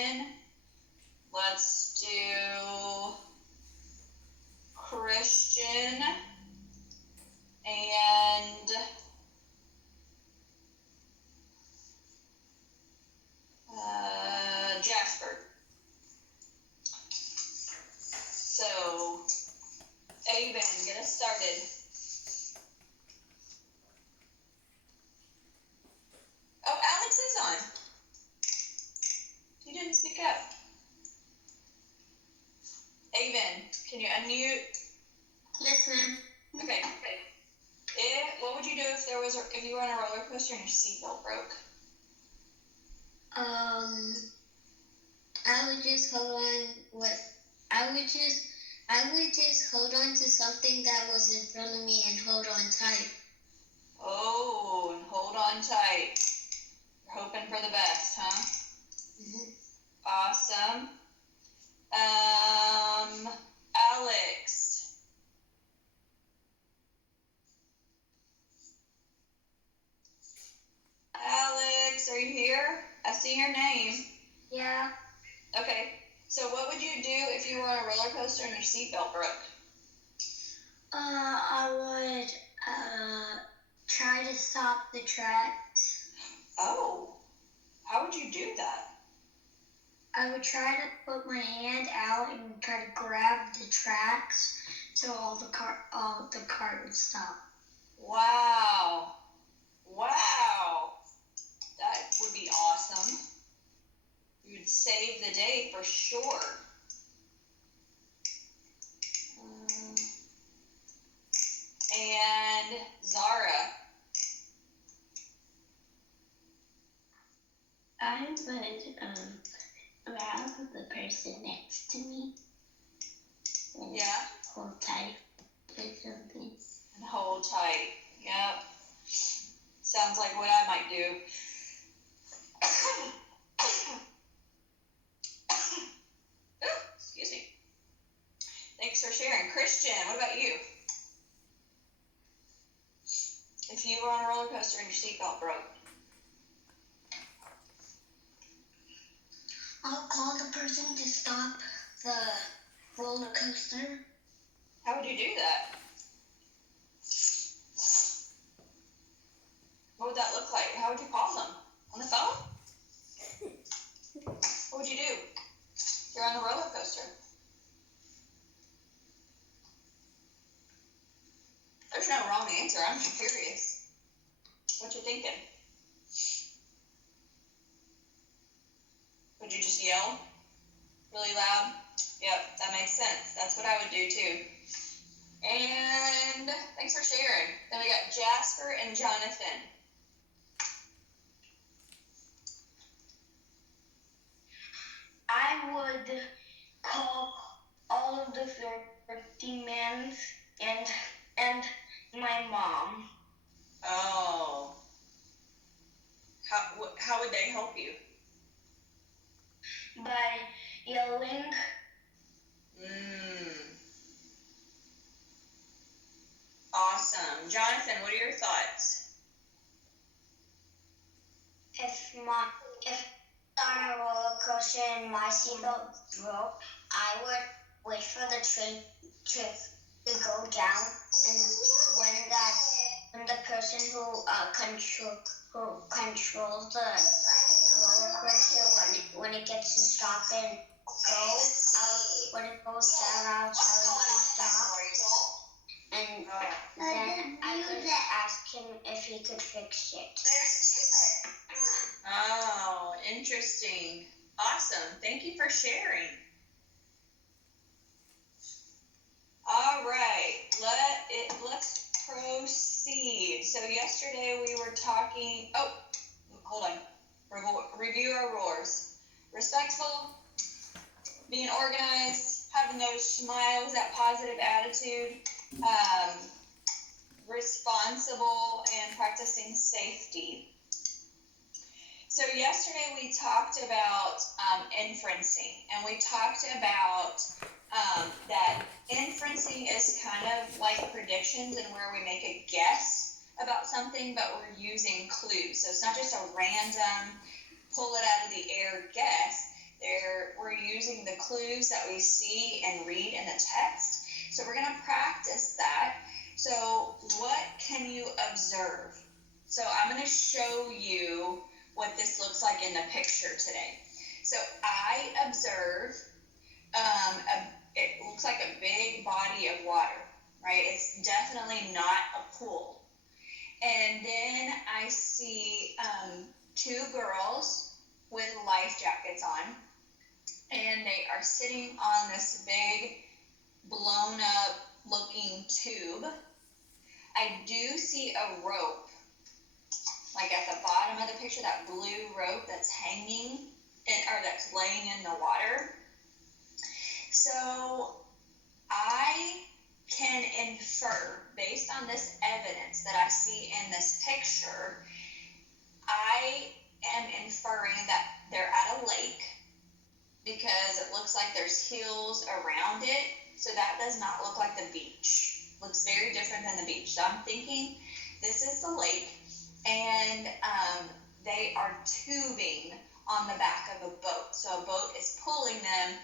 Jonathan. Let's do Christian and Jasper. So, Avon, get us started. Oh, Alex is on. You didn't speak up. Avon, can you unmute? Yes, ma'am. Okay. What would you do if you were on a roller coaster and your seatbelt broke? I would just hold on. I would just hold on to something that was in front of me and hold on tight. Oh, and hold on tight. You're hoping for the best, huh? Mm-hmm. Awesome. Alex. Alex, are you here? I see your name. Yeah. Okay. So what would you do if you were on a roller coaster and your seatbelt broke? I would try to stop the tracks. Oh, how would you do that? I would try to put my hand out and try to grab the tracks so all the cart would stop. Wow. That would be awesome. You would save the day for sure. And Zara. I would grab the person next to me. Yeah. Hold tight or something. And hold tight. Yep. Sounds like what I might do. Excuse me. Thanks for sharing. Christian, what about you? If you were on a roller coaster and your seatbelt broke? I'll call the person to stop the roller coaster. How would you do that? What would that look like? How would you call them? On the phone? What would you do if you're on the roller coaster? There's no wrong answer. I'm just curious. What you thinking? Would you just yell really loud? Yep, that makes sense. That's what I would do too. And thanks for sharing. Then we got Jasper and Jonathan. I would call all of the 50 men and my mom. Oh. How would they help you? By yelling. Awesome. Jonathan, what are your thoughts? If on a roller coaster and my seatbelt broke, I would wait for the train to go down, and when the person who controls the roller coaster, when it gets to stop and go, when it goes down, I'll tell him to stop, and then I could ask him if he could fix it. Oh, interesting. Awesome. Thank you for sharing. All right, let's proceed. So yesterday we were talking, hold on. Review our roars. Respectful, being organized, having those smiles, that positive attitude, responsible, and practicing safety. So yesterday we talked about inferencing, and we talked about that inferencing is kind of like predictions and where we make a guess about something, but we're using clues. So it's not just a random pull it out of the air guess. We're using the clues that we see and read in the text. So we're going to practice that. So what can you observe? So I'm going to show you what this looks like in the picture today. So I observe, it looks like a big body of water, right? It's definitely not a pool. And then I see two girls with life jackets on, and they are sitting on this big blown up looking tube. I do see a rope, like at the bottom of the picture, that blue rope that's hanging or that's laying in the water. So I can infer, based on this evidence that I see in this picture, I am inferring that they're at a lake because it looks like there's hills around it. So that does not look like the beach. Looks very different than the beach. So I'm thinking this is the lake, and they are tubing on the back of a boat. So a boat is pulling them,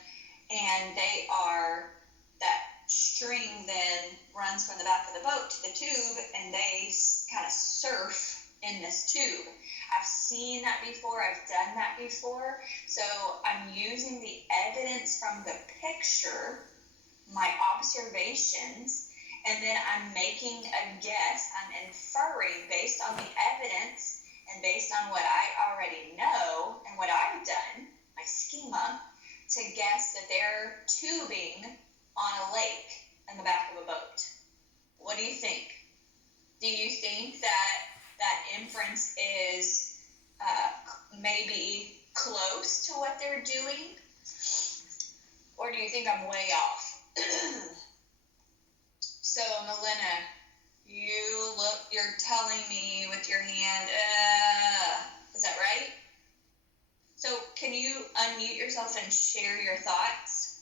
and that string then runs from the back of the boat to the tube, and they kind of surf in this tube. I've seen that before. I've done that before. So I'm using the evidence from the picture, my observations, and then I'm making a guess. I'm inferring based on the evidence and based on what I already know and what I've done, my schema, to guess that they're tubing on a lake in the back of a boat. What do you think? Do you think that inference is maybe close to what they're doing? Or do you think I'm way off? So, Melina, you're telling me with your hand, is that right? So, can you unmute yourself and share your thoughts?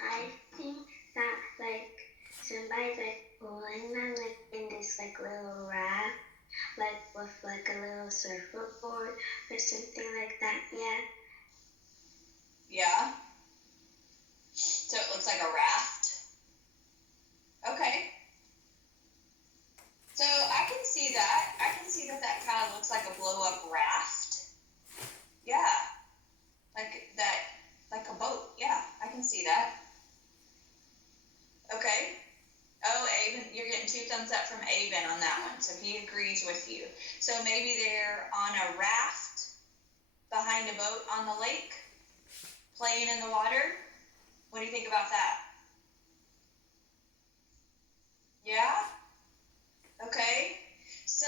I think that like somebody's like pulling them like in this like little raft, like with like a little surfboard or something like that. Yeah. So it looks like a raft. Okay. So I can see that. I can see that kind of looks like a blow-up raft. Yeah. Like a boat. Yeah, I can see that. Okay. Oh, Avon, you're getting 2 thumbs up from Avon on that one, so he agrees with you. So maybe they're on a raft behind a boat on the lake, playing in the water. What do you think about that? Yeah? Okay. So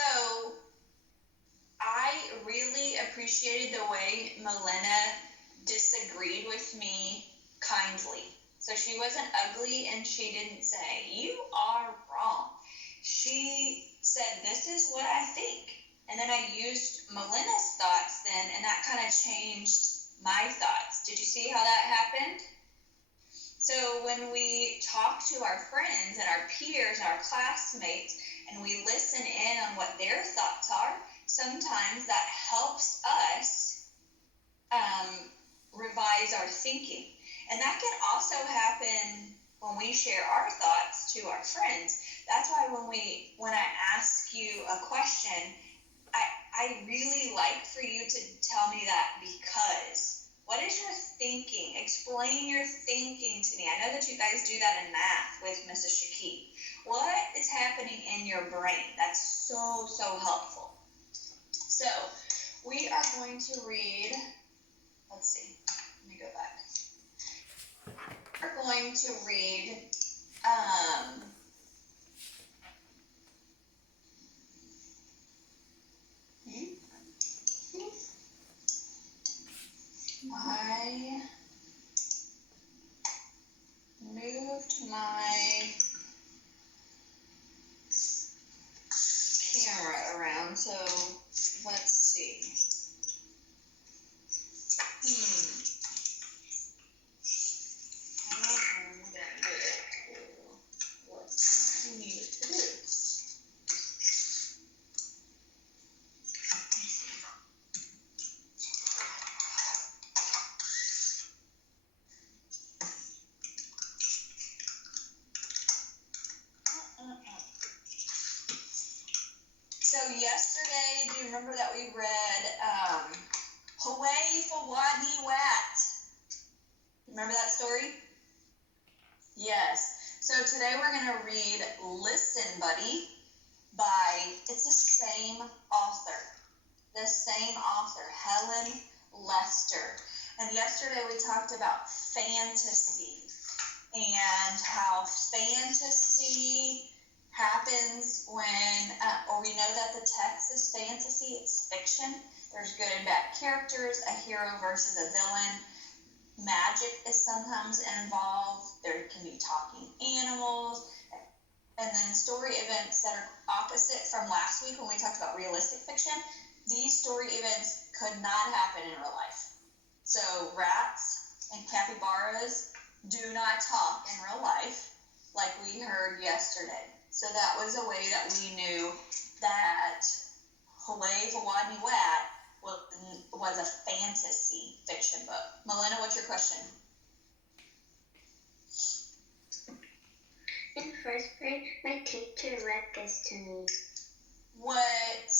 I really appreciated the way Melina disagreed with me kindly. So she wasn't ugly, and she didn't say, you are wrong. She said, this is what I think. And then I used Melina's thoughts then, and that kind of changed my thoughts. Did you see how that happened? So when we talk to our friends and our peers and our classmates, and we listen in on what their thoughts are, sometimes that helps us revise our thinking. And that can also happen when we share our thoughts to our friends. That's why when I ask you a question, I really like for you to tell me that because. What is your thinking? Explain your thinking to me. I know that you guys do that in math with Mrs. Shakee. What is happening in your brain? That's so, so helpful. So we are going to read, let's see, let me go back. We're going to read I moved my camera around, so let's see. I don't know when I'm gonna get it to what I need it to do. yesterday, do you remember that we read Hawaii for Wadney Wat? Remember that story? Yes. So today we're going to read Listen, Buddy by, it's the same author, Helen Lester. And yesterday we talked about fantasy and how fantasy happens when, or we know that the text is fantasy, it's fiction. There's good and bad characters, a hero versus a villain. Magic is sometimes involved. There can be talking animals. And then story events that are opposite from last week when we talked about realistic fiction. These story events could not happen in real life. So rats and capybaras do not talk in real life like we heard yesterday. So that was a way that we knew that Hawaii for Wadney Wat was a fantasy fiction book. Melina, what's your question? In first grade, my teacher read this to me. What?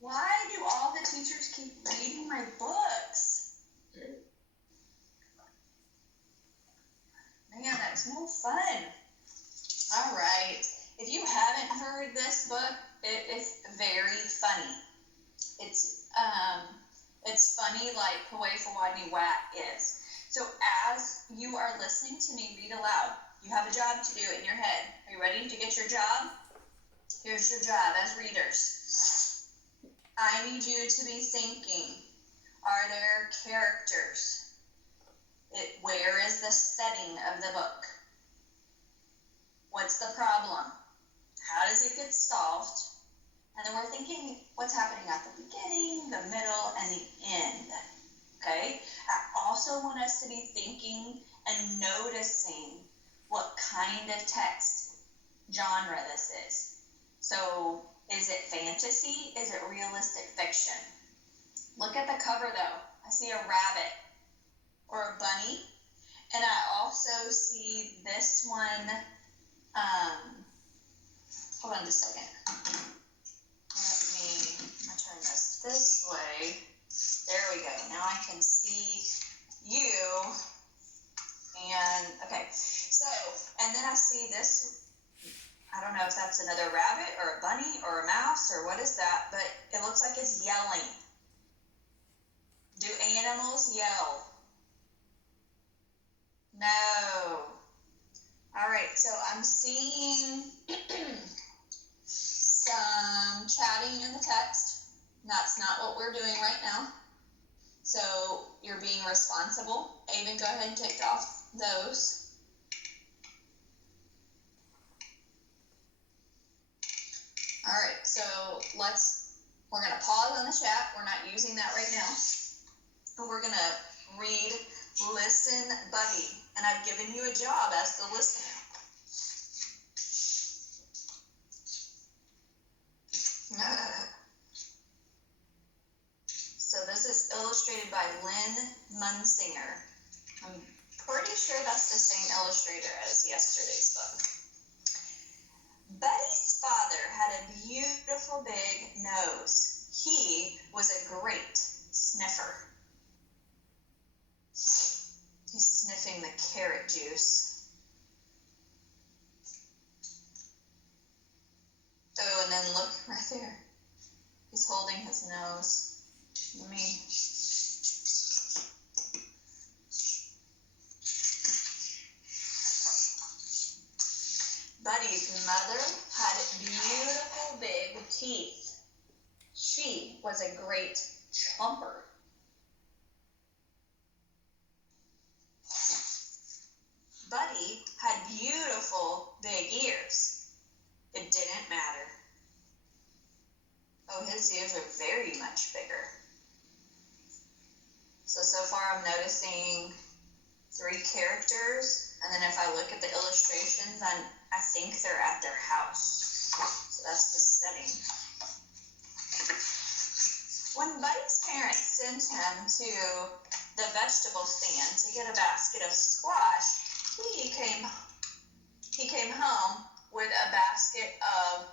Why do all the teachers keep reading my books? Man, that's no fun. All right. If you haven't heard this book, it is very funny. It's funny like Hawaii for Wadney Wat is. So as you are listening to me read aloud, you have a job to do in your head. Are you ready to get your job? Here's your job as readers. I need you to be thinking, are there characters? Where is the setting of the book? What's the problem? How does it get solved? And then we're thinking what's happening at the beginning, the middle, and the end. Okay? I also want us to be thinking and noticing what kind of text genre this is. So, is it fantasy? Is it realistic fiction? Look at the cover though. I see a rabbit or a bunny. And I also see this one, hold on just a second. I'm gonna turn this way. There we go. Now I can see you. And, okay. So, and then I see this, I don't know if that's another rabbit or a bunny or a mouse or what is that, but it looks like it's yelling. Do animals yell? No. All right, so I'm seeing some chatting in the text. That's not what we're doing right now. So you're being responsible. Aiden, go ahead and take off those. All right, so we're going to pause on the chat. We're not using that right now. And we're going to read Listen, Buddy. And I've given you a job as the listener. So this is illustrated by Lynn Munsinger. I'm pretty sure that's the same illustrator as yesterday's book. Buddy's father had a beautiful big nose. He was a great sniffer. He's sniffing the carrot juice. Oh, and then look right there. He's holding his nose. Let me... Buddy's mother had beautiful big teeth. She was a great chomper. Buddy had beautiful big ears. It didn't matter. Oh, his ears are very much bigger. So far I'm noticing 3 characters, and then if I look at the illustrations, I think they're at their house. So that's the setting. When Buddy's parents sent him to the vegetable stand to get a basket of squash, he came home with a basket of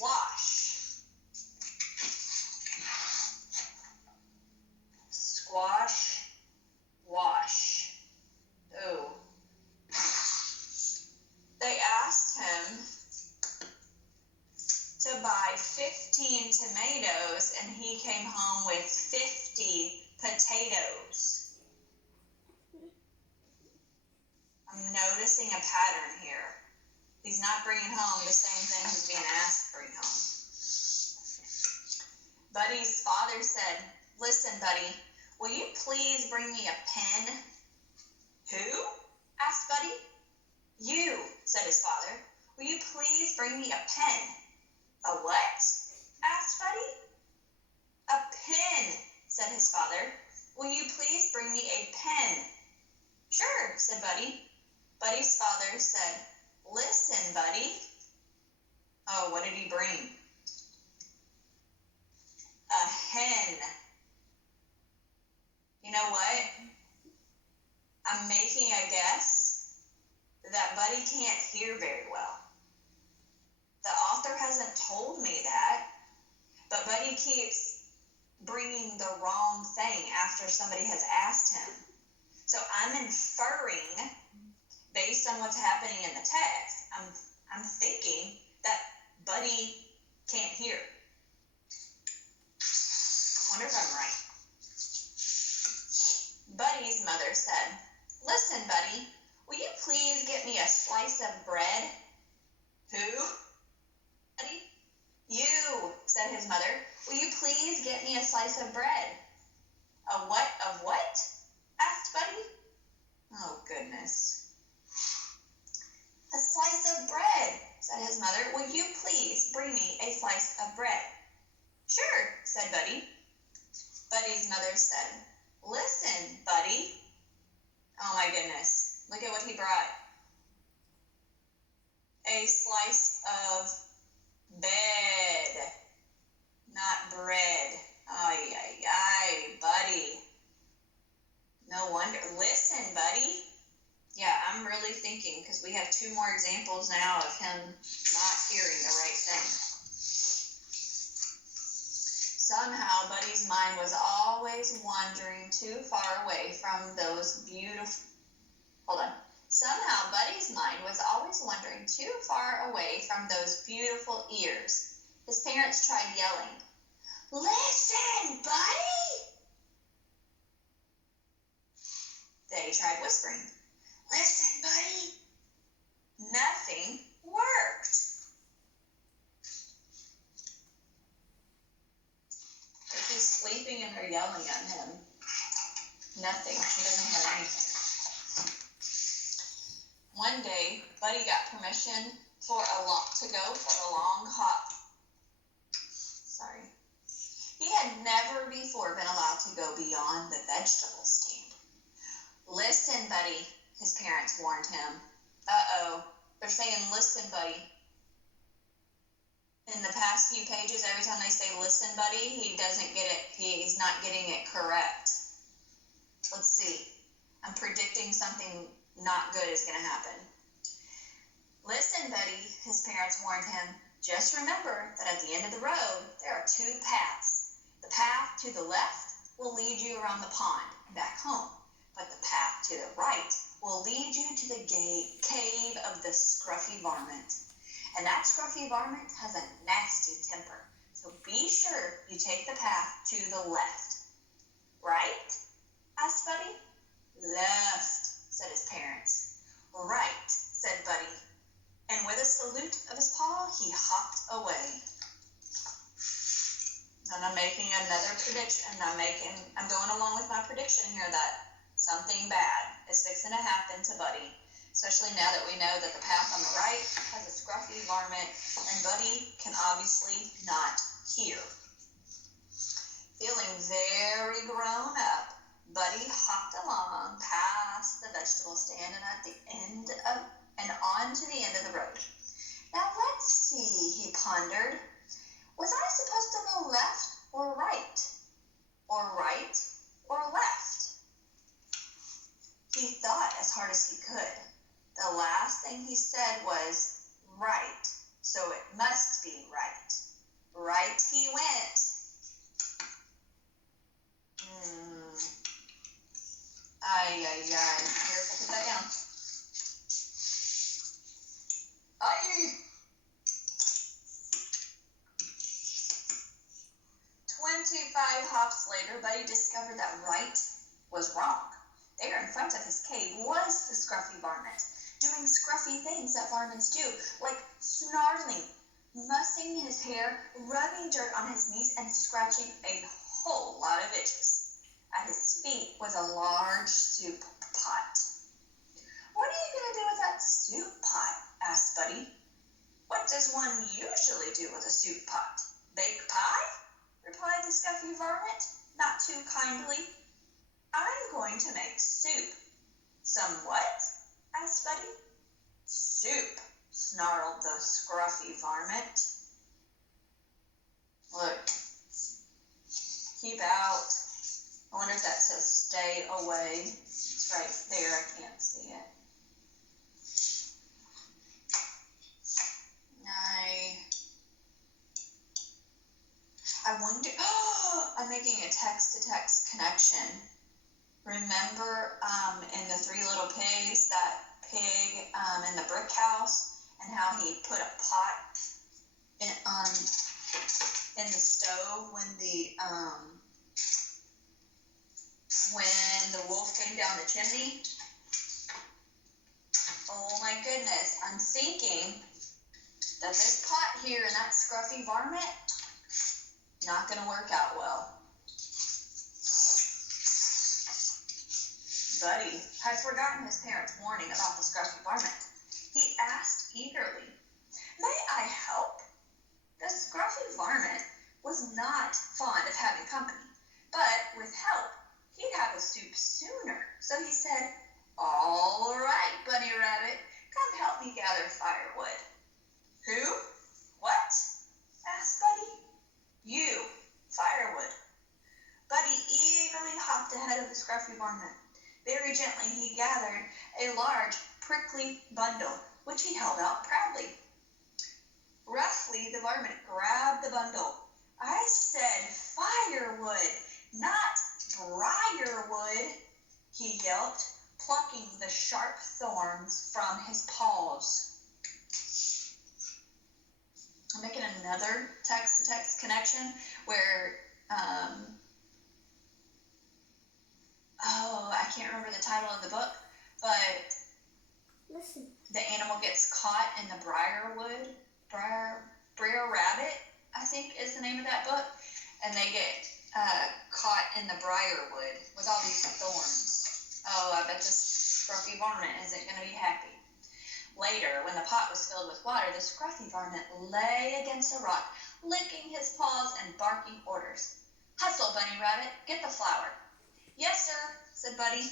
wash. Squash, wash. Ooh. They asked him to buy 15 tomatoes, and he came home with 50 potatoes. I'm noticing a pattern here. He's not bringing home the same thing he's being asked to bring home. Buddy's father said, "Listen, Buddy, will you please bring me a pen?" "Who?" asked Buddy. "You," said his father. "Will you please bring me a pen?" "A what?" asked Buddy. "A pen," said his father. "Will you please bring me a pen?" "Sure," said Buddy. Buddy's father said, "Listen, Buddy." Oh, what did he bring? A hen. You know what? I'm making a guess that Buddy can't hear very well. The author hasn't told me that, but Buddy keeps bringing the wrong thing after somebody has asked him. So I'm inferring, based on what's happening in the text, I'm thinking that Buddy can't hear. Wonder if I'm right. Buddy's mother said, "Listen, Buddy, will you please get me a slice of bread?" "Who?" Buddy. "You," said his mother. "Will you please get me a slice of bread?" "A what of what?" asked Buddy. Oh, goodness. "A slice of bread," said his mother. "Will you please bring me a slice of bread?" "Sure," said Buddy. Buddy's mother said, "Listen, Buddy." Oh, my goodness. Look at what he brought. A slice of bed, not bread. Ay, ay, ay, Buddy. No wonder. Listen, Buddy. Yeah, I'm really thinking, because we have 2 more examples now of him not hearing the right thing. Somehow, Buddy's mind was always wandering too far away from those beautiful... Hold on. Somehow, Buddy's mind was always wandering too far away from those beautiful ears. His parents tried yelling, "Listen, Buddy!" They tried whispering, "Listen, Buddy!" Nothing worked. If he's sleeping and they're yelling at him, nothing. He doesn't hear anything. One day, Buddy got permission to go for a long hop. He had never before been allowed to go beyond the vegetable stand. "Listen, Buddy," his parents warned him. Uh-oh, they're saying, "Listen, Buddy." In the past few pages, every time they say, "Listen, Buddy," he doesn't get it. He's not getting it correct. Let's see. I'm predicting something not good is going to happen. "Listen, Buddy," his parents warned him. "Just remember that at the end of the road, there are 2 paths. The path to the left will lead you around the pond and back home, but the path to the right will lead you to the cave of the scruffy varmint. And that scruffy varmint has a nasty temper, so be sure you take the path to the left." "Right?" asked Buddy. "Left," said his parents. "Right," said Buddy. And with a salute of his paw, he hopped away. And I'm making another prediction. I'm going along with my prediction here that something bad is fixing to happen to Buddy, especially now that we know that the path on the right has a scruffy varmint, and Buddy can obviously not hear. Feeling very grown up, Buddy hopped along past the vegetable stand and on to the end of the road. "Now let's see," he pondered. "Was I supposed to go left or right? Or right or left?" He thought as hard as he could. The last thing he said was right, so it must be right. Right he went. Ay, ay, ay. Careful, put that down. Ay! 25 hops later, Buddy discovered that right was wrong. There in front of his cave was the scruffy varmint, doing scruffy things that varmints do, like snarling, mussing his hair, rubbing dirt on his knees, and scratching a whole lot of itches. At his feet was a large soup pot. What are you going to do with that soup pot? Asked Buddy. What does one usually do with a soup pot? Bake pie? Replied the scruffy varmint, not too kindly. I'm going to make soup. Some what? Asked Buddy. Soup, snarled the scruffy varmint. Look, keep out. I wonder if that says stay away. It's right there, I can't see it. I wonder, I'm making a text-to-text connection. Remember in the Three Little Pigs, that pig in the brick house, and how he put a pot in the stove when the wolf came down the chimney? Oh my goodness, I'm thinking that this pot here and that scruffy varmint, not going to work out well. Buddy had forgotten his parents' warning about the scruffy varmint. He asked eagerly, "May I help?" The scruffy varmint was not fond of having company, but with help, he'd have a soup sooner. So he said, "All right, Bunny Rabbit, come help me gather firewood." "Who? What?" asked Buddy. "You, firewood." Buddy eagerly hopped ahead of the scruffy varmint. Very gently he gathered a large, prickly bundle, which he held out proudly. Roughly, the varmint grabbed the bundle. "I said firewood, not briarwood," he yelped, plucking the sharp thorns from his paws. I'm making another text-to-text connection where, I can't remember the title of the book, but Listen. The animal gets caught in the briarwood. Briar Rabbit, I think, is the name of that book, and they get caught in the briarwood with all these thorns. Oh, I bet this scruffy varmint isn't going to be happy. Later, when the pot was filled with water, the scruffy varmint lay against a rock, licking his paws and barking orders. "Hustle, Bunny Rabbit, get the flour." "Yes, sir," said Buddy.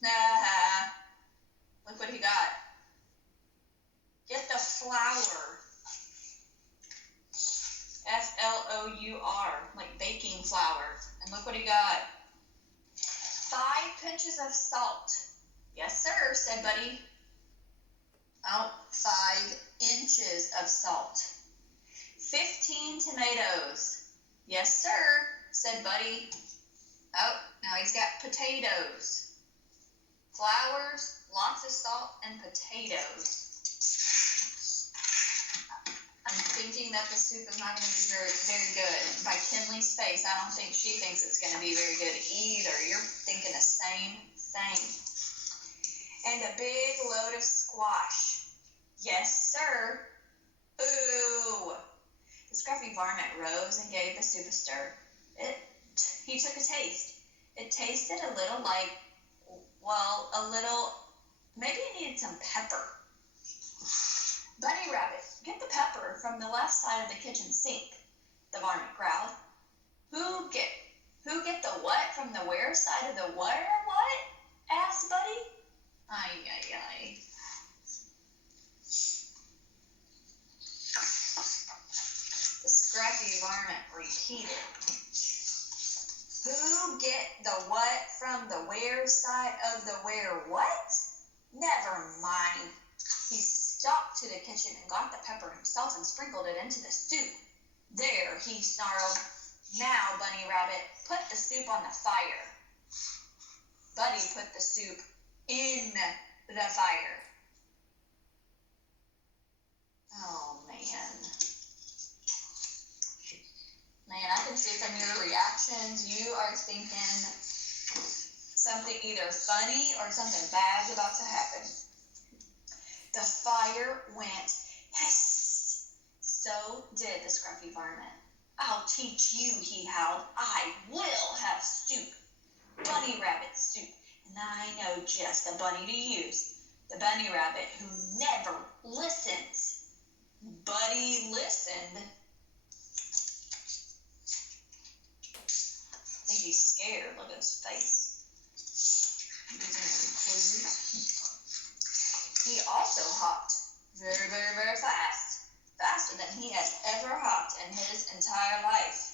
Nah, look what he got. Get the flour. Flour, like baking flour. And look what he got. 5 pinches of salt. "Yes, sir," said Buddy. Oh, 5 inches of salt. 15 tomatoes. "Yes, sir," said Buddy. Oh, now he's got potatoes. Flowers, lots of salt, and potatoes. I'm thinking that the soup is not going to be very, very good. By Kinley's face, I don't think she thinks it's going to be very good either. You're thinking the same thing. And a big load of squash. "Yes, sir." "Ooh." The scruffy varmint rose and gave the soup a stir. He took a taste. It tasted a little like, maybe it needed some pepper. "Bunny Rabbit, get the pepper from the left side of the kitchen sink," the varmint growled. Who get the what from the where side of the where what? Asked Buddy. Ay, ay, ay. The scruffy varmint repeated. Who get the what from the where side of the where what? Never mind. He stalked to the kitchen and got the pepper himself and sprinkled it into the soup. "There," he snarled. "Now, Bunny Rabbit, put the soup on the fire." Buddy put the soup in the fire. Oh, man. Man, I can see from your reactions, you are thinking something either funny or something bad's about to happen. The fire went hiss. So did the scruffy varmint. I'll teach you, he howled. I will have soup. Bunny rabbit soup. And I know just the bunny to use. The bunny rabbit who never listens. Buddy listened. I think he's scared. Look at his face. He also hopped very, very, very fast. Faster than he had ever hopped in his entire life.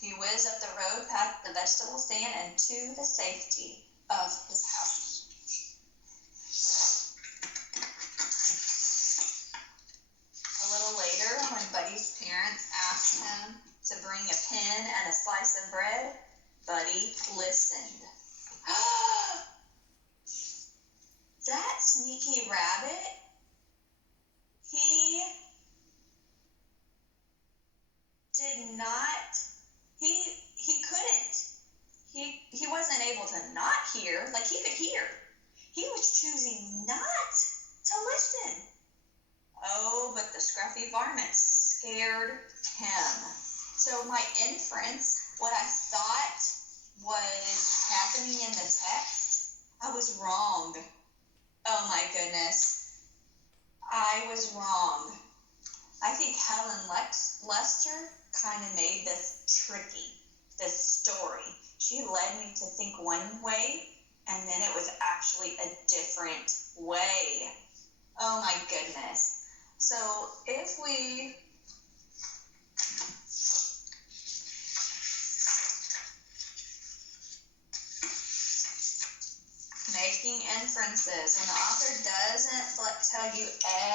He whizzed up the road past the vegetable stand and to the safety of his house. A little later, when Buddy's parents asked him to bring a pen and a slice of bread, Buddy listened. That sneaky rabbit, he did not, he couldn't. He wasn't able to not hear, like he could hear. He was choosing not to listen. Oh, but the scruffy varmint scared him. So my inference, what I thought was happening in the text, I was wrong. Oh my goodness. I was wrong. I think Helen Lester kind of made this tricky, this story. She led me to think one way, and then it was actually a different way. Oh my goodness. So if we making inferences, when the author doesn't tell you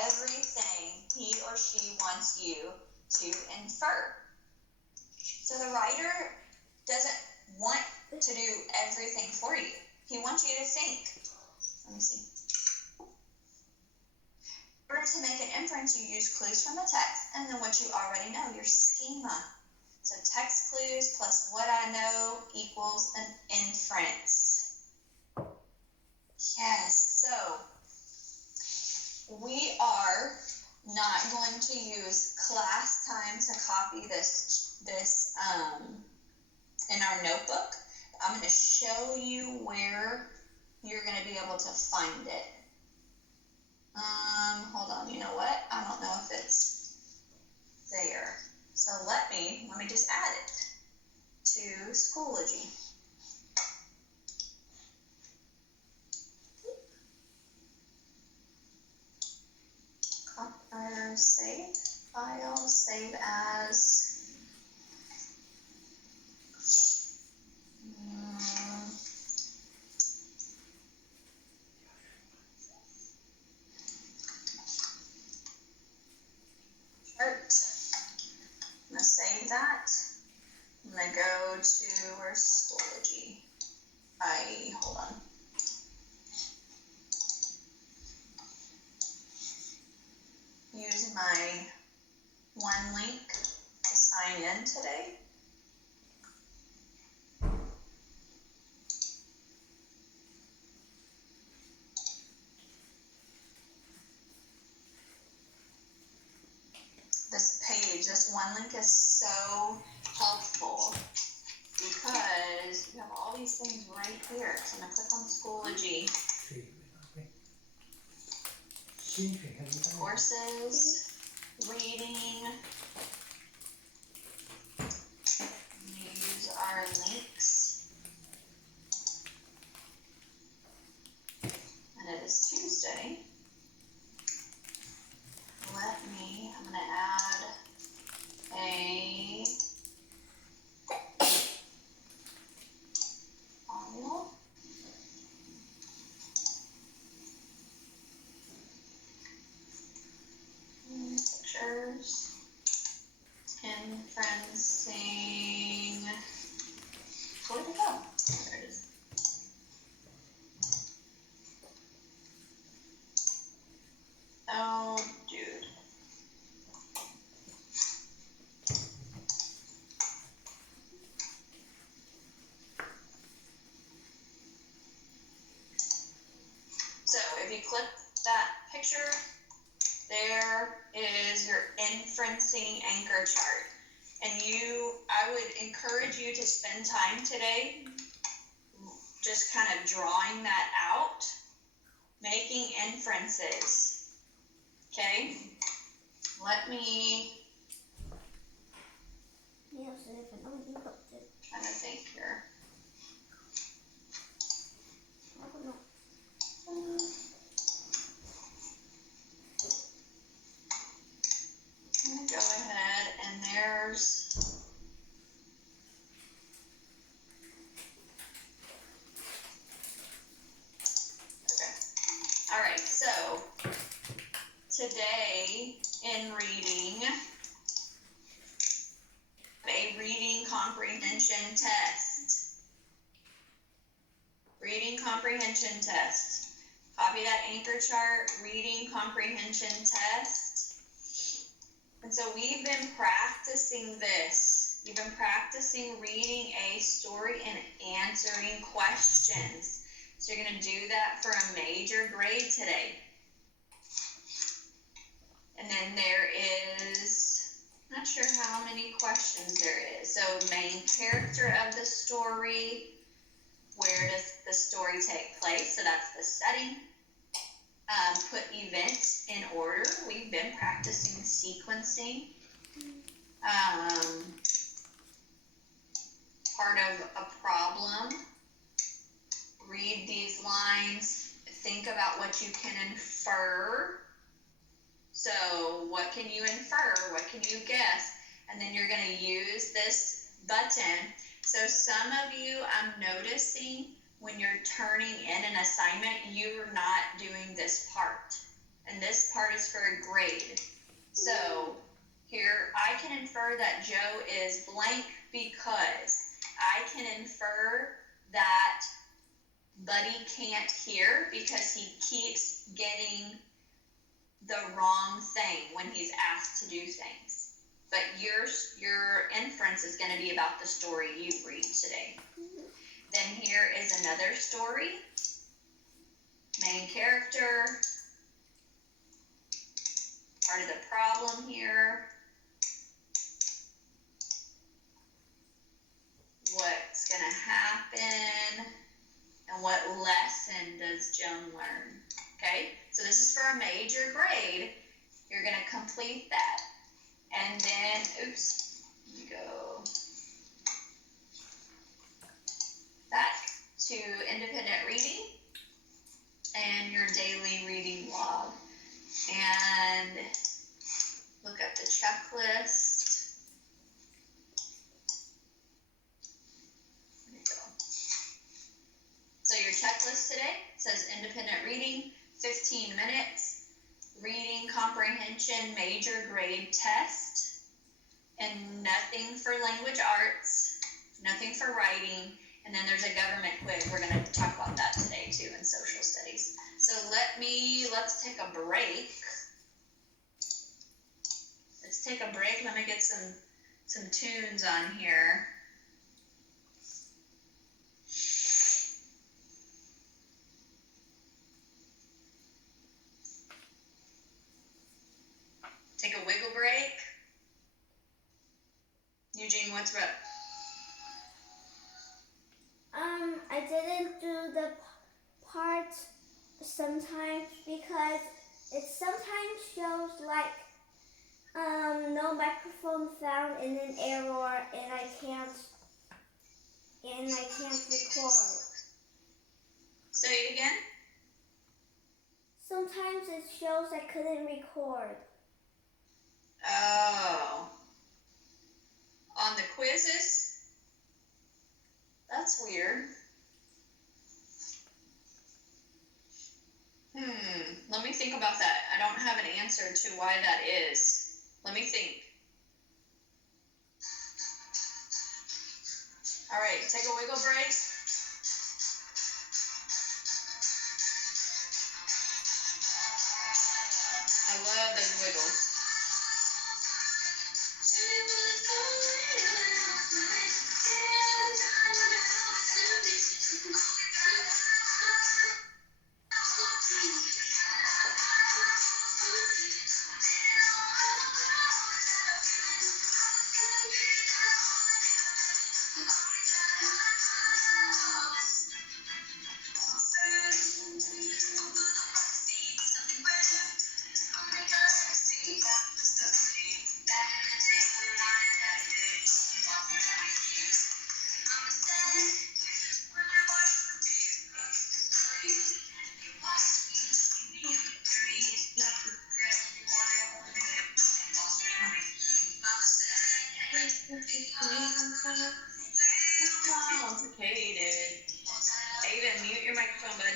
everything he or she wants you to infer. So the writer doesn't want to do everything for you. He wants you to think. Let me see. In order to make an inference, you use clues from the text and then what you already know, your schema. So text clues plus what I know equals an inference. Yes, so we are not going to use class time to copy this in our notebook. I'm going to show you where you're going to be able to find it. Hold on, you know what? I don't know if it's there. So let me just add it to Schoology. Save file, save as. Chart. I'm going to save that. I'm going to go to where's Schoology. Hold on. Use my one link to sign in today. This one link is so helpful because you have all these things right here. So I'm going to click on Schoology. Courses, reading. Use our links. And it is Tuesday. I'm going to add a file. Pictures. Inferencing. Where'd it go? There it is. picture, there is your inferencing anchor chart. And I would encourage you to spend time today just kind of drawing that out, making inferences. Okay? Let me trying to think here. I'm going to go ahead and there's okay. All right, so today in reading, a reading comprehension test. Reading comprehension test. Copy that anchor chart, reading comprehension test. And so we've been practicing this. You've been practicing reading a story and answering questions. So you're going to do that for a major grade today. And then there is, not sure how many questions there is. So main character of the story, where does the story take place? So that's the setting. Put events in order. We've been practicing sequencing. Part of a problem. Read these lines. Think about what you can infer. So what can you infer? What can you guess? And then you're going to use this button. So some of you, I'm noticing when you're turning in an assignment, you're not doing this part. And this part is for a grade. So here, I can infer that Joe is blank because I can infer that Buddy can't hear because he keeps getting the wrong thing when he's asked to do things. But your inference is going to be about the story you read today. Then here is another story. Main character. Part of the problem here. What's going to happen? And what lesson does Joan learn? Okay, so this is for a major grade. You're going to complete that. And then, oops, let me go back to independent reading and your daily reading log. And look up the checklist. There you go. So your checklist today says independent reading, 15 minutes, reading comprehension major grade test, and nothing for language arts, nothing for writing, and then there's a government quiz. We're going to talk about that today too in social studies. So let's take a break. Let's take a break. Let me get some tunes on here. Take a wiggle break. Eugene, what's up? I didn't do the part sometimes because it sometimes shows like no microphone found and an error, and I can't record. Say it again. Sometimes it shows I couldn't record. Oh. On the quizzes? That's weird. Let me think about that. I don't have an answer to why that is. Let me think. All right, take a wiggle break. I love those wiggles. complicated. Aiden, mute your microphone, bud.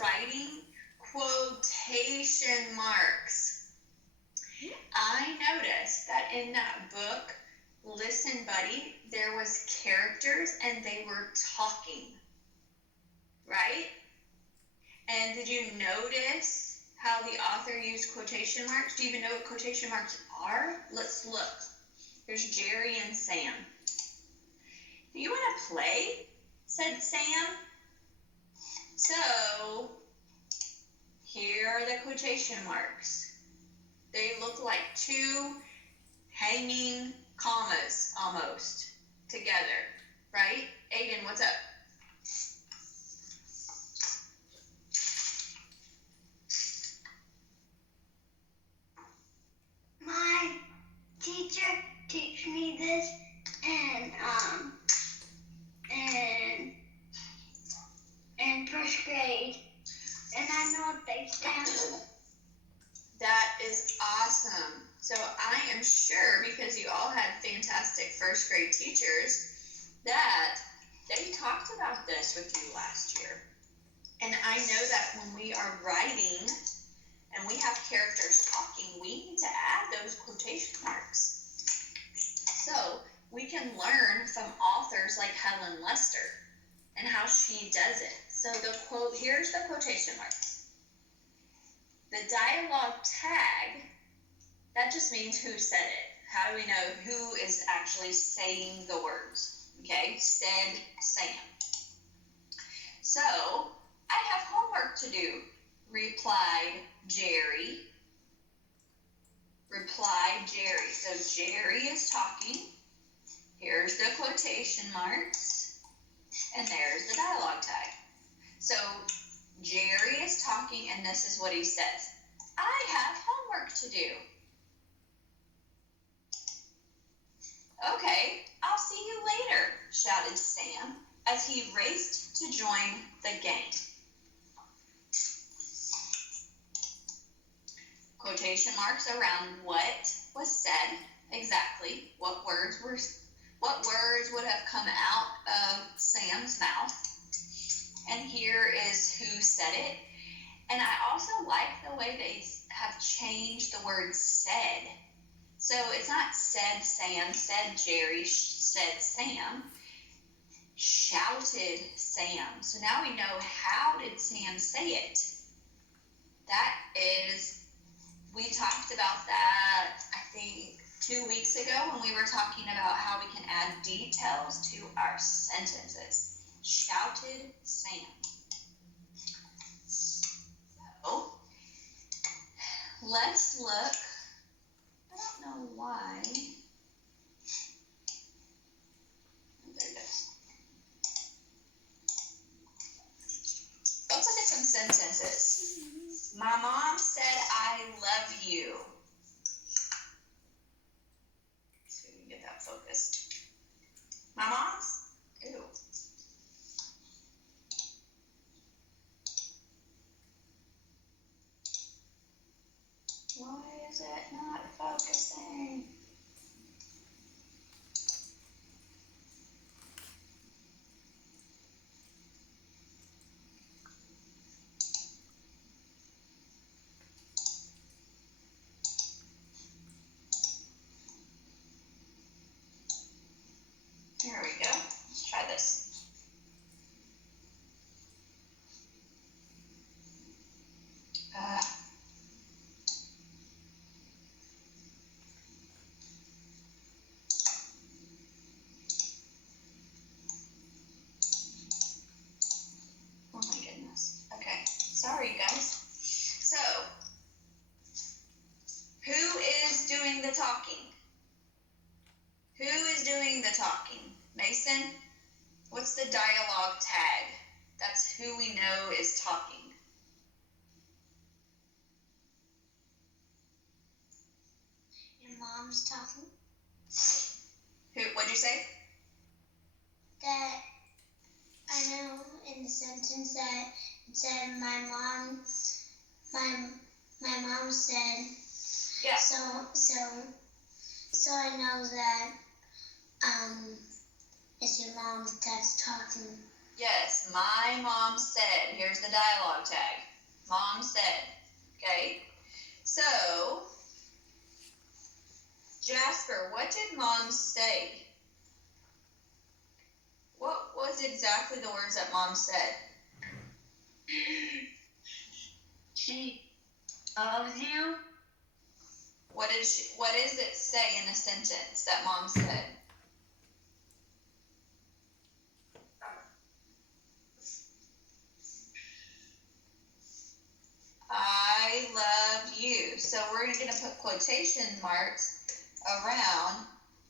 Writing quotation marks. I noticed that in that book, Listen Buddy, there was characters and they were talking, right? And did you notice how the author used quotation marks? Do you even know what quotation marks are? Let's look. There's Jerry and Sam. Do you want to play? Said Sam. So, here are the quotation marks. They look like two hanging commas almost together, right? Aiden, what's up? My teacher teach me this in first grade, and I know what they stand for. That is awesome. So I am sure, because you all had fantastic first grade teachers, that they talked about this with you last year. And I know that when we are writing and we have characters talking, we need to add those quotation marks. So we can learn from authors like Helen Lester and how she does it. So here's the quotation marks. The dialogue tag, that just means who said it. How do we know who is actually saying the words? Okay, said Sam. So, I have homework to do. Replied Jerry. Replied Jerry. So Jerry is talking. Here's the quotation marks. And there's the dialogue tag. So Jerry is talking, and this is what he says. I have homework to do. Okay, I'll see you later, shouted Sam as he raced to join the gang. Quotation marks around what was said, exactly, what words would have come out of Sam's mouth. And here is who said it. And I also like the way they have changed the word said. So it's not said Sam, said Jerry, said Sam. Shouted Sam. So now we know, how did Sam say it? That is, we talked about that, I think, 2 weeks ago when we were talking about how we can add details to our sentences. Shouted Sam. So, let's look. I don't know why. There it goes. Let's look at some sentences. My mom said, I love you. Let's see if we can get that focused. My mom's? Ew. Why is it not focusing? Here we go. Let's try this. Oh my goodness. Okay. Sorry, guys. So, who is doing the talking? Who is doing the talking? Mason? What's the dialogue tag? That's who we know is talking. Your mom's talking. What'd you say? That I know in the sentence that it said my mom said. Yeah. So I know that it's your mom that's talking. Yes, my mom said. Here's the dialogue tag. Mom said. Okay. So, Jasper, what did mom say? What was exactly the words that mom said? She loves you. What does it say in the sentence that mom said? I love you. So we're going to put quotation marks around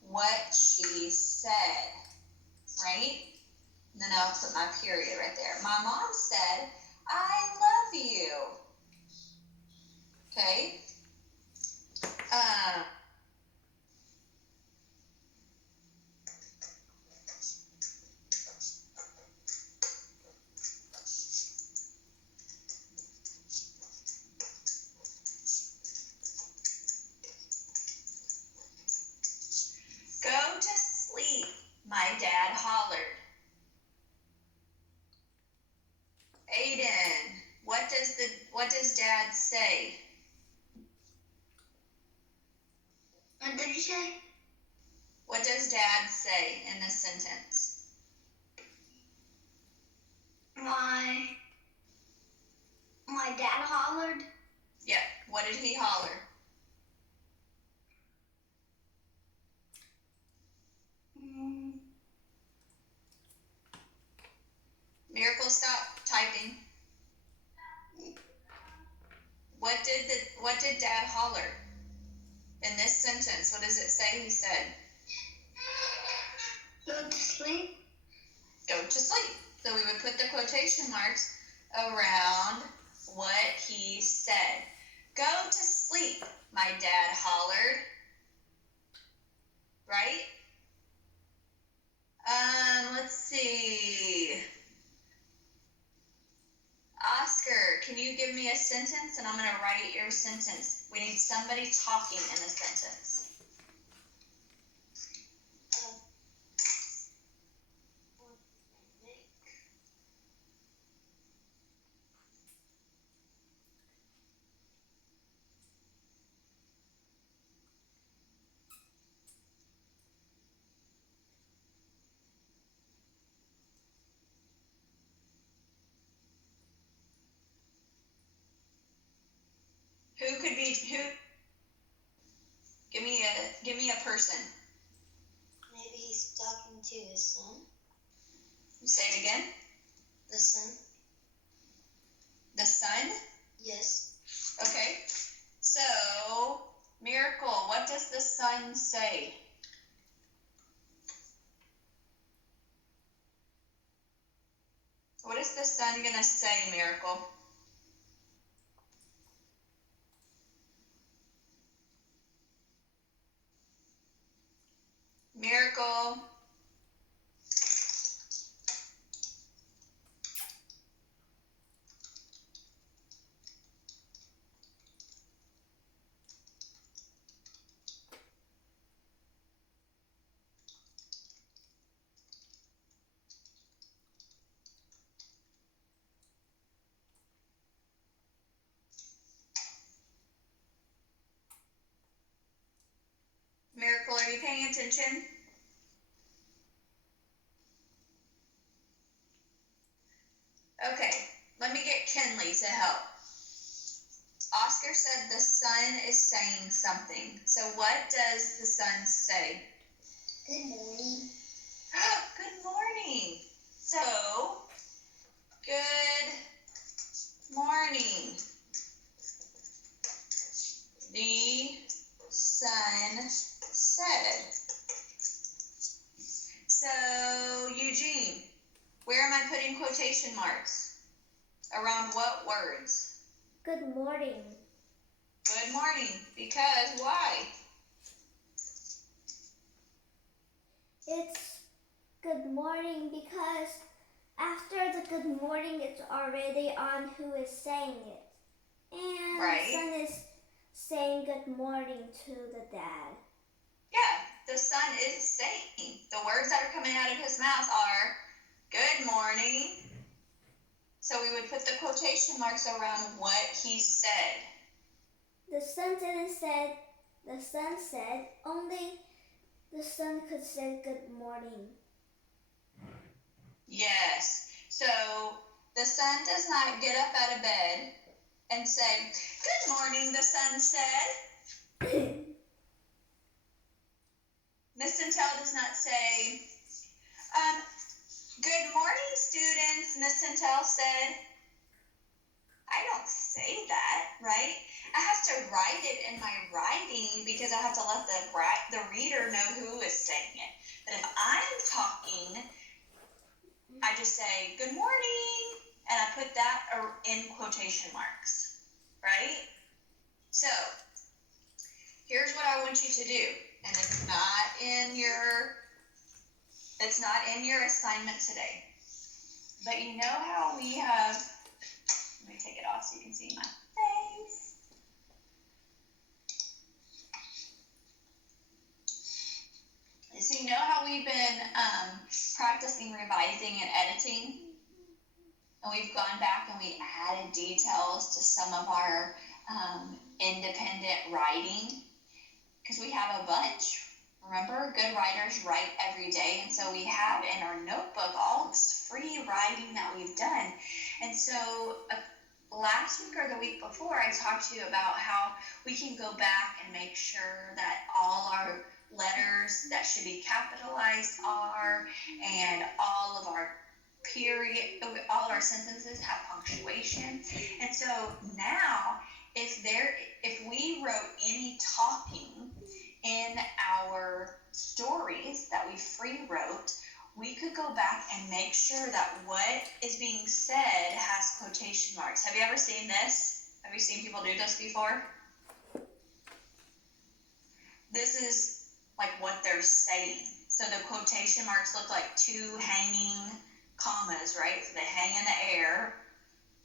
what she said, right? And then I'll put my period right there. My mom said, I love you. Okay. Go to sleep, my dad hollered. Aiden, what does dad say? What did you say? What does dad say in this sentence? My dad hollered. Yeah, what did he holler? Miracle, stop typing. What did dad holler? In this sentence, what does it say he said? Go to sleep. Go to sleep. So we would put the quotation marks around what he said. Go to sleep, my dad hollered. Right? Let's see. Oscar, can you give me a sentence? And I'm going to write your sentence. We need somebody talking in a sentence. person? Maybe he's talking to his son. Say it again. The sun. The sun? Yes. Okay. So, Miracle, what does the sun say? What is the sun going to say, Miracle? Miracle. Miracle, are you paying attention? Okay, let me get Kenley to help. Oscar said the sun is saying something. So what does the sun say? Good morning. Good morning. So, good morning. The sun said. So, Eugene, where am I putting quotation marks? Around what words? Good morning. Good morning. Because why? It's good morning because after the good morning, it's already on who is saying it. And Right. the son is saying good morning to the dad. Yeah, the sun is saying. The words that are coming out of his mouth are good morning. So we would put the quotation marks around what he said. The son didn't say, the son said, only the son could say good morning. Yes. So the sun does not get up out of bed and say, good morning, the sun said. Miss Centel does not say, good morning, students, Miss Centel said. I don't say that, right? I have to write it in my writing because I have to let the reader know who is saying it. But if I'm talking, I just say, good morning, and I put that in quotation marks, right? So, here's what I want you to do, and it's not in your assignment today. But you know how we have, let me take it off so you can see my face. So you know how we've been practicing revising and editing? And we've gone back and we added details to some of our independent writing because we have a bunch. Remember, good writers write every day, and so we have in our notebook all this free writing that we've done. And so last week or the week before, I talked to you about how we can go back and make sure that all our letters that should be capitalized are, and all of our all of our sentences have punctuation. And so now, if we wrote any talking in our stories that we free wrote, we could go back and make sure that what is being said has quotation marks. Have you ever seen this? Have you seen people do this before? This is like what they're saying. So the quotation marks look like two hanging commas, right? So they hang in the air.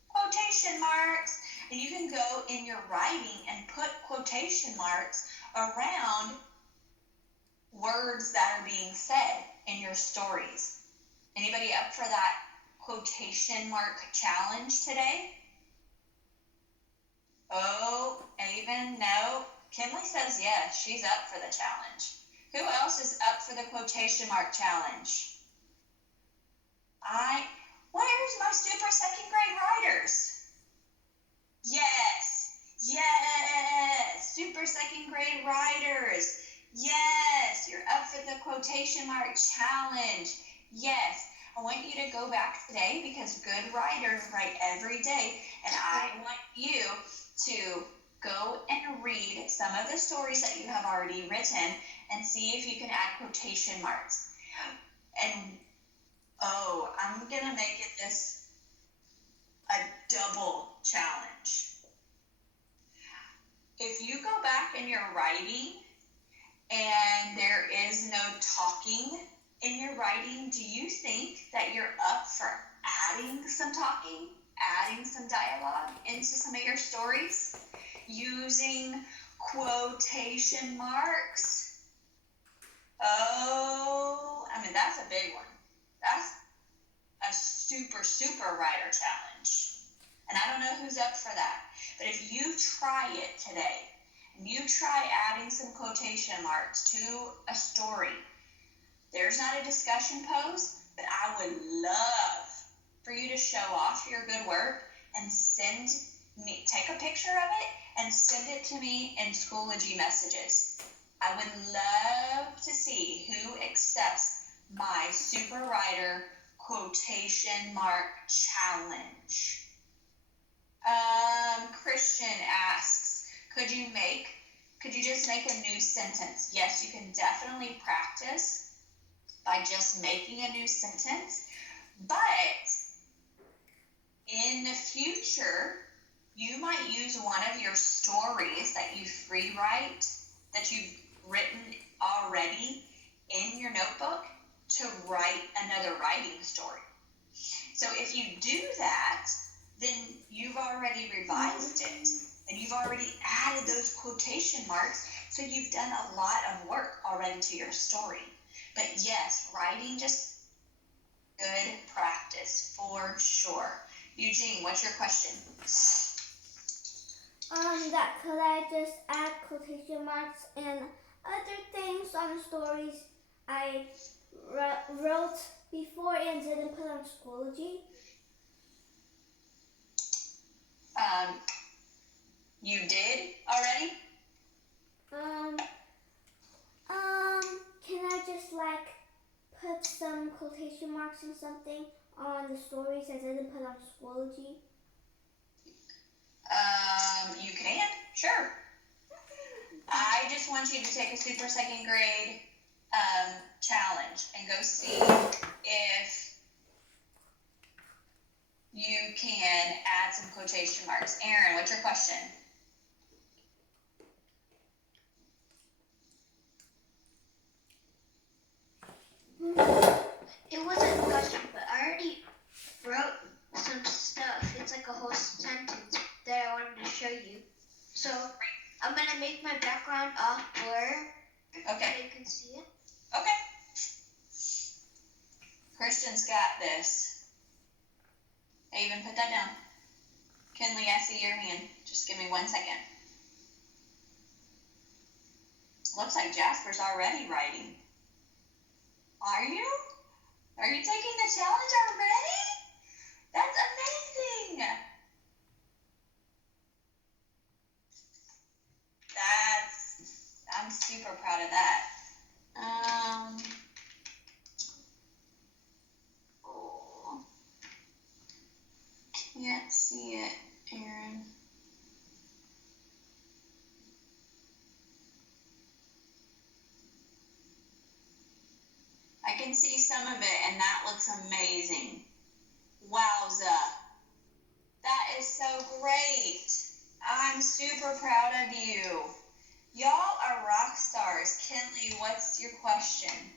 Quotation marks. And you can go in your writing and put quotation marks around words that are being said in your stories. Anybody up for that quotation mark challenge today? Oh, Avon, no. Kinley says yes, she's up for the challenge. Who else is up for the quotation mark challenge? Where's my super second grade writers? Yes, super second grade writers. Yes, you're up for the quotation mark challenge. Yes, I want you to go back today because good writers write every day, and I want you to go and read some of the stories that you have already written and see if you can add quotation marks. And I'm gonna make it this a double challenge. If you go back in your writing and there is no talking in your writing, do you think that you're up for adding some talking, adding some dialogue into some of your stories using quotation marks? That's a big one. That's a super writer challenge. And I don't know who's up for that. But if you try it today, and you try adding some quotation marks to a story, there's not a discussion post, but I would love for you to show off your good work and take a picture of it and send it to me in Schoology messages. I would love to see who accepts my super writer quotation mark challenge. Christian asks, could you just make a new sentence? Yes, you can definitely practice by just making a new sentence, but in the future, you might use one of your stories that you free write, that you've written already in your notebook to write another writing story. So if you do that, then you've already revised it and you've already added those quotation marks. So you've done a lot of work already to your story. But yes, writing just good practice for sure. Eugene, what's your question? That could I just add quotation marks and other things on stories I wrote before and didn't put on Schoology? You did already? Can I just put some quotation marks and something on the stories I didn't put on Schoology? You can, sure. I just want you to take a super second grade challenge and go see if you can add some quotation marks. Aaron, what's your question? It wasn't a question, but I already wrote some stuff. It's like a whole sentence that I wanted to show you. So I'm gonna make my background off blur. Okay. So you can see it. Okay. Christian's got this. I even put that down. Kinley, I see your hand. Just give me 1 second. Looks like Jasper's already writing. Are you? Are you taking the challenge already? That's amazing. I'm super proud of that. Can't see it, Aaron. I can see some of it, and that looks amazing. Wowza. That is so great. I'm super proud of you. Y'all are rock stars. Kinley, what's your question?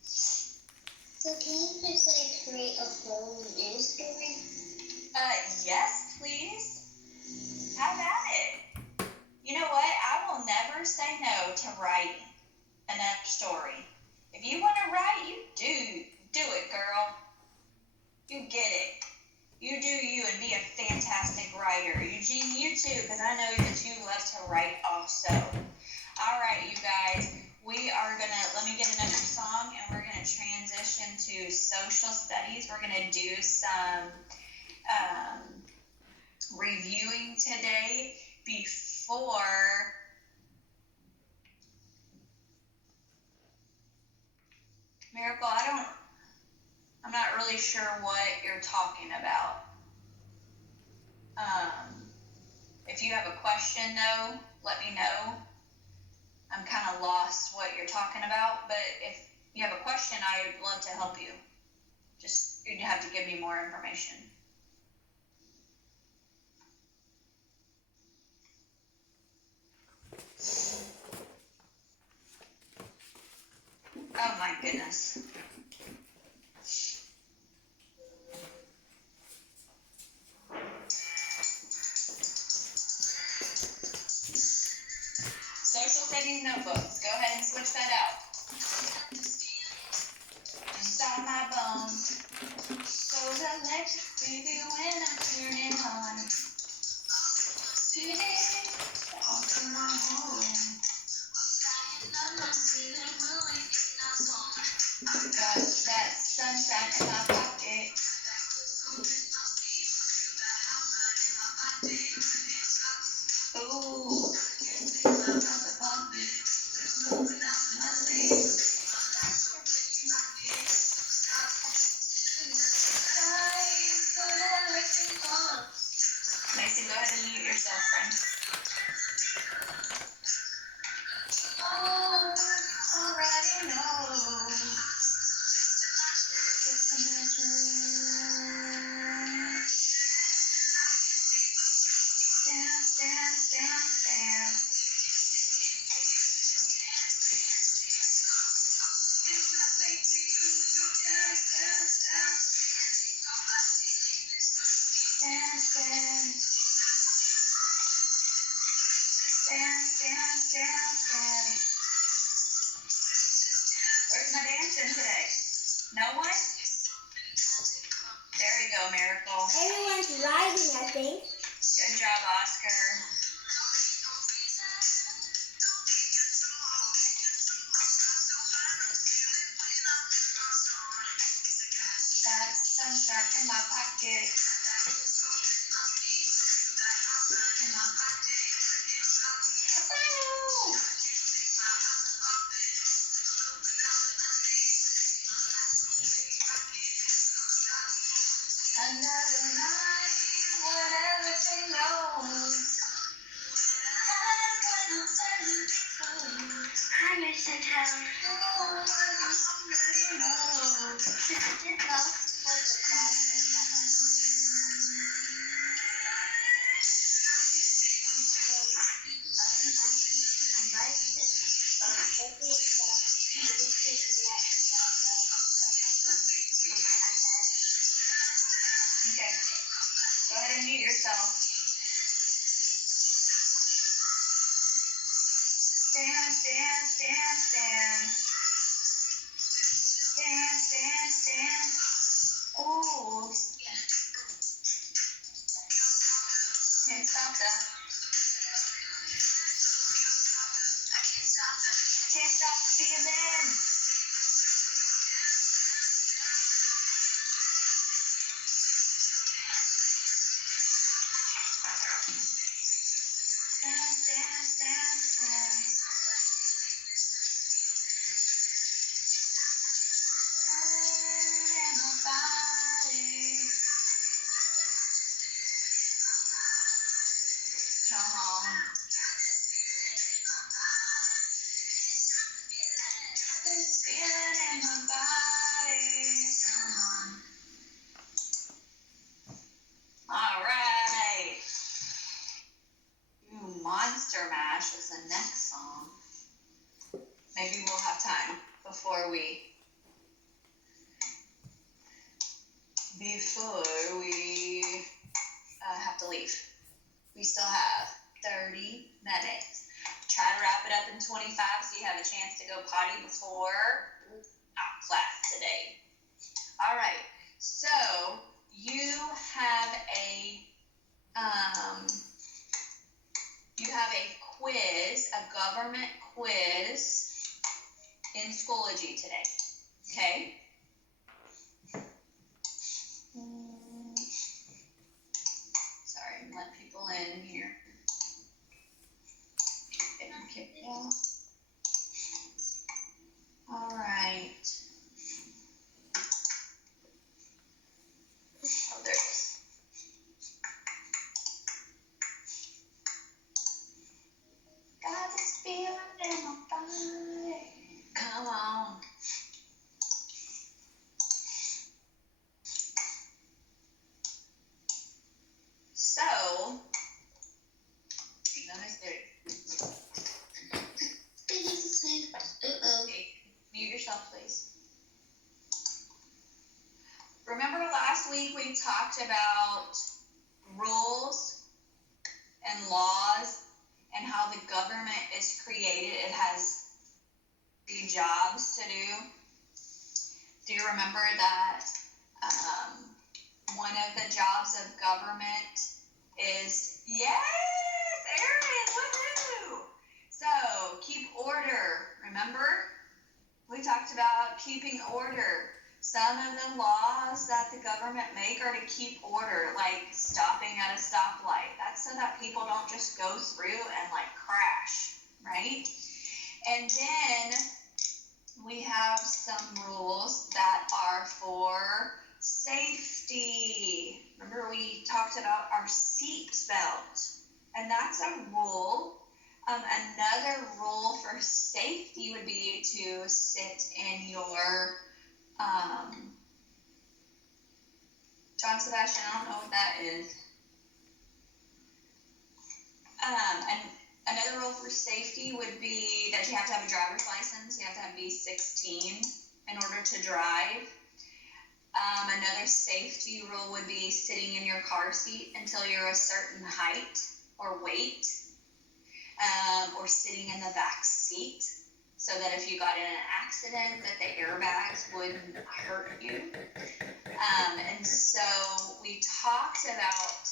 So can you just create a whole new story? Yes, please. Have at it. You know what? I will never say no to writing another story. If you want to write, you do it, girl. You get it. You do you and be a fantastic writer. Eugene, you too, because I know that you love to write also. All right, you guys, let me get another song and we're going to transition to social studies. We're going to do some reviewing today before for Miracle. I'm not really sure what you're talking about. If you have a question though, let me know. I'm kind of lost what you're talking about, but if you have a question, I would love to help you. Just, you have to give me more information. Oh my goodness. Social studies notebooks. Go ahead and switch that out. Inside my bones. So electric, baby, when I turn it on. All to my home. Got that sunshine in my pocket. Ooh. Mason, go ahead and mute yourself, friend. Oh, already know. Just imagine. Dance, dance, dance, dance. Dance, dance. Dance, dance, dance, dance. Where's my dancing today? No one? There you go, Miracle. Everyone's riding, I think. Good job, Oscar. That's sunshine in my pocket. In my pocket. Woo! Another night, when everything goes. Hi, Mr. Town. Okay. Go ahead and mute yourself. Dance, dance, dance, dance. Dance, dance, dance. Ooh. Can't stop that. Can't stop the feeling. Dance, dance, dance, dance. Heart and my body. Come on. This feeling in my body. Come on. All right. Ooh, Monster Mash is the next song. Maybe we'll have time before we have to leave. We still have 30 minutes. Try to wrap it up in 25 so you have a chance to go potty before class today. All right. So you have a quiz, a government quiz in Schoology today. Okay? Sorry, I'm letting people in here. week we talked about rules and laws and how the government is created. It has the jobs to do. Do you remember that one of the jobs of government is, yes, Erin, woohoo! So, keep order, remember? We talked about keeping order. Some of the laws that the government make are to keep order, like stopping at a stoplight. That's so that people don't just go through and like crash, right? And then we have some rules that are for safety. Remember we talked about our seat belt, and that's a rule. Another rule for safety would be to sit in your, John Sebastian, I don't know what that is. And another rule for safety would be that you have to have a driver's license. You have to be 16 in order to drive. Another safety rule would be sitting in your car seat until you're a certain height or weight, or sitting in the back seat so that if you got in an accident that the airbags wouldn't hurt you. And so we talked about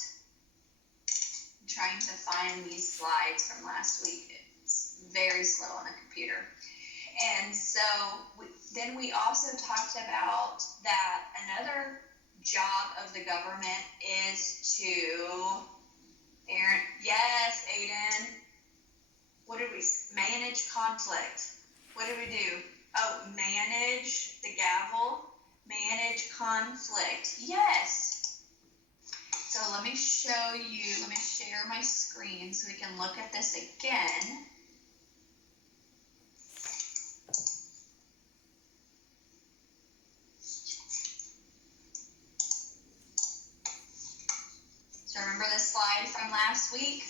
trying to find these slides from last week. It's very slow on the computer. And so then we also talked about that another job of the government is to, Aaron, yes, Aiden, what did we, manage conflict. What did we do? Oh, manage the gavel, manage conflict. Yes. So let me show you, let me share my screen so we can look at this again. So remember the slide from last week?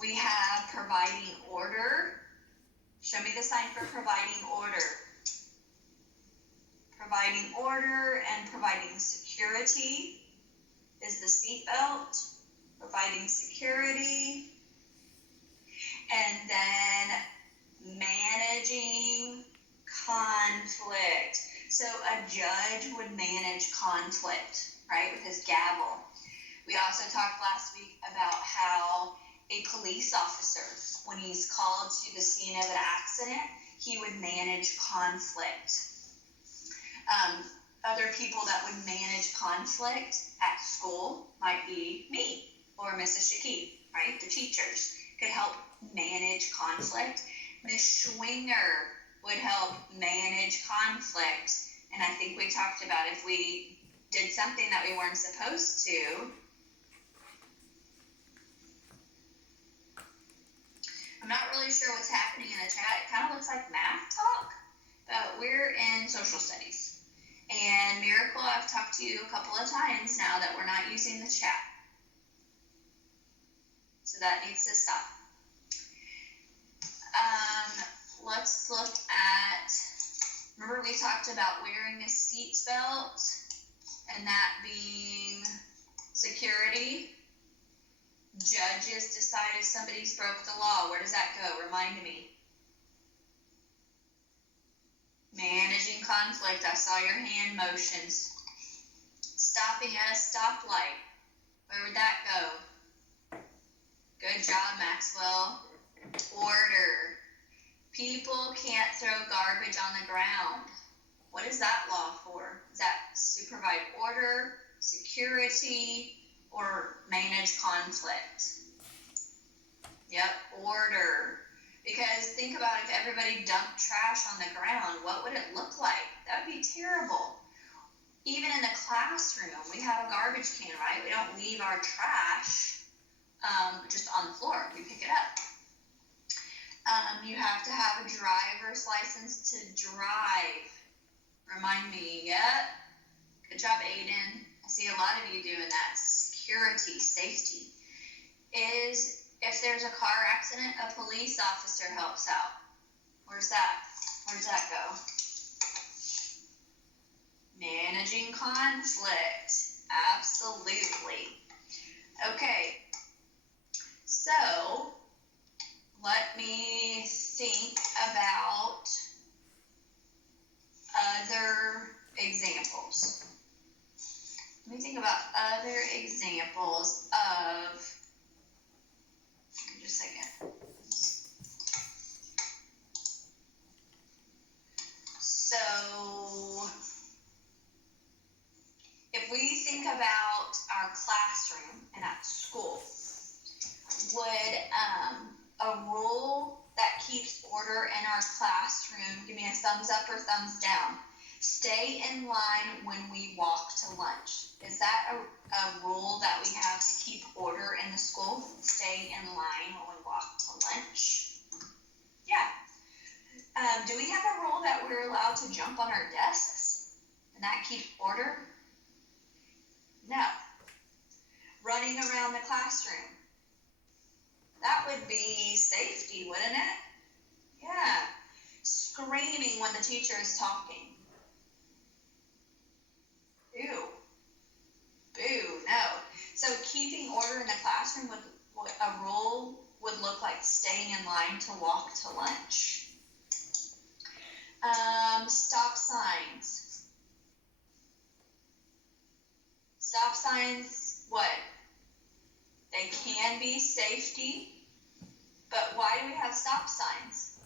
We have providing order. Show me the sign for providing order. Providing order and providing security is the seatbelt. Providing security. And then managing conflict. So a judge would manage conflict, right, with his gavel. We also talked last week about how a police officer, when he's called to the scene of an accident, he would manage conflict. Other people that would manage conflict at school might be me or Mrs. Shakib, right? The teachers could help manage conflict. Ms. Schwinger would help manage conflict. And I think we talked about if we did something that we weren't supposed to, I'm not really sure what's happening in the chat. It kind of looks like math talk, but we're in social studies. And Miracle, I've talked to you a couple of times now that we're not using the chat. So that needs to stop. Let's look at, remember we talked about wearing a seat belt and that being security. Judges decide if somebody's broke the law. Where does that go? Remind me. Managing conflict. I saw your hand motions. Stopping at a stoplight. Where would that go? Good job, Maxwell. Order. People can't throw garbage on the ground. What is that law for? Is that to provide order, security, or manage conflict? Yep, order. Because think about if everybody dumped trash on the ground, what would it look like? That would be terrible. Even in the classroom, we have a garbage can, right? We don't leave our trash just on the floor. We pick it up. You have to have a driver's license to drive. Remind me, yep. Good job, Aiden. I see a lot of you doing that. Security, safety. Is if there's a car accident, a police officer helps out. Where's that? Where does that go? Managing conflict. Absolutely. Okay. So, let me think about other examples. Let me think about other examples of, just a second. So, if we think about our classroom and at school, would a rule that keeps order in our classroom, give me a thumbs up or thumbs down, stay in line when we walk to lunch. Is that a rule that we have to keep order in the school? Stay in line when we walk to lunch? Yeah. Do we have a rule that we're allowed to jump on our desks and that keeps order? No. Running around the classroom. That would be safety, wouldn't it? Yeah. Screaming when the teacher is talking. Boo. Boo, no. So keeping order in the classroom, a rule would look like staying in line to walk to lunch. Stop signs. Stop signs, what? They can be safety, but why do we have stop signs?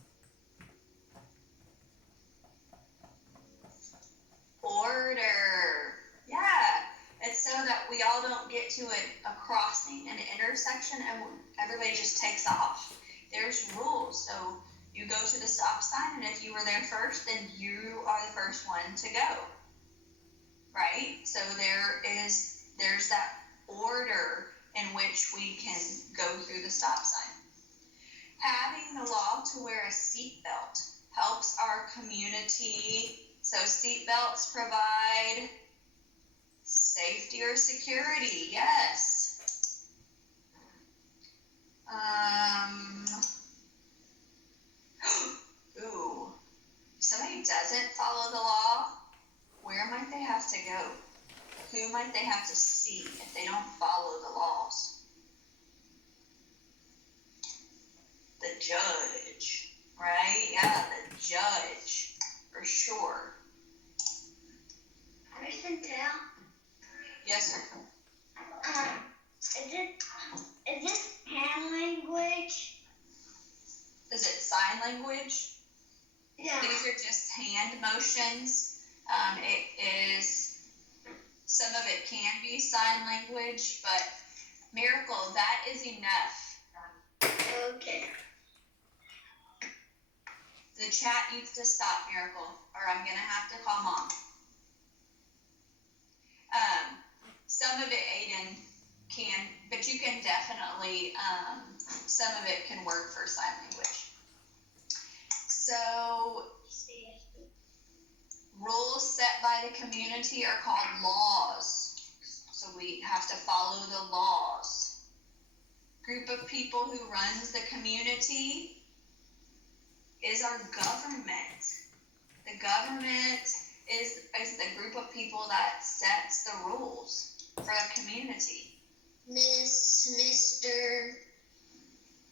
Order. Yeah, it's so that we all don't get to a crossing, an intersection, and everybody just takes off. There's rules, so you go to the stop sign, and if you were there first, then you are the first one to go, right? So there's that order in which we can go through the stop sign. Having the law to wear a seatbelt helps our community. So seatbelts provide safety or security, yes. Ooh, if somebody doesn't follow the law, where might they have to go? Who might they have to see if they don't follow the laws? The judge, right? Yeah, the judge, for sure. Cynthia. Yes, sir. Is this hand language? Is it sign language? Yeah. These are just hand motions. It is, some of it can be sign language, but Miracle, that is enough. Okay. The chat needs to stop, Miracle, or I'm going to have to call Mom. Some of it, Aiden, can, but you can definitely, some of it can work for sign language. So, rules set by the community are called laws. So we have to follow the laws. Group of people who runs the community is our government. The government is the group of people that sets the rules for the community. Mr.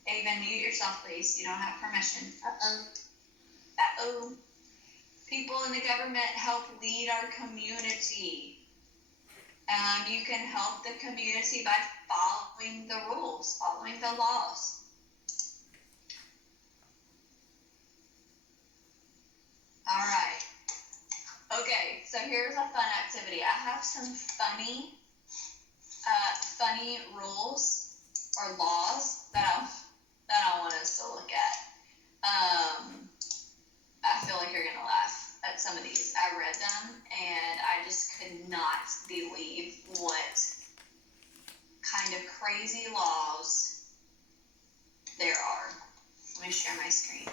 Ava, mute yourself, please. You don't have permission. People in the government help lead our community. You can help the community by following the rules, following the laws. All right. Okay, so here's a fun activity. I have some funny rules or laws that I want us to look at. I feel like you're gonna laugh at some of these. I read them and I just could not believe what kind of crazy laws there are. Let me share my screen.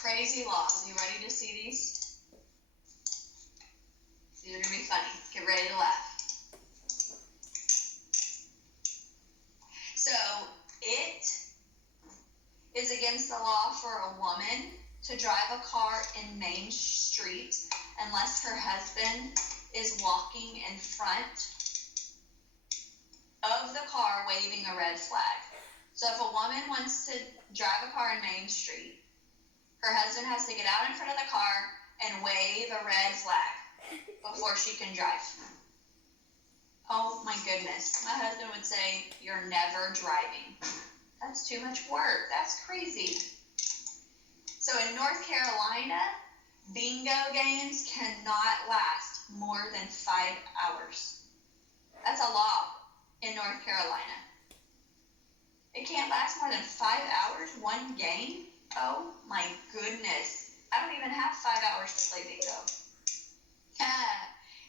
Crazy laws. You ready to see these? These are gonna be funny. Get ready to laugh. So it is the law for a woman to drive a car in Main Street unless her husband is walking in front of the car waving a red flag. So if a woman wants to drive a car in Main Street, her husband has to get out in front of the car and wave a red flag before she can drive. Oh my goodness. My husband would say, "You're never driving." That's too much work. That's crazy. So in North Carolina, bingo games cannot last more than 5 hours. That's a law in North Carolina. It can't last more than 5 hours, one game? Oh my goodness. I don't even have 5 hours to play bingo.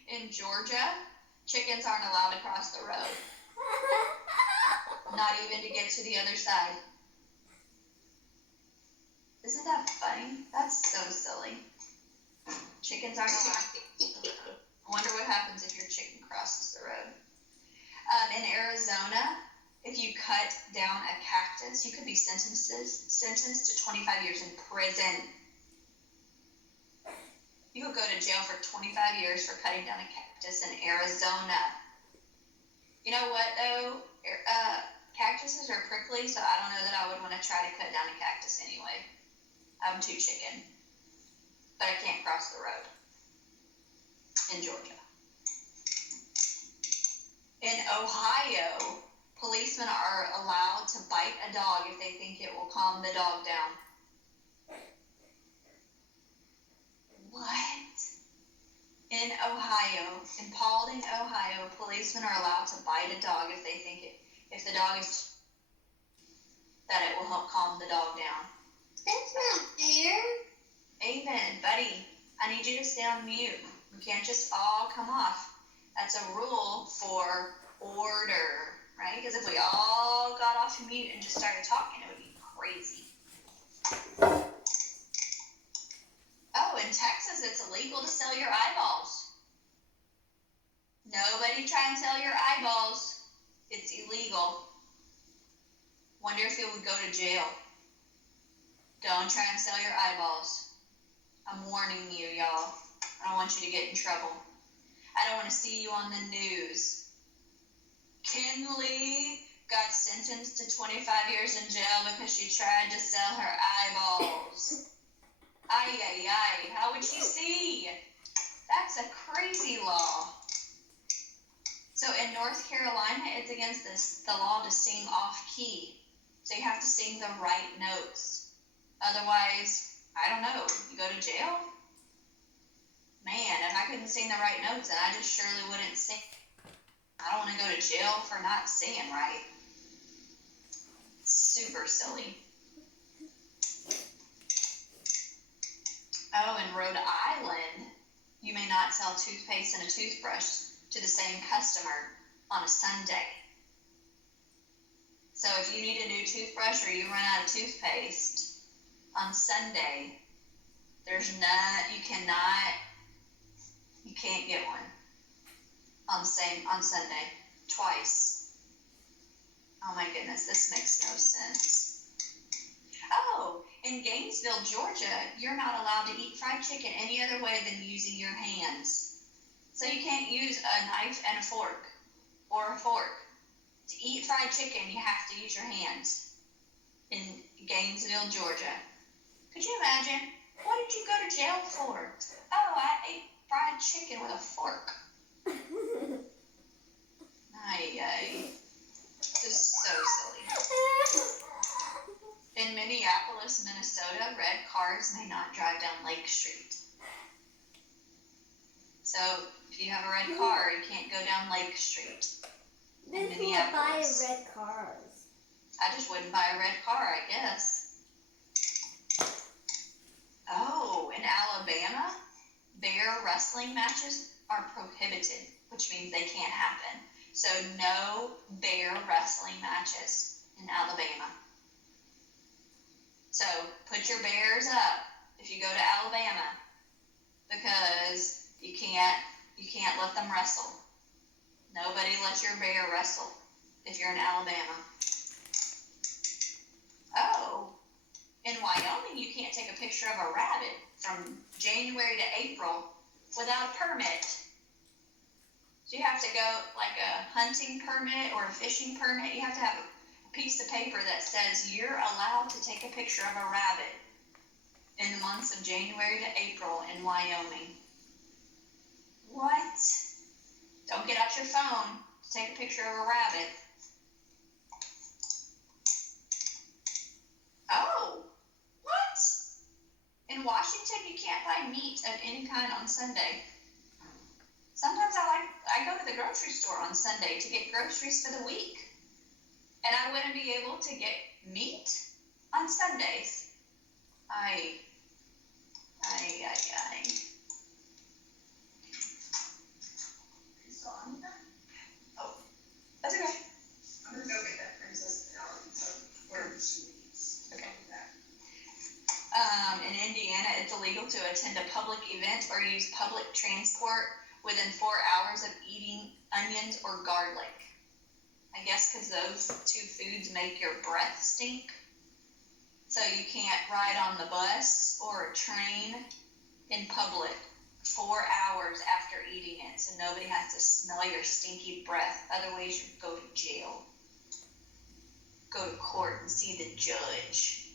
In Georgia, chickens aren't allowed to cross the road. Not even to get to the other side. Isn't that funny? That's so silly. Chickens aren't allowed. I wonder what happens if your chicken crosses the road. In Arizona, if you cut down a cactus, you could be sentenced to 25 years in prison. You could go to jail for 25 years for cutting down a cactus in Arizona. You know what, though? Cactuses are prickly, so I don't know that I would want to try to cut down a cactus anyway. I'm too chicken. But I can't cross the road in Georgia. In Ohio, policemen are allowed to bite a dog if they think it will calm the dog down. What? In Ohio, in Paulding, Ohio, policemen are allowed to bite a dog if they think if the dog is, that it will help calm the dog down. That's not fair. Amen, buddy. I need you to stay on mute. We can't just all come off. That's a rule for order, right? Because if we all got off mute and just started talking, it would be crazy. Oh, in Texas, it's illegal to sell your eyeballs. Nobody try and sell your eyeballs. It's illegal. Wonder if you would go to jail. Don't try and sell your eyeballs. I'm warning you, y'all. I don't want you to get in trouble. I don't want to see you on the news. Kinley got sentenced to 25 years in jail because she tried to sell her eyeballs. Ay, ay, ay. How would she see? That's a crazy law. So in North Carolina, it's against the law to sing off key. So you have to sing the right notes. Otherwise, I don't know, you go to jail? Man, if I couldn't sing the right notes, then I just surely wouldn't sing. I don't want to go to jail for not singing right. Super silly. Oh, in Rhode Island, you may not sell toothpaste and a toothbrush to the same customer on a Sunday. So if you need a new toothbrush or you run out of toothpaste on Sunday, you can't get one on Sunday twice. Oh my goodness, this makes no sense. Oh, in Gainesville, Georgia, you're not allowed to eat fried chicken any other way than using your hands. So you can't use a knife and a fork or a fork. To eat fried chicken, you have to use your hands in Gainesville, Georgia. Could you imagine? What did you go to jail for? Oh, I ate fried chicken with a fork. Ay. Just so silly. In Minneapolis, Minnesota, red cars may not drive down Lake Street. So if you have a red car, you can't go down Lake Street. Then who would buy red cars? I just wouldn't buy a red car, I guess. Oh, in Alabama, bear wrestling matches are prohibited, which means they can't happen. So no bear wrestling matches in Alabama. So put your bears up if you go to Alabama, because you can't let them wrestle. Nobody lets your bear wrestle if you're in Alabama. Oh, in you can't take a picture of a rabbit from January to April without a permit. So you have to go like a hunting permit or a fishing permit. You have to have a piece of paper that says you're allowed to take a picture of a rabbit in the months of January to April in Wyoming. What? Don't get out your phone to take a picture of a rabbit. Oh, what? In Washington, you can't buy meat of any kind on Sunday. Sometimes I go to the grocery store on Sunday to get groceries for the week. And I wouldn't be able to get meat on Sundays. It's on. Oh, that's okay. I'm gonna go get that princess where she needs. Okay. In Indiana, it's illegal to attend a public event or use public transport within 4 hours of eating onions or garlic. I guess because those two foods make your breath stink. So you can't ride on the bus or a train in public 4 hours after eating it, so nobody has to smell your stinky breath. Otherwise, you go to jail. Go to court and see the judge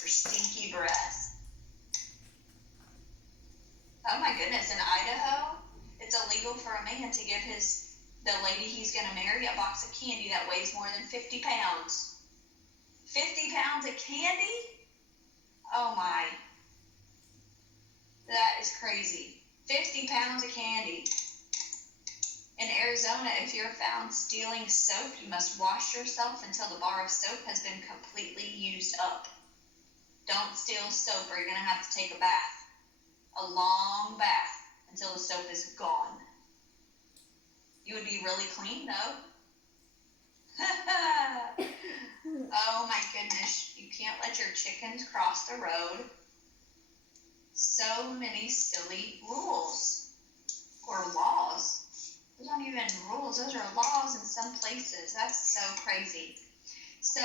for stinky breath. Oh my goodness, in Idaho, it's illegal for a man to give the lady he's going to marry a box of candy that weighs more than 50 pounds. 50 pounds of candy? Oh my. That is crazy. 50 pounds of candy. In Arizona, if you're found stealing soap, you must wash yourself until the bar of soap has been completely used up. Don't steal soap or you're going to have to take a bath. A long bath until the soap is gone. You would be really clean, though. Oh my goodness. You can't let your chickens cross the road. So many silly rules. Or laws. Those aren't even rules. Those are laws in some places. That's so crazy. So,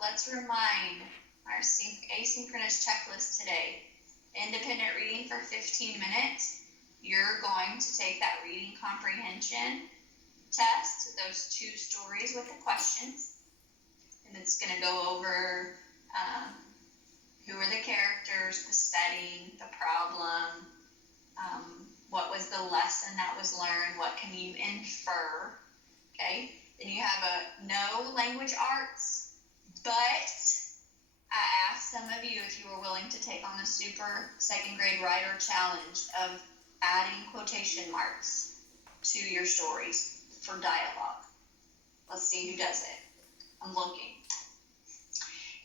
let's remind our asynchronous checklist today. Independent reading for 15 minutes. You're going to take that reading comprehension test, those 2 stories with the questions. And it's going to go over who are the characters, the setting, the problem, what was the lesson that was learned, what can you infer, okay? Then you have a no language arts, but I asked some of you if you were willing to take on the super second grade writer challenge of adding quotation marks to your stories for dialogue. Let's see who does it. I'm looking.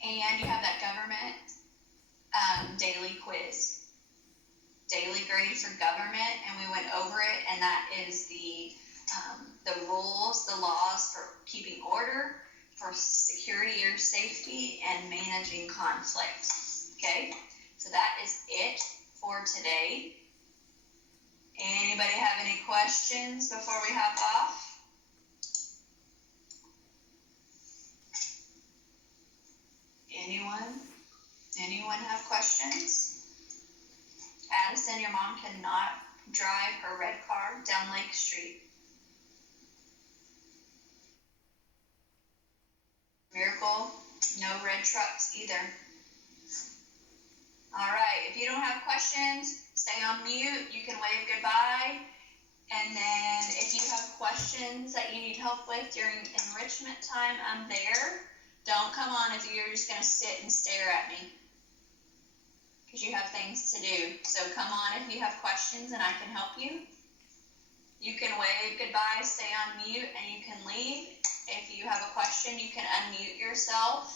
And you have that government daily quiz. Daily grade for government, and we went over it, and that is the rules, the laws for keeping order, for security or safety, and managing conflict. Okay, so that is it for today. Anybody have any questions before we hop off? Anyone have questions? Addison, your mom cannot drive her red car down Lake Street. Miracle, no red trucks either. All right, if you don't have questions, stay on mute. You can wave goodbye. And then if you have questions that you need help with during enrichment time, I'm there. Don't come on if you're just going to sit and stare at me, because you have things to do. So come on if you have questions and I can help you. You can wave goodbye, stay on mute, and you can leave. If you have a question, you can unmute yourself.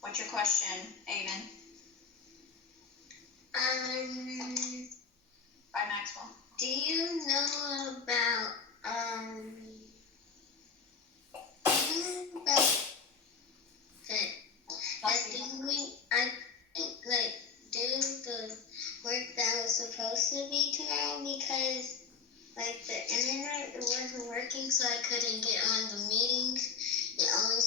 What's your question, Aiden? By Maxwell. Do you know about do the work that was supposed to be tomorrow, because the internet wasn't working, so I couldn't get on the meetings. It only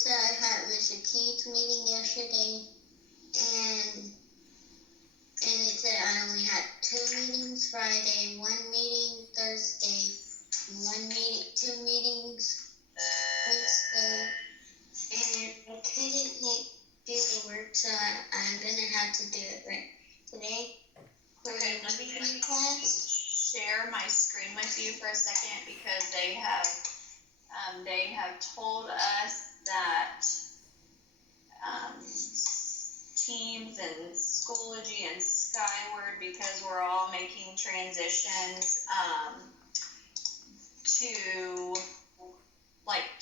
so I'm gonna have to do it right today. Okay, let me share my screen with you for a second because they have told us that Teams and Schoology and Skyward, because we're all making transitions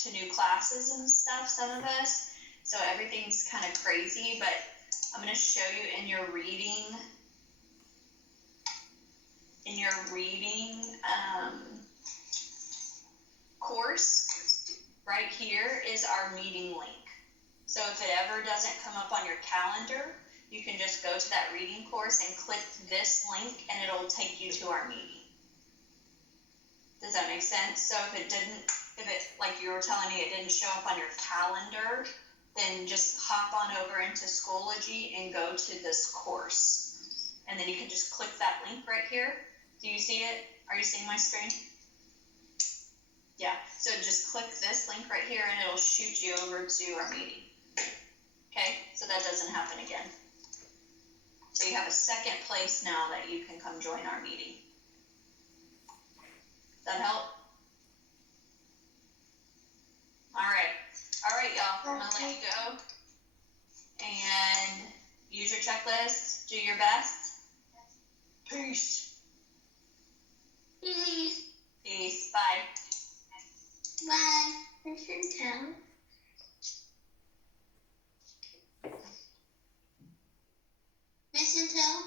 to new classes and stuff, some of us, so everything's kind of crazy, but I'm going to show you in your reading course. Right here is our meeting link. So if it ever doesn't come up on your calendar, you can just go to that reading course and click this link and it'll take you to our meeting. Does that make sense? So like you were telling me, it didn't show up on your calendar, then just hop on over into Schoology and go to this course. And then you can just click that link right here. Do you see it? Are you seeing my screen? Yeah, so just click this link right here and it'll shoot you over to our meeting. Okay, so that doesn't happen again. So you have a second place now that you can come join our meeting. Does that help? All right, y'all, I'm gonna let you go and use your checklist, do your best. Peace. Peace, bye. Bye. Listen to. Listen to.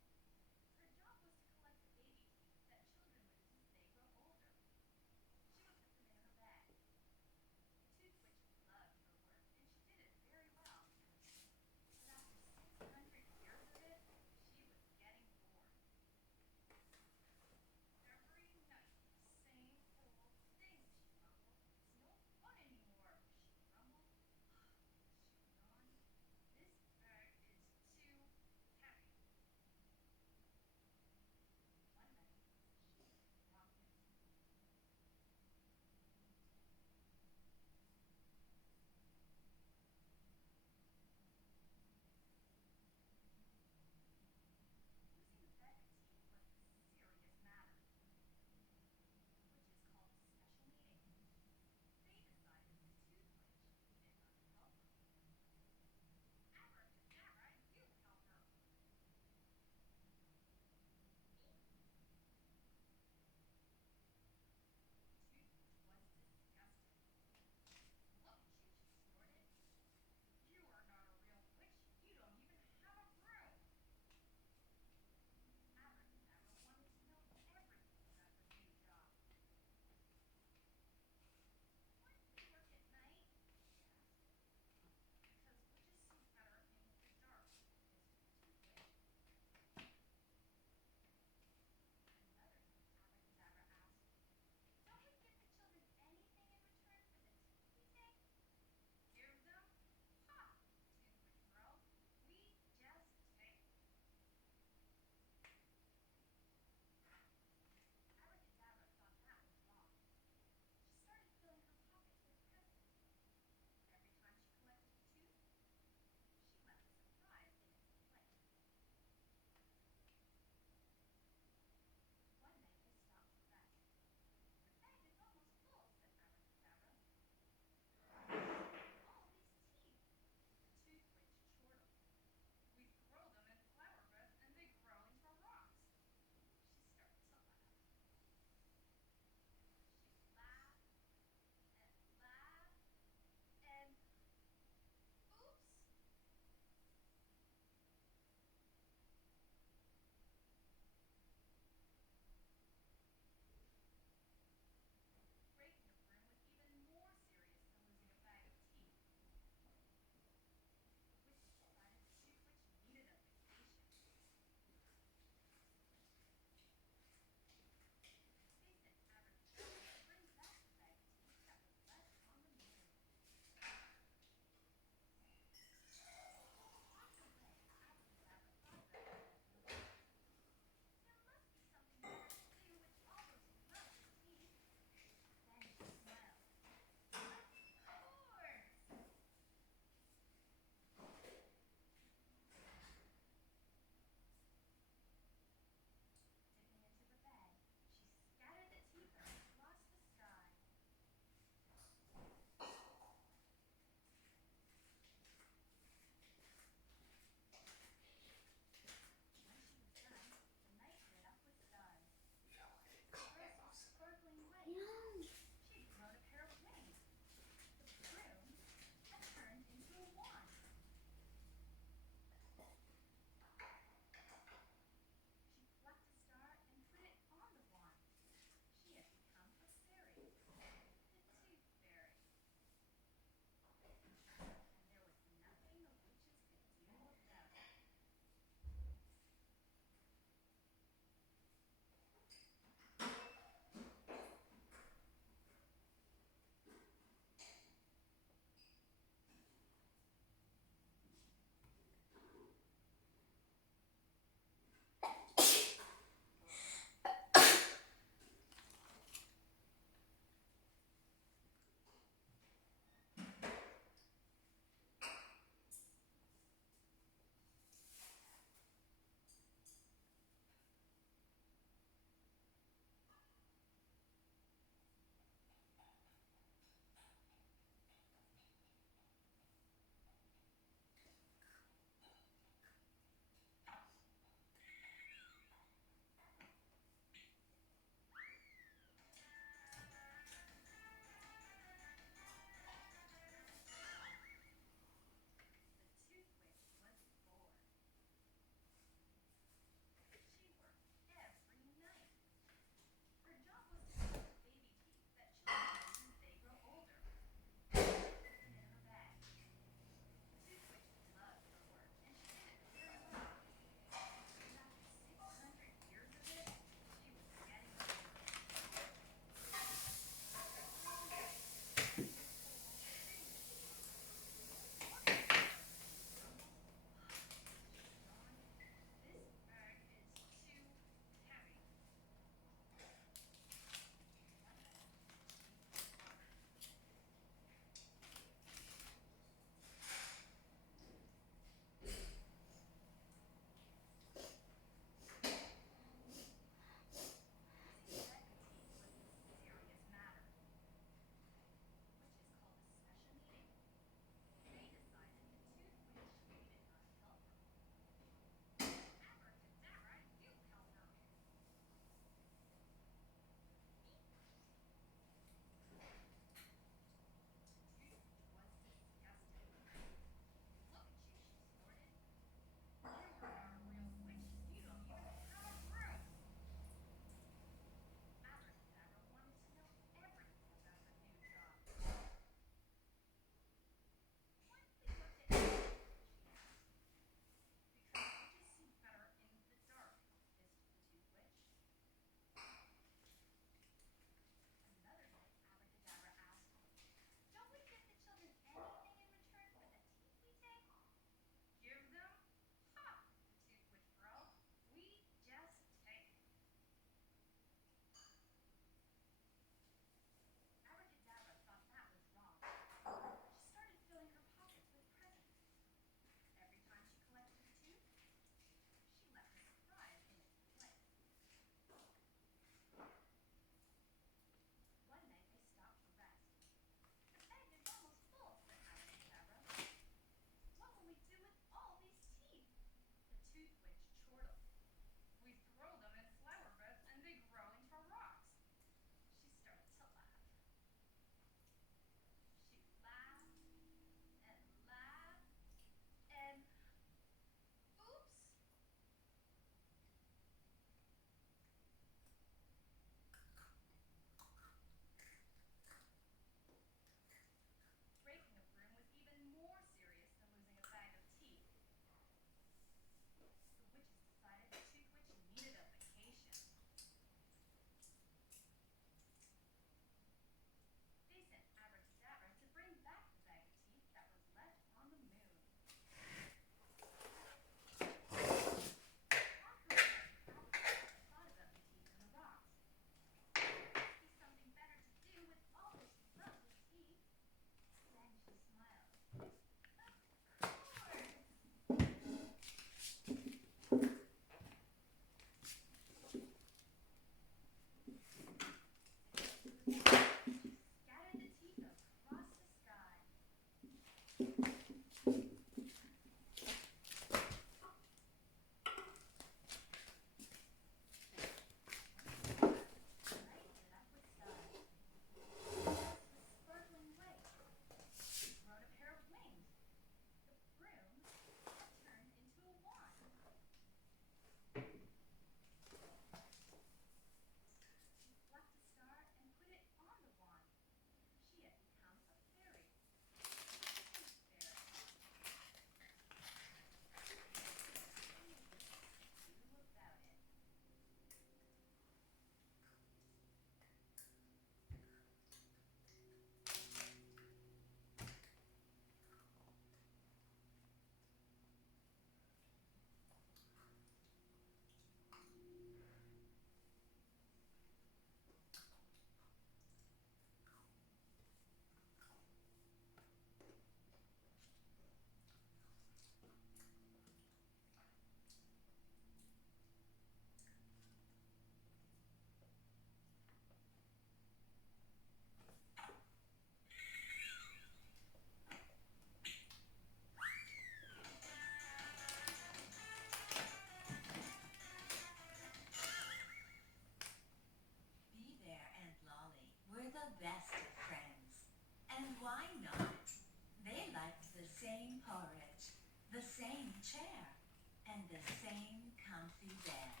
chair and the same comfy bed.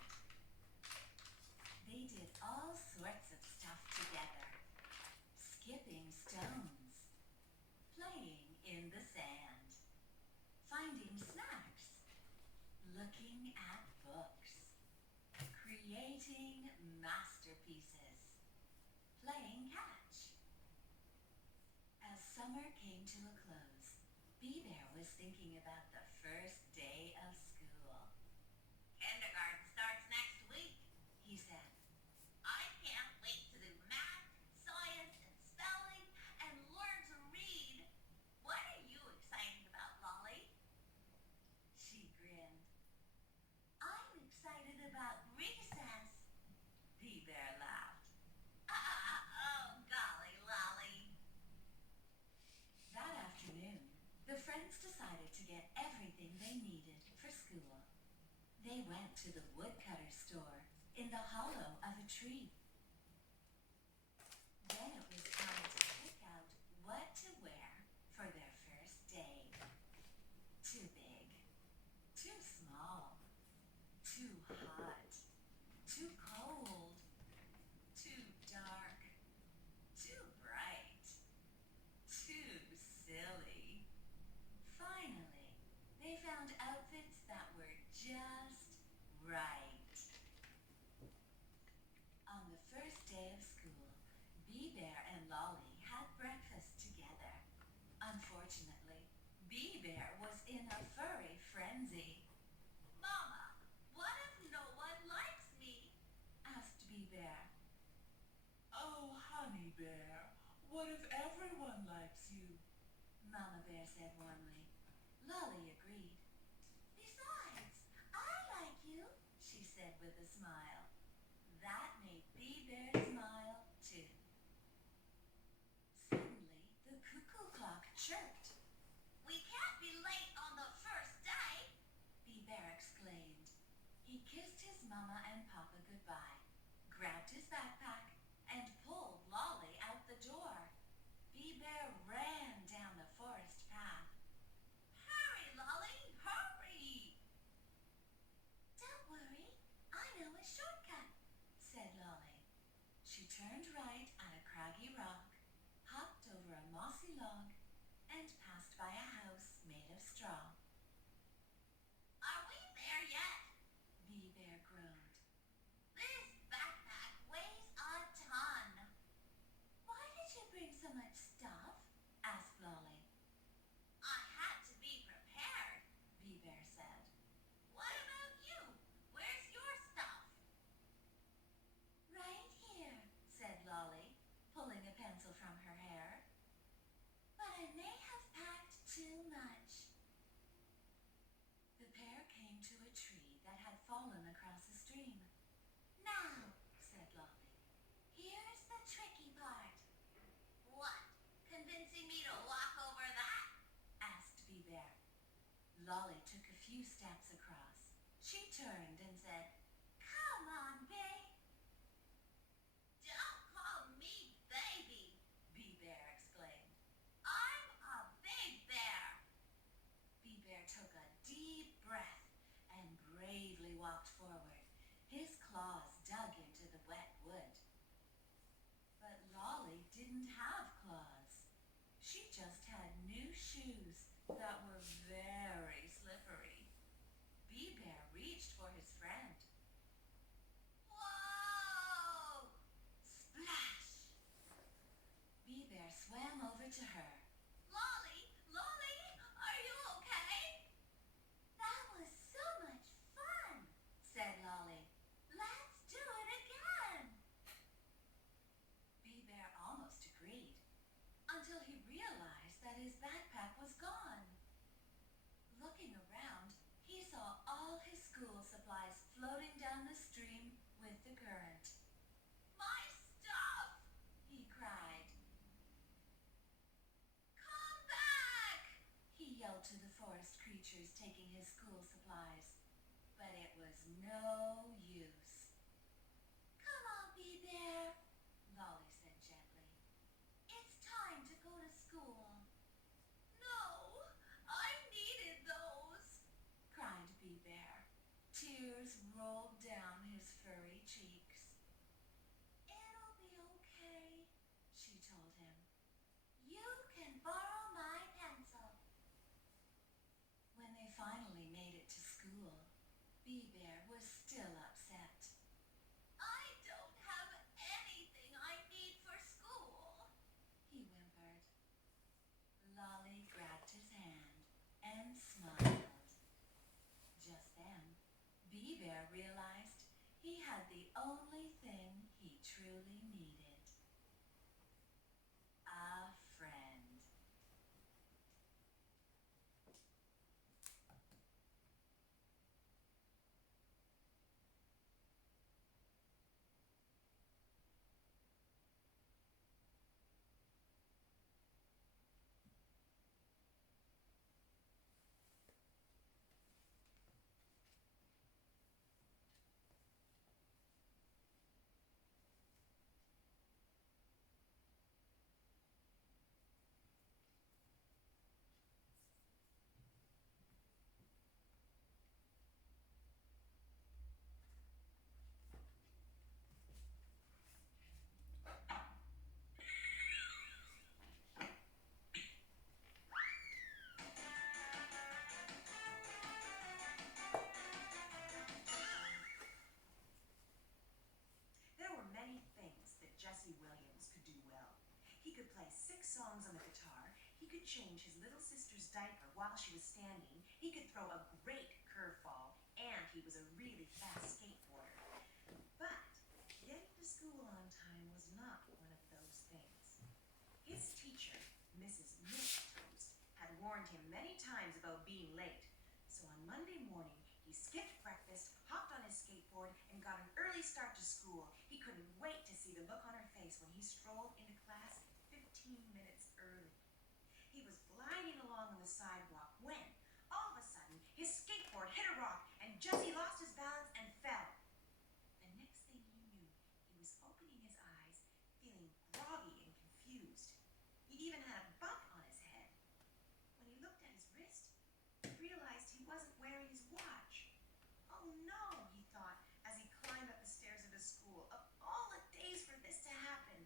They did all sorts of stuff together, skipping stones, playing in the sand, finding snacks, looking at books, creating masterpieces, playing catch. As summer came to a close, Bear was thinking about the first day of school. Kindergarten starts next week, he said. I can't wait to do math, science, and spelling, and learn to read. What are you excited about, Lolly? She grinned. I'm excited about recess. Bear laughed. Oh, golly, Lolly. That afternoon, the friends decided to get everything they needed for school. They went to the woodcutter store in the hollow of a tree. Then it was time to pick out what to wear for their first day. Too big, too small, too hot, too cold, too dark, too bright, too silly. Finally, they found outfits that were just right. On the first day of school, Bear and Lolly had breakfast together. Unfortunately, Bear was in a furry frenzy. Mama, what if no one likes me? Asked Bear. Oh, honey bear, what if everyone likes you? Mama Bear said warmly. Lolly agreed. Besides, I like you, she said with a smile. That made Bear smile too. Suddenly, the cuckoo clock chirped. We can't be late on the first day, Bear exclaimed. He kissed his mama and papa goodbye, grabbed his backpack, and pulled Lolly out the door. Bear ran down the forest path. Hurry, Lolly, hurry! Don't worry, I know a shortcut, said Lolly. She turned right on a craggy rock, hopped over a mossy log, and passed by a house made of straw. Are we there yet? Bear groaned. This backpack weighs a ton. Why did you bring so much stuff? Asked Lolly. I had to be prepared, Bear said. What about you? Where's your stuff? Right here, said Lolly, pulling a pencil from her hair. But I may have packed too much. The pair came to a tree that had fallen across a stream. Now, said Lolly, here's the tricky part. What? Convincing me to walk over that? Asked Bear. Lolly took a few steps across. She turned and said, Come on, babe. Don't call me baby, Bear exclaimed. I'm a big bear. Bear took a deep breath and bravely walked forward. His claws dug into the wet wood. But Lolly didn't have claws. She just had new shoes that were very slippery. Bear reached for his friend. Whoa! Splash! Bear swam over to her. Lolly, are you okay? That was so much fun, said Lolly. Let's do it again. Bear almost agreed, until he realized that his backpack was gone. Looking around, he saw all his school supplies floating down the stream with the current. My stuff! He cried. Come back! He yelled to the forest creatures taking his school supplies. But it was no use. Come on, Bear, Lolly said gently. It's time to go to school. No, I needed those, cried Bee-Bear was still upset. I don't have anything I need for school, he whimpered. Lolly grabbed his hand and smiled. Just then, Bee-Bear realized he had the only thing he truly needed. A friend. There were many things that Jesse Williams could do well. He could play 6 songs on the guitar, he could change his little sister's diaper while she was standing, he could throw a great curveball, and he was a really fast skateboarder. But getting to school on time was not one of those things. His teacher, Mrs. Milquetoast, had warned him many times about being late. So on Monday morning, he skipped breakfast, hopped on his skateboard, and got an early start to school. He couldn't wait to see the look on her face when he strolled into class 15 minutes early. He was gliding along on the sidewalk when, all of a sudden, his skateboard hit a rock and Jesse lost his balance and fell. The next thing he knew, he was opening his eyes, feeling groggy and confused. He even had a bump on his head. When he looked at his wrist, he realized he wasn't wearing his watch. Oh no, he thought as he climbed up the stairs of his school. Of all the days for this to happen.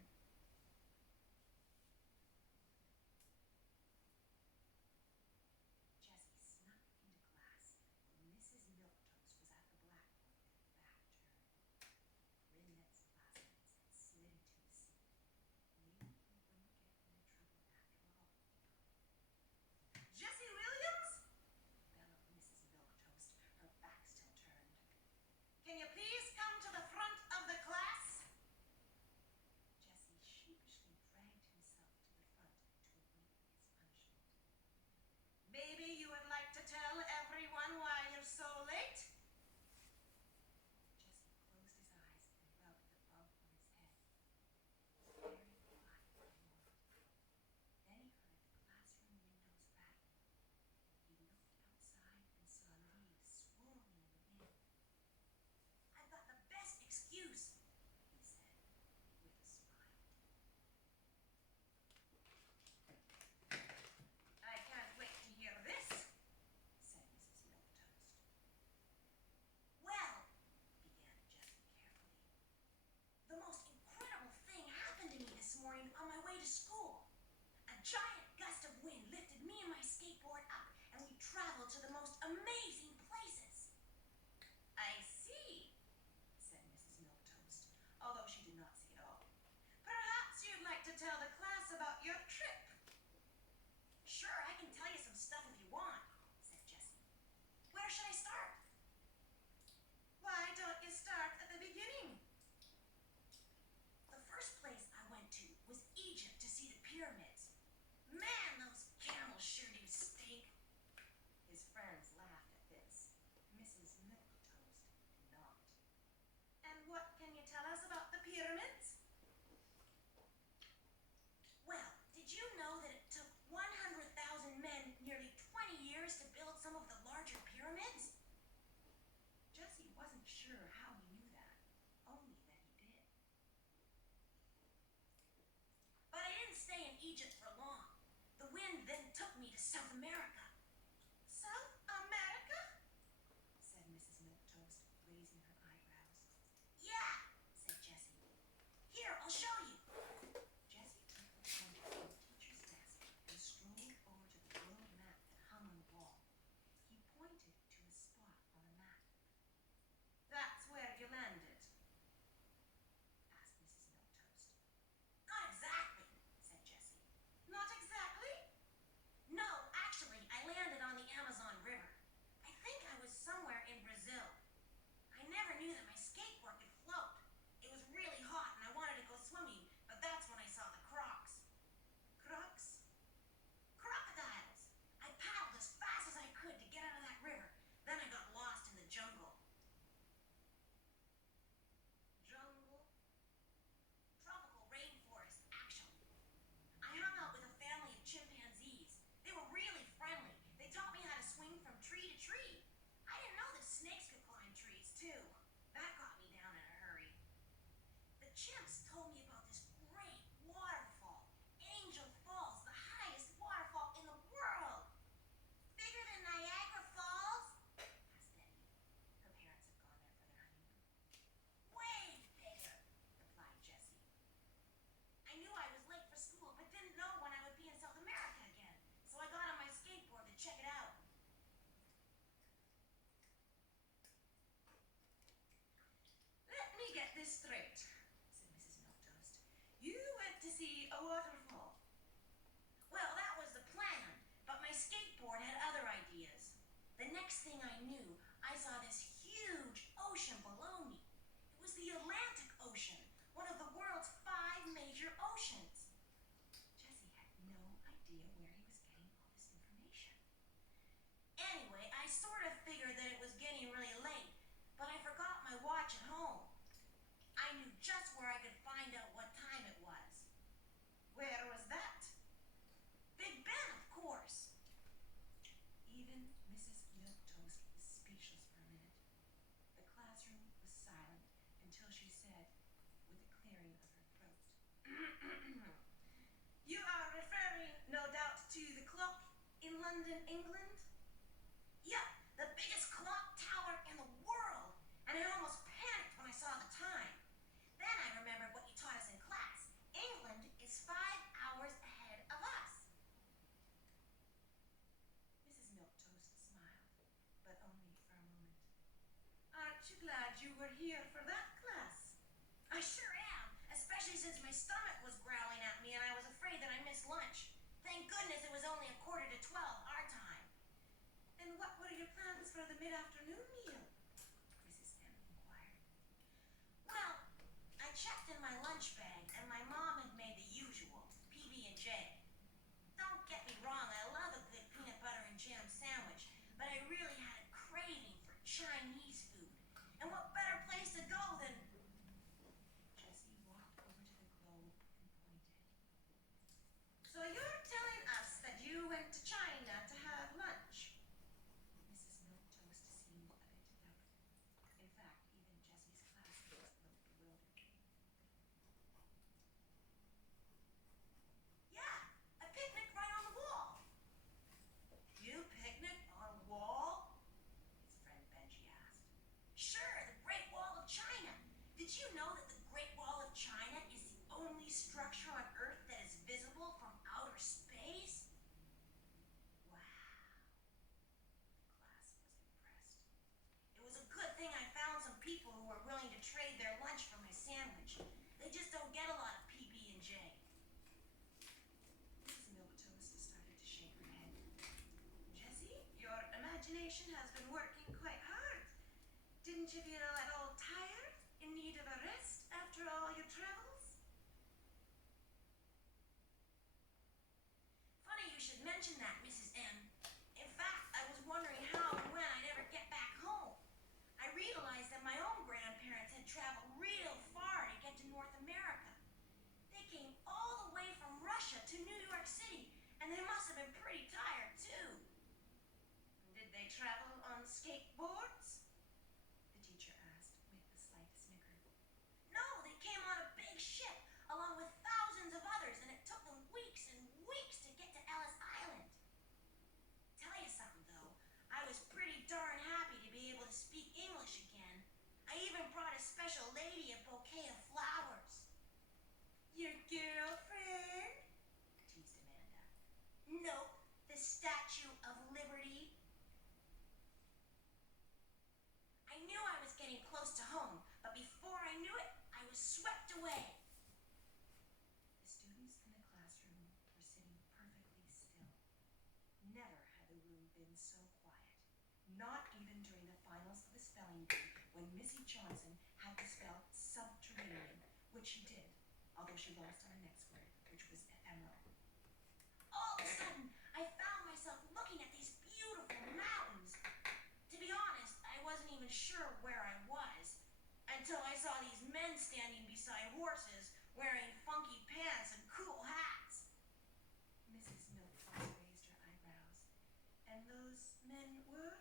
chimps told me about this great waterfall. Angel Falls, the highest waterfall in the world. Bigger than Niagara Falls? Asked Betty. Her parents had gone there for their honeymoon. Way bigger, replied Jessie. I knew I was late for school, but didn't know when I would be in South America again, so I got on my skateboard to check it out. Let me get this straight, said Mrs. Milktoast. You went to see a waterfall. Well, that was the plan, but my skateboard had other ideas. The next thing I knew, I saw this huge ocean below me. It was the Atlantic Ocean, one of the world's 5 major oceans. Jessie had no idea where he was getting all this information. Anyway, I sort of figured that it was getting really late, but I forgot my watch at home. I knew just where I could find out what time it was. Where was that? Big Ben, of course. Even Mrs. Milktoast was speechless for a minute. The classroom was silent until she said, with a clearing of her throat, You are referring, no doubt, to the clock in London, England? Yeah, the biggest clock tower in the world, and I almost panicked when I saw the time. Then I remembered what you taught us in class. England is 5 hours ahead of us. Mrs. Milktoast smiled, but only for a moment. Aren't you glad you were here for that class? I sure am, especially since my stomach was growling at me and I was afraid that I missed lunch. Thank goodness it was only 11:45 our time. And what were your plans for the mid-afternoon meal? Mrs. M inquired. Well, I checked in my lunch bag and my mom had made the usual, PB&J. Don't get me wrong, I love a good peanut butter and jam sandwich, but I really had a craving for Chinese food. And what better place to go than... Jessie walked over to the globe and pointed. So you're telling us that you went to China to have lunch? Mrs. Milktoast seemed a bit doubtful. In fact, even Jessie's classmates looked bewildered. Yeah, a picnic right on the wall. You picnic on a wall? His friend Benji asked. Sure, the Great Wall of China. Did you know that the Great Wall of China is the only structure on Earth that is visible from outer space? Wow. The class was impressed. It was a good thing I found some people who were willing to trade their lunch for my sandwich. They just don't get a lot of PB&J. Mrs. Milktoast started to shake her head. Jessie, your imagination has been working quite hard. Didn't you feel at all tired? In need of a rest after all your travels? Funny you should mention that, Mrs. M. In fact, I was wondering how and when I'd ever get back home. I realized that my own grandparents had traveled real far to get to North America. They came all the way from Russia to New York City, and they must have been pretty tired, too. Did they travel on skateboards? The teacher asked with a slight snicker. No, they came on a big ship, along with thousands of others, and it took them weeks and weeks to get to Ellis Island. Tell you something, though. I was pretty darn happy to be able to speak English again. I even brought a special lady a bouquet of flowers. Your girlfriend? Teased Amanda. Nope, the Statue of Liberty. I knew I was getting close to home, but before I knew it, I was swept away. The students in the classroom were sitting perfectly still. Never had the room been so quiet. Not even during the finals of the spelling bee, when Missy Johnson had to spell subterranean, which she did, although she lost on the next word, which was ephemeral. All of a sudden, I found myself looking at these beautiful mountains. To be honest, I wasn't even sure where I was, until I saw these men standing beside horses, wearing funky pants and cool hats. Mrs. Milktoast raised her eyebrows. And those men were?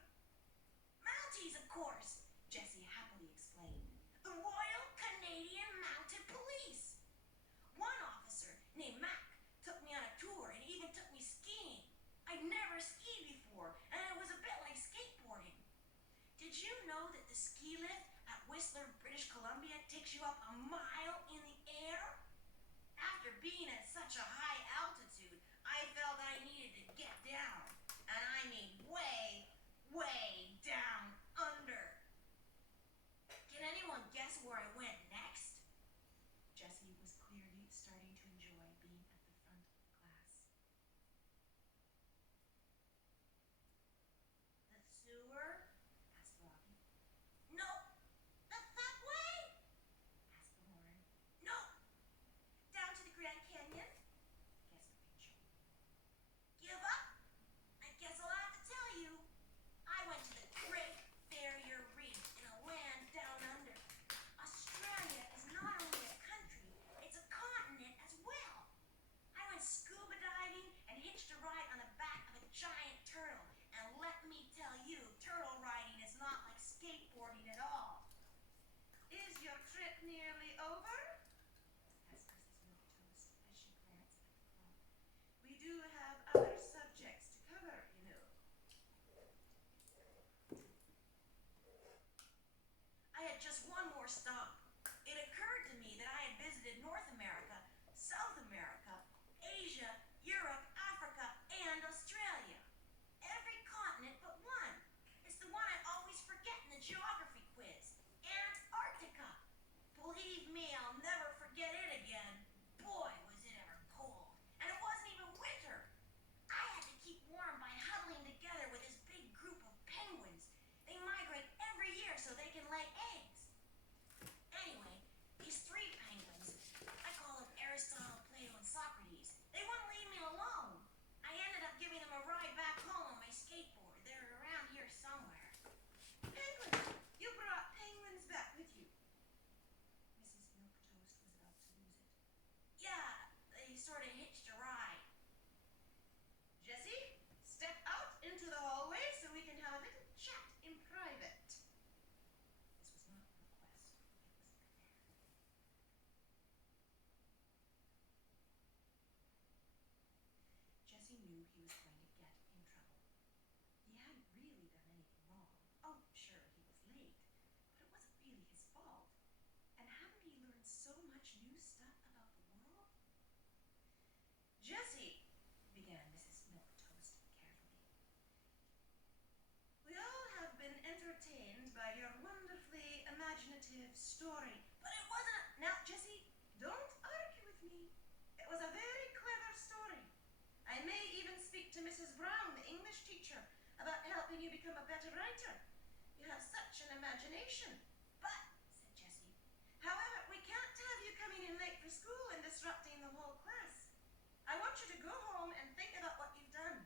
Mounties, of course, Jessie happily explained. The Royal Canadian Mounted Police. the ski lift at Whistler, British Columbia takes you up a mile in the air? After being at such a high altitude, I felt I needed to get down. And I mean way, way down under. Can anyone guess where I went next? Jessie was clearly starting to enjoy being at the front of the class. The sewer? Asked Robbie. No. The subway? Asked Lauren. No. Down to the Grand Canyon? Guessed Rachel. Give up? I guess I'll have to tell you. I went to the Great Barrier Reef in a land down under. Australia is not only a country, it's a continent as well. I went scuba diving and hitched a ride on the back of a giant turtle. And let me tell you, turtle riding is not like skateboarding at all. Is your trip nearly over? Asked Mrs. Milquetoast as she glanced at the clock. We do have other subjects to cover, you know. I had just one more stop. It occurred to me that I had visited North America, South America, Asia, Europe, Africa, and Australia. Every continent but one. It's the one I always forget in the geography quiz. Antarctica. Believe me, I'll never forget it again. Boy, was it ever cold. And it wasn't even winter. I had to keep warm by huddling together with this big group of penguins. They migrate every year so they can lay eggs. Anyway, these three penguins, I call them Aristotle, Plato, and Socrates, they wouldn't leave me alone. I ended up giving them a ride back home on my skateboard. They're around here somewhere. Penguins! You brought penguins back with you. Mrs. Milquetoast was about to lose it. Yeah, they sort of hitched a ride. Jessie, step out into the hallway so we can have a little chat in private. This was not a request. It was a command. Jessie knew he was going to get in trouble. He hadn't really done anything wrong. Oh, sure, he was late, but it wasn't really his fault. And hadn't he learned so much new stuff about the world? Jessie, began Mrs. Milquetoast carefully. We all have been entertained by your wonderfully imaginative story. But it wasn't. Now, Jessie, don't argue with me. It was a very clever story. I may even speak to Mrs. Brown, the English teacher, about helping you become a better writer. You have such an imagination. But, said Jessie, however, we can't have you coming in late for school and disrupting the whole class. I want you to go home and think about what you've done.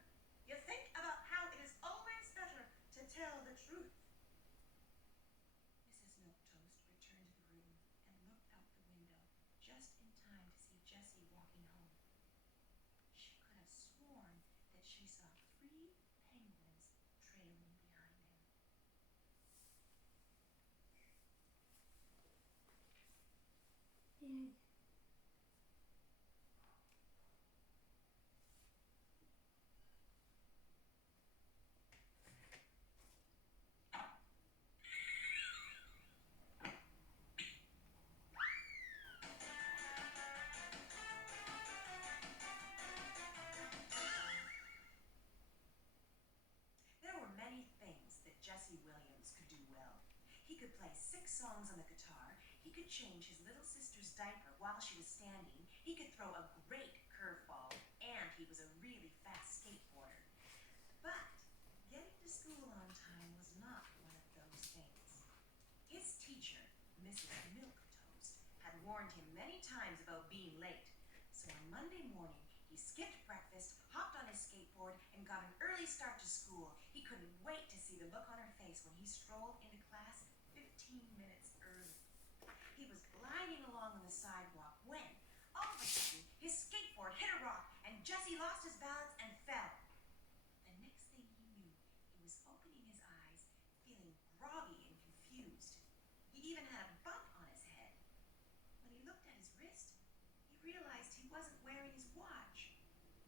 You think about how it is always better to tell the truth. Mrs. Milquetoast returned to the room and looked out the window just in time to see Jessie walking home. She could have sworn that she saw 3 penguins trailing behind him. There were many things that Jessie Williams could do well. He could play 6 songs on the guitar. He could change his little sister's diaper while she was standing. He could throw a great curveball, and he was a really fast skateboarder. But getting to school on time was not one of those things. His teacher, Mrs. Milquetoast, had warned him many times about being late. So on Monday morning, he skipped breakfast, hopped on his skateboard, and got an early start to school. He couldn't wait to see the look on her face when he strolled into class 15 minutes early. He was gliding along on the sidewalk when, all of a sudden, his skateboard hit a rock and Jessie lost his balance and fell. The next thing he knew, he was opening his eyes, feeling groggy and confused. He even had a bump on his head. When he looked at his wrist, he realized he wasn't wearing his watch.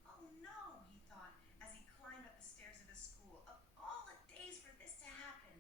Oh no, he thought as he climbed up the stairs of his school. Of all the days for this to happen.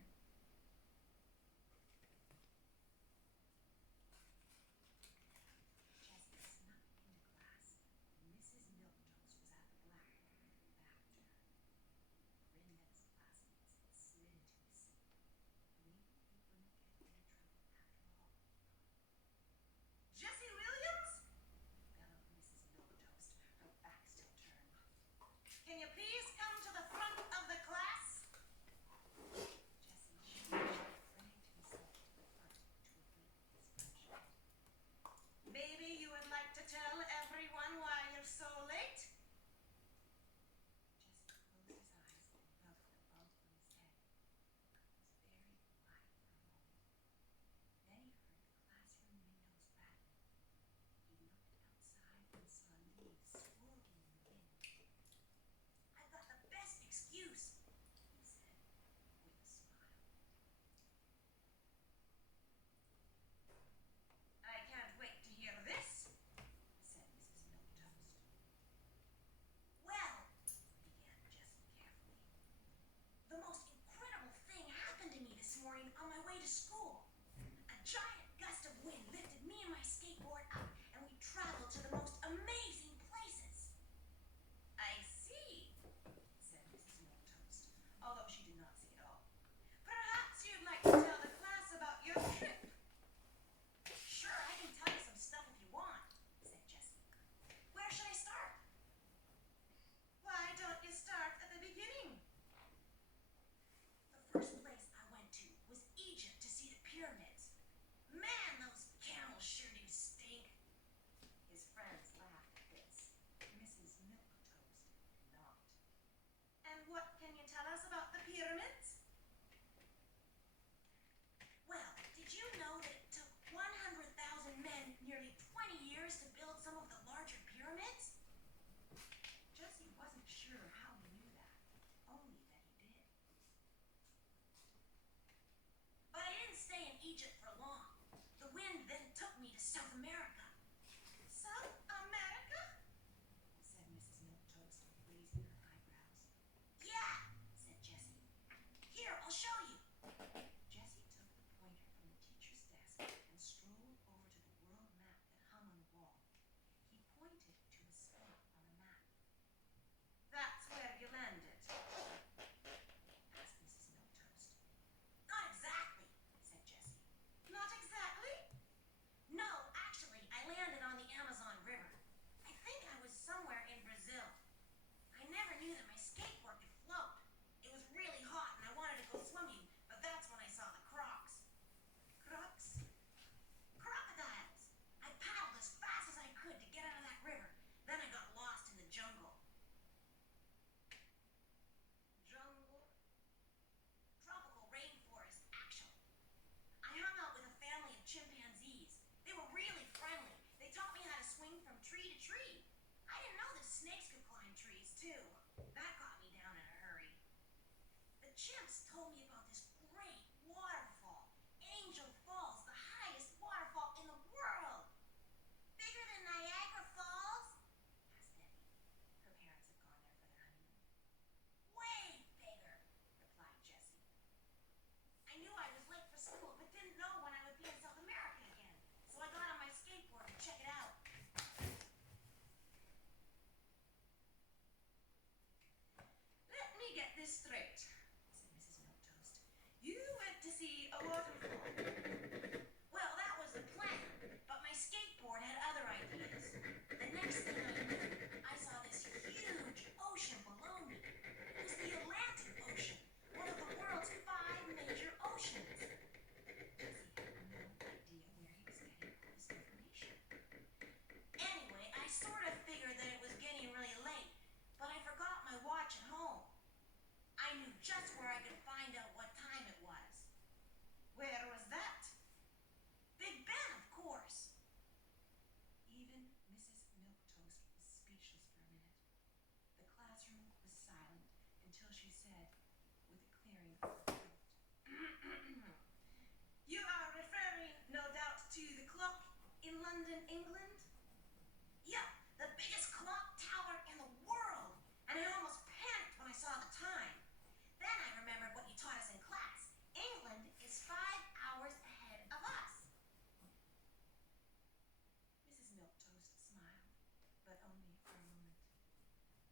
straight, said Mrs. Milquetoast. You went to see a waterfall. Well, that was the plan, but my skateboard had other ideas. The next thing I knew, I saw this huge ocean below me. It was the Atlantic Ocean, one of the world's 5 major oceans. Jesse had no idea where he was getting all this information. Anyway, I sort of figured that it was getting really late, but I forgot my watch at home. I knew just where I could find out what time it was. Where was that? Big Ben, of course. Even Mrs. Milquetoast was speechless for a minute. The classroom was silent until she said, with a clearing of her throat, You are referring, no doubt, to the clock in London, England? Yeah, the biggest clock tower in the world. And I almost panicked when I saw the time. Then I remembered what you taught us in class. England is 5 hours ahead of us. Mrs. Milquetoast smiled, but only for a moment.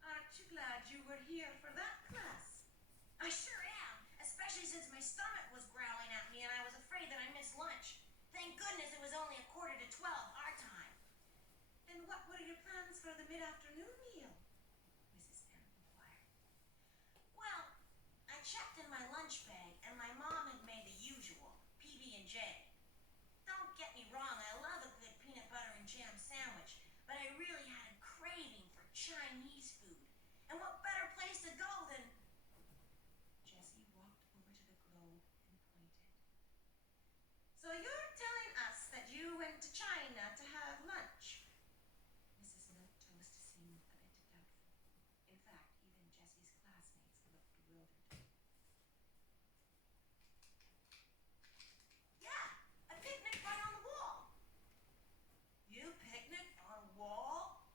Aren't you glad you were here for that class? I sure am, especially since my stomach was growling at me and I was afraid that I missed lunch. Thank goodness it was only 11:45 our time. Then what were your plans for the mid-afternoon meal? Mrs. M inquired. Well, I checked in my lunch bag and my mom had made the usual, PB&J. Don't get me wrong, I love a good peanut butter and jam sandwich, but I really had a craving for Chinese food. And what better place to go than... Jessie walked over to the globe and pointed. So you're telling us that you went to China to have lunch? Mrs. Milquetoast seemed a bit doubtful. In fact, even Jessie's classmates looked bewildered. Yeah, a picnic right on the wall. You picnicked on a wall?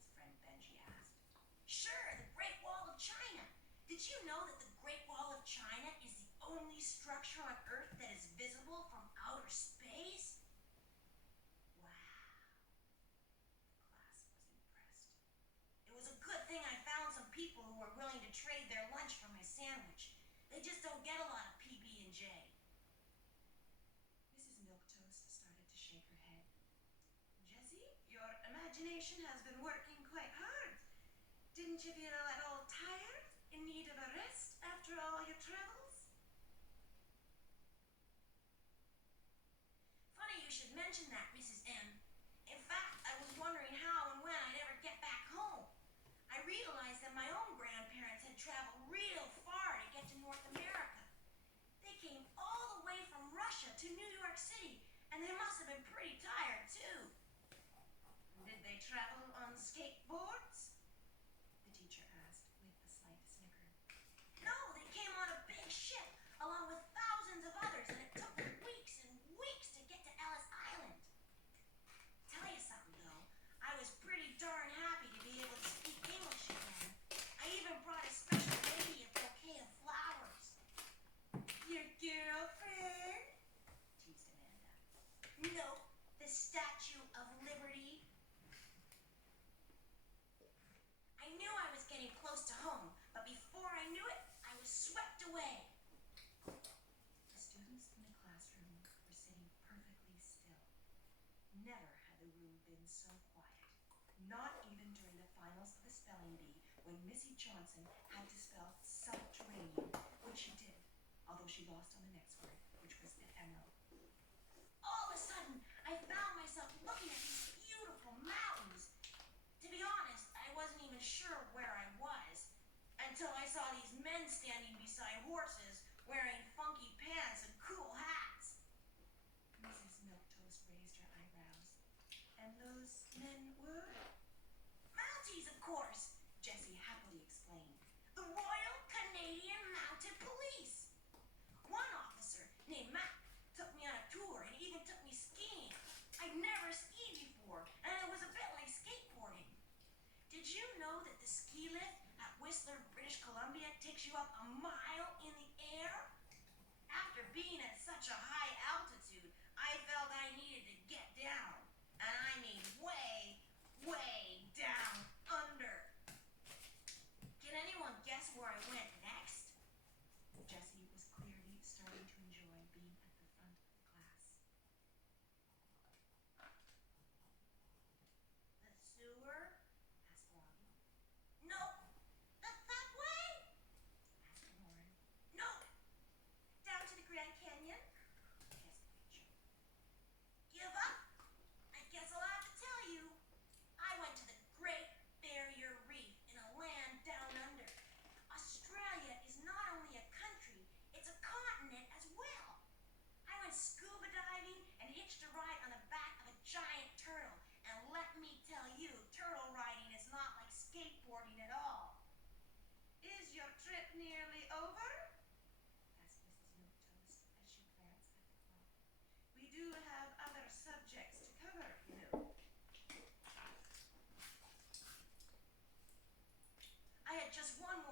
His friend Benji asked. Sure, the Great Wall of China. Did you know that the Great Wall of China is the only structure on Earth that is visible from outer space? Wow. The class was impressed. It was a good thing I found some people who were willing to trade their lunch for my sandwich. They just don't get a lot of PB&J. Mrs. Milquetoast started to shake her head. Jessie, your imagination has been working quite hard. Didn't you feel at all tired? In need of a rest after all your travels? Funny you should mention that, Mrs. M. In fact, I was wondering how and when I'd ever get back home. I realized that my own grandparents had traveled real far to get to North America. They came all the way from Russia to New York City, and they must have been pretty tired, too. Did they travel on skateboards? The teacher asked with a slight snicker. No, they came on a big ship, along with thousands of others, and it took them weeks and weeks to get to Ellis Island. Tell you something, though. I was pretty darn happy to be able to speak English again. I even brought a special lady a bouquet of flowers. Your girlfriend? Teased Amanda. No, the Statue of Liberty. I knew I was getting close to home, but before I knew it, I was swept away. The students in the classroom were sitting perfectly still. Never had the room been so quiet. Not even during the finals of the spelling bee, when Missy Johnson had to spell subterranean, which she did, although she lost on the next word, which was ephemeral. All of a sudden, I found myself looking at these beautiful mountains. To be honest, I wasn't even sure where I was, until I saw these men standing beside horses, wearing funky pants and cool hats. Mrs. Milquetoast raised her eyebrows. And those men were? Mounties, of course, Jessie happily explained. The Royal Canadian Mounted Police. One officer, named Matt, took me on a tour and even took me skiing. I'd never skied before, and it was a bit like skateboarding. Did you know that the ski lift at Whistler, British Columbia takes you up a mile in the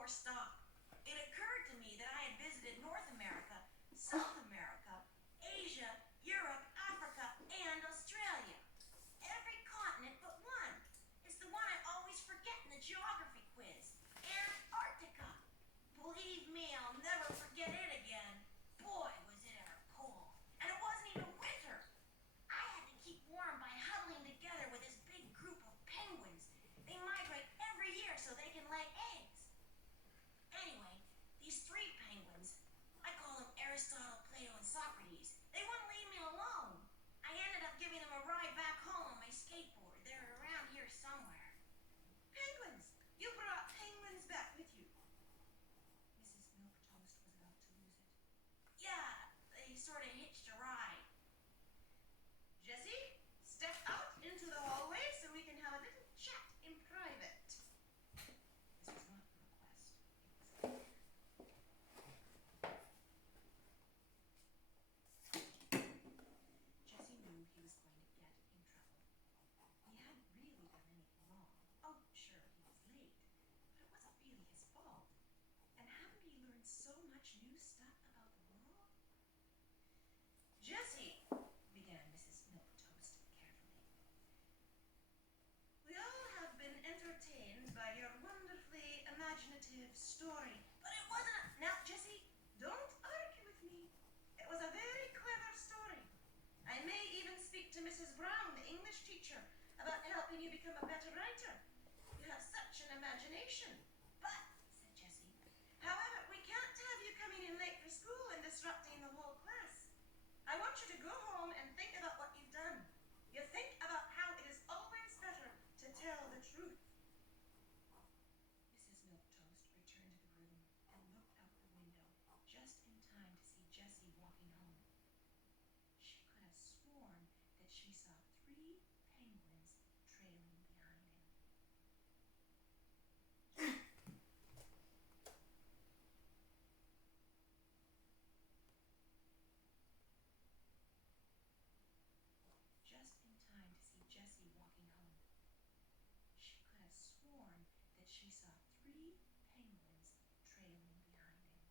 more stop. It occurred to me that I had visited North America, South America, Asia, Europe, Africa, and Australia. Every continent but one. It's the one I always forget in the geography quiz. Antarctica. Believe me, I'll never forget it again. Boy, was it ever cold. And it wasn't even winter. I had to keep warm by huddling together with this big group of penguins. They migrate every year so they can lay eggs. Anyway, these three penguins, I call them Aristotle, Plato, and Socrates, they wouldn't leave me alone. I ended up giving them a ride back home on my skateboard. They're around here somewhere. Penguins! You brought penguins back with you. Mrs. Milk Toast was about to lose it. Yeah, they sort of hitched a ride. Jessie, step out into the hallway so we can have a little chat in private. This was not a request. It was Jessie knew he was going to get in trouble. He hadn't really done anything wrong. Oh, sure, he was late, but it wasn't really his fault. And hadn't he learned so much new stuff about the world? Jessie, began Mrs. Milk Toast carefully. We all have been entertained by your wonderfully imaginative story. But it wasn't. Now, Jessie, don't argue with me. It was a very clever story. I may even speak to Mrs. Brown, the English teacher, about helping you become a better writer. You have such an imagination. But, said Jessie, however, we can't have you coming in late for school and disrupting the whole class. I want you to go home and think about what you've done. You think about how it is always better to tell the truth. Mrs. Milk Toast returned to the room and looked out the window just in time to see Jessie walking home. She could have sworn that she saw 3 penguins trailing behind him. Just in time to see Jessie walking home. She could have sworn that she saw 3 penguins trailing behind him.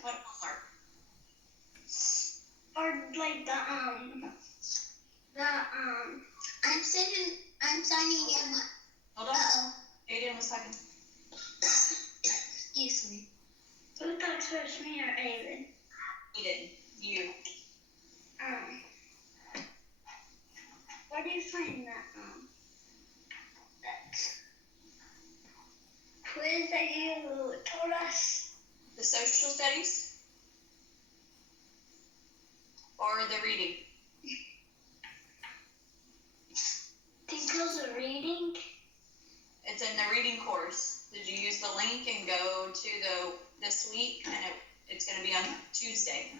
What homework? Or like I'm signing in my, Hold on. Aiden was talking. excuse me. Who talks first, me or Aiden? Aiden, you. Where do you find that quiz that you told us? The social studies? Or the reading? Think it was a reading? It's in the reading course. Did you use the link and go to this week? And it's going to be on Tuesday.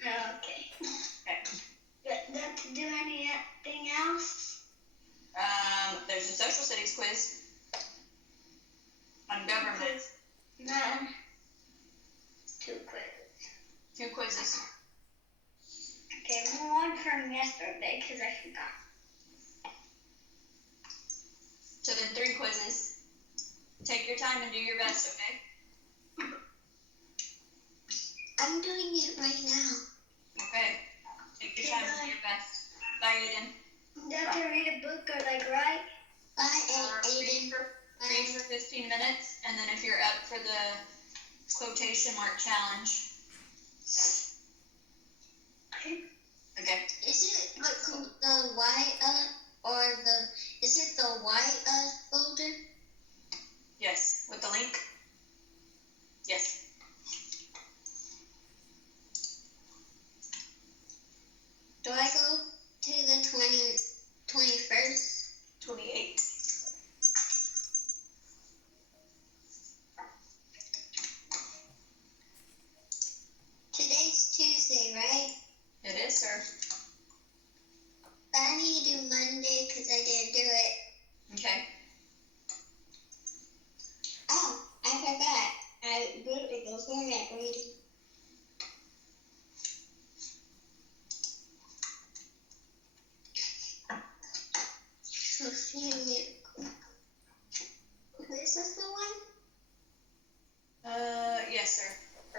Okay. Okay. Not to do anything else? There's a social studies quiz on government. No. 2 quizzes. 2 quizzes. Okay, one from yesterday because I forgot. So then 3 quizzes. Take your time and do your best, okay? I'm doing it right now. Okay. Take your time and do your best. Bye, Aiden. Do you have to read a book or like write? Bye, Aiden. Read for 15 minutes, and then if you're up for the quotation mark challenge. Okay. Okay. Is it like the white is it the white folder? Yes. With the link? Yes. Do I go to the 21st? 28. sir. But I need to do Monday because I didn't do it. Okay. Oh, I forgot. I wrote it before that reading. Sophia Miracle. This is the one? Yes, sir.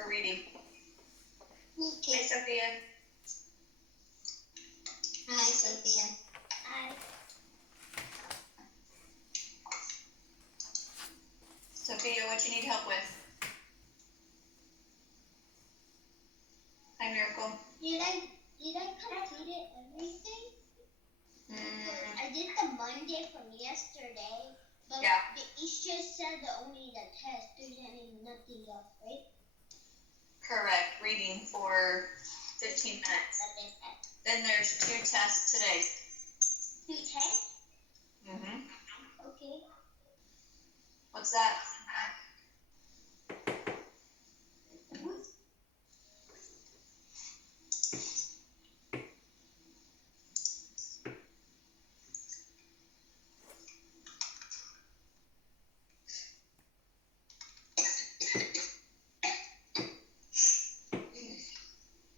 Or reading. Okay. Hey, Sophia. Hi, Sophia. I Sophia, what you need help with? Hi, Miracle. did I complete everything? Mm, I did the Monday from yesterday, but Yeah. it's just said only the test. There's nothing else, right? correct. Reading for 15 minutes. That's it. Then there's 2 tests today. 2 tests? Mm-hmm. Okay. What's that?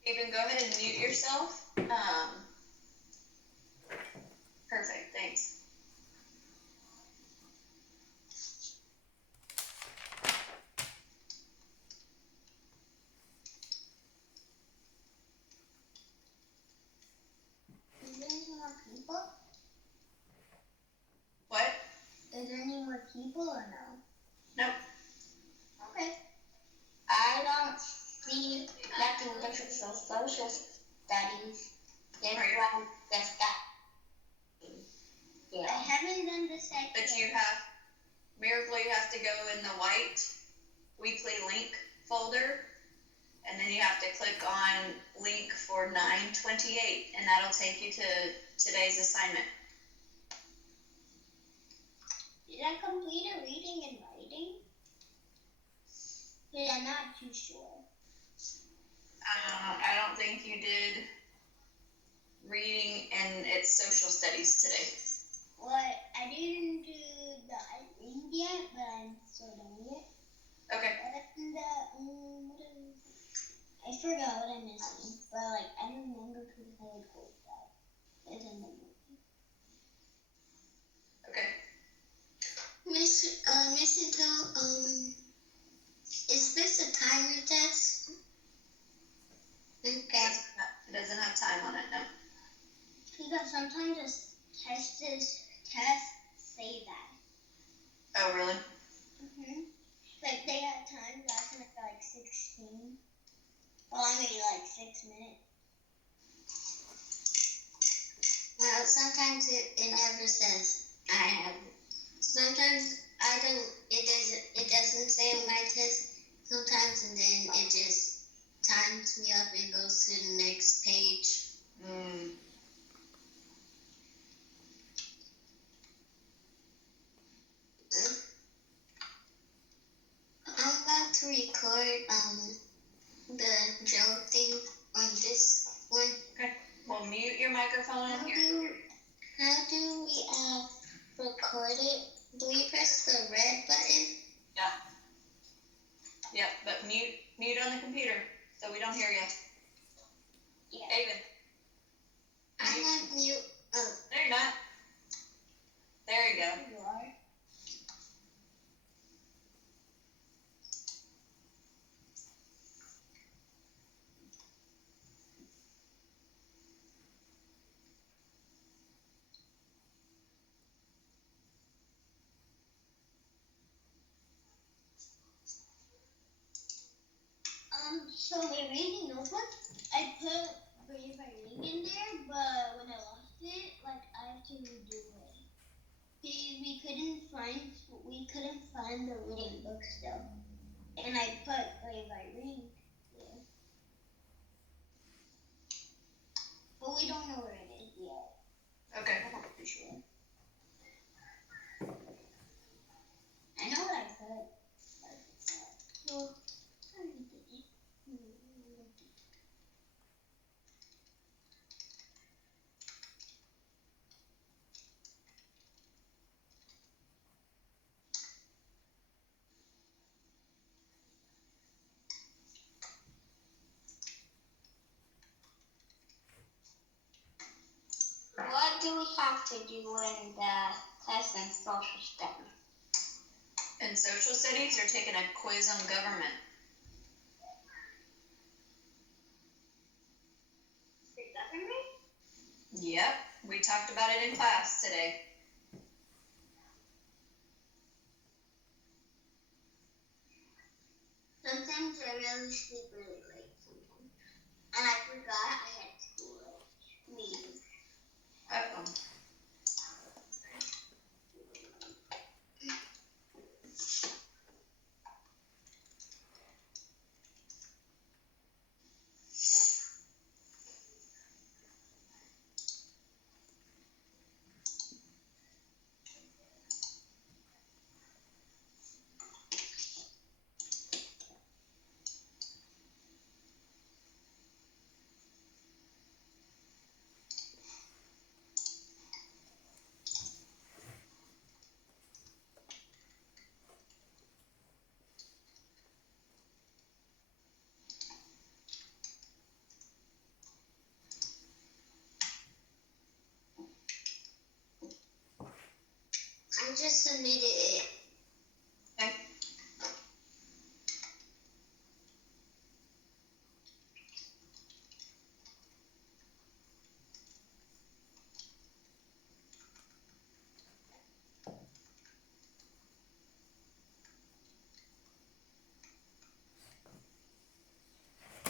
Even go ahead and mute yourself. Perfect. Thanks. Is there any more people? What? Is there any more people or no? Nope. Okay. I don't see nothing different from social studies. Everyone just got. I Yeah. haven't done the second. But you have, Miracle, you have to go in the white weekly link folder, and then you have to click on link for 9/28, and that'll take you to today's assignment. Did I complete a reading and writing? Because I'm not too sure. I don't think you did reading, and it's social studies today. What? I didn't do the reading yet, but I'm still doing it. Okay. And what is it? I forgot what I'm missing, but like I don't remember because I would go with that. It's in the movie. Okay. Miss Hill, is this a timer test? Okay. It doesn't have time on it, no. Because sometimes the tests say that. Oh, really? Like they had time last night for like 16. Well, I mean like 6 minutes. Well, sometimes it never says I have. Sometimes I don't. It doesn't say on my test. Sometimes, and then it just times me up and goes to the next page. I'm about to record the drill thing on this one. Okay. Well, mute your microphone in here. How do we record it? Do we press the red button? Yeah. Yep, but mute on the computer so we don't hear you. Yeah. David. I'm on mute. Oh, No, you're not. There you go. You are. So my reading notebook, I put Brave Irene in there, but when I lost it, like I have to redo it. We couldn't find the reading book still, and I put Brave Irene there, but we don't know where it is yet. Okay. I'm not too sure. I know what I put. Well, I did it. do we have to do in the class in social studies? In social studies, you're taking a quiz on government. The government? Yep, we talked about it in class today. Sometimes I really sleep really late sometimes. And I forgot I had school meetings. Uh-oh. I just submitted it. Okay.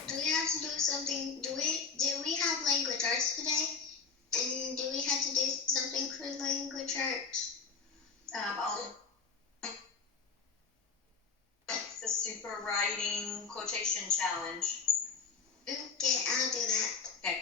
Do we have to do something? Did we have language arts today? And do we have to do something for language arts? The super writing quotation challenge. Okay, I'll do that. Okay.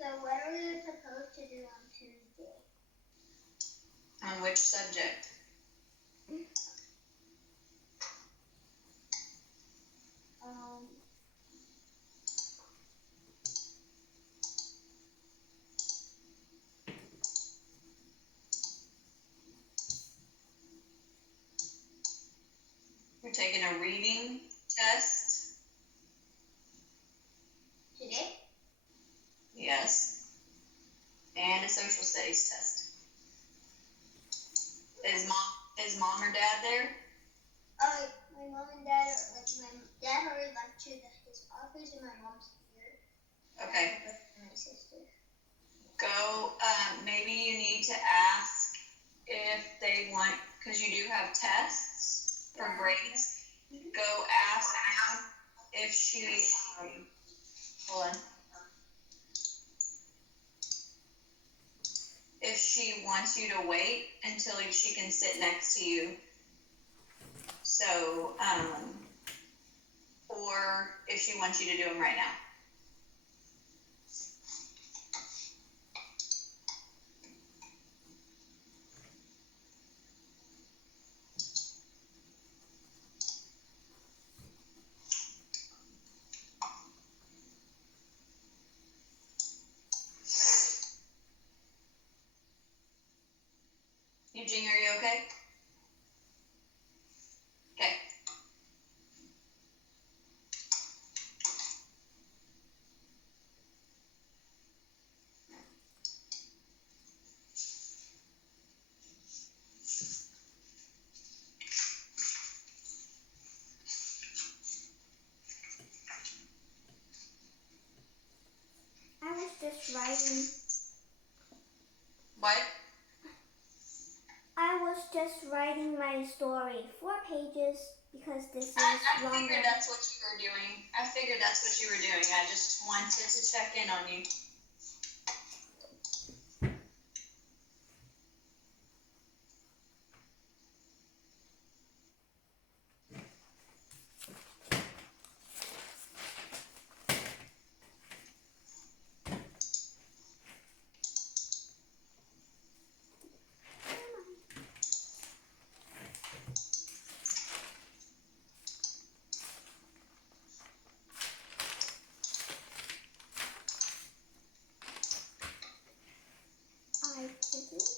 So what are we supposed to do on Tuesday? On which subject? We're taking a reading test. Today? Yes. And a social studies test. Is mom or dad there? My mom and dad are my dad already left to his office and my mom's here. Okay. And my sister. Go, maybe you need to ask if they want, because you do have tests for grades. Go ask if she, hold on. If she wants you to wait until she can sit next to you. So, or if she wants you to do them right now. Eugene, are you okay? Okay. I was just writing. What? I was just writing my story, 4 pages, because this is I longer. figured that's what you were doing. I just wanted to check in on you. I didn't.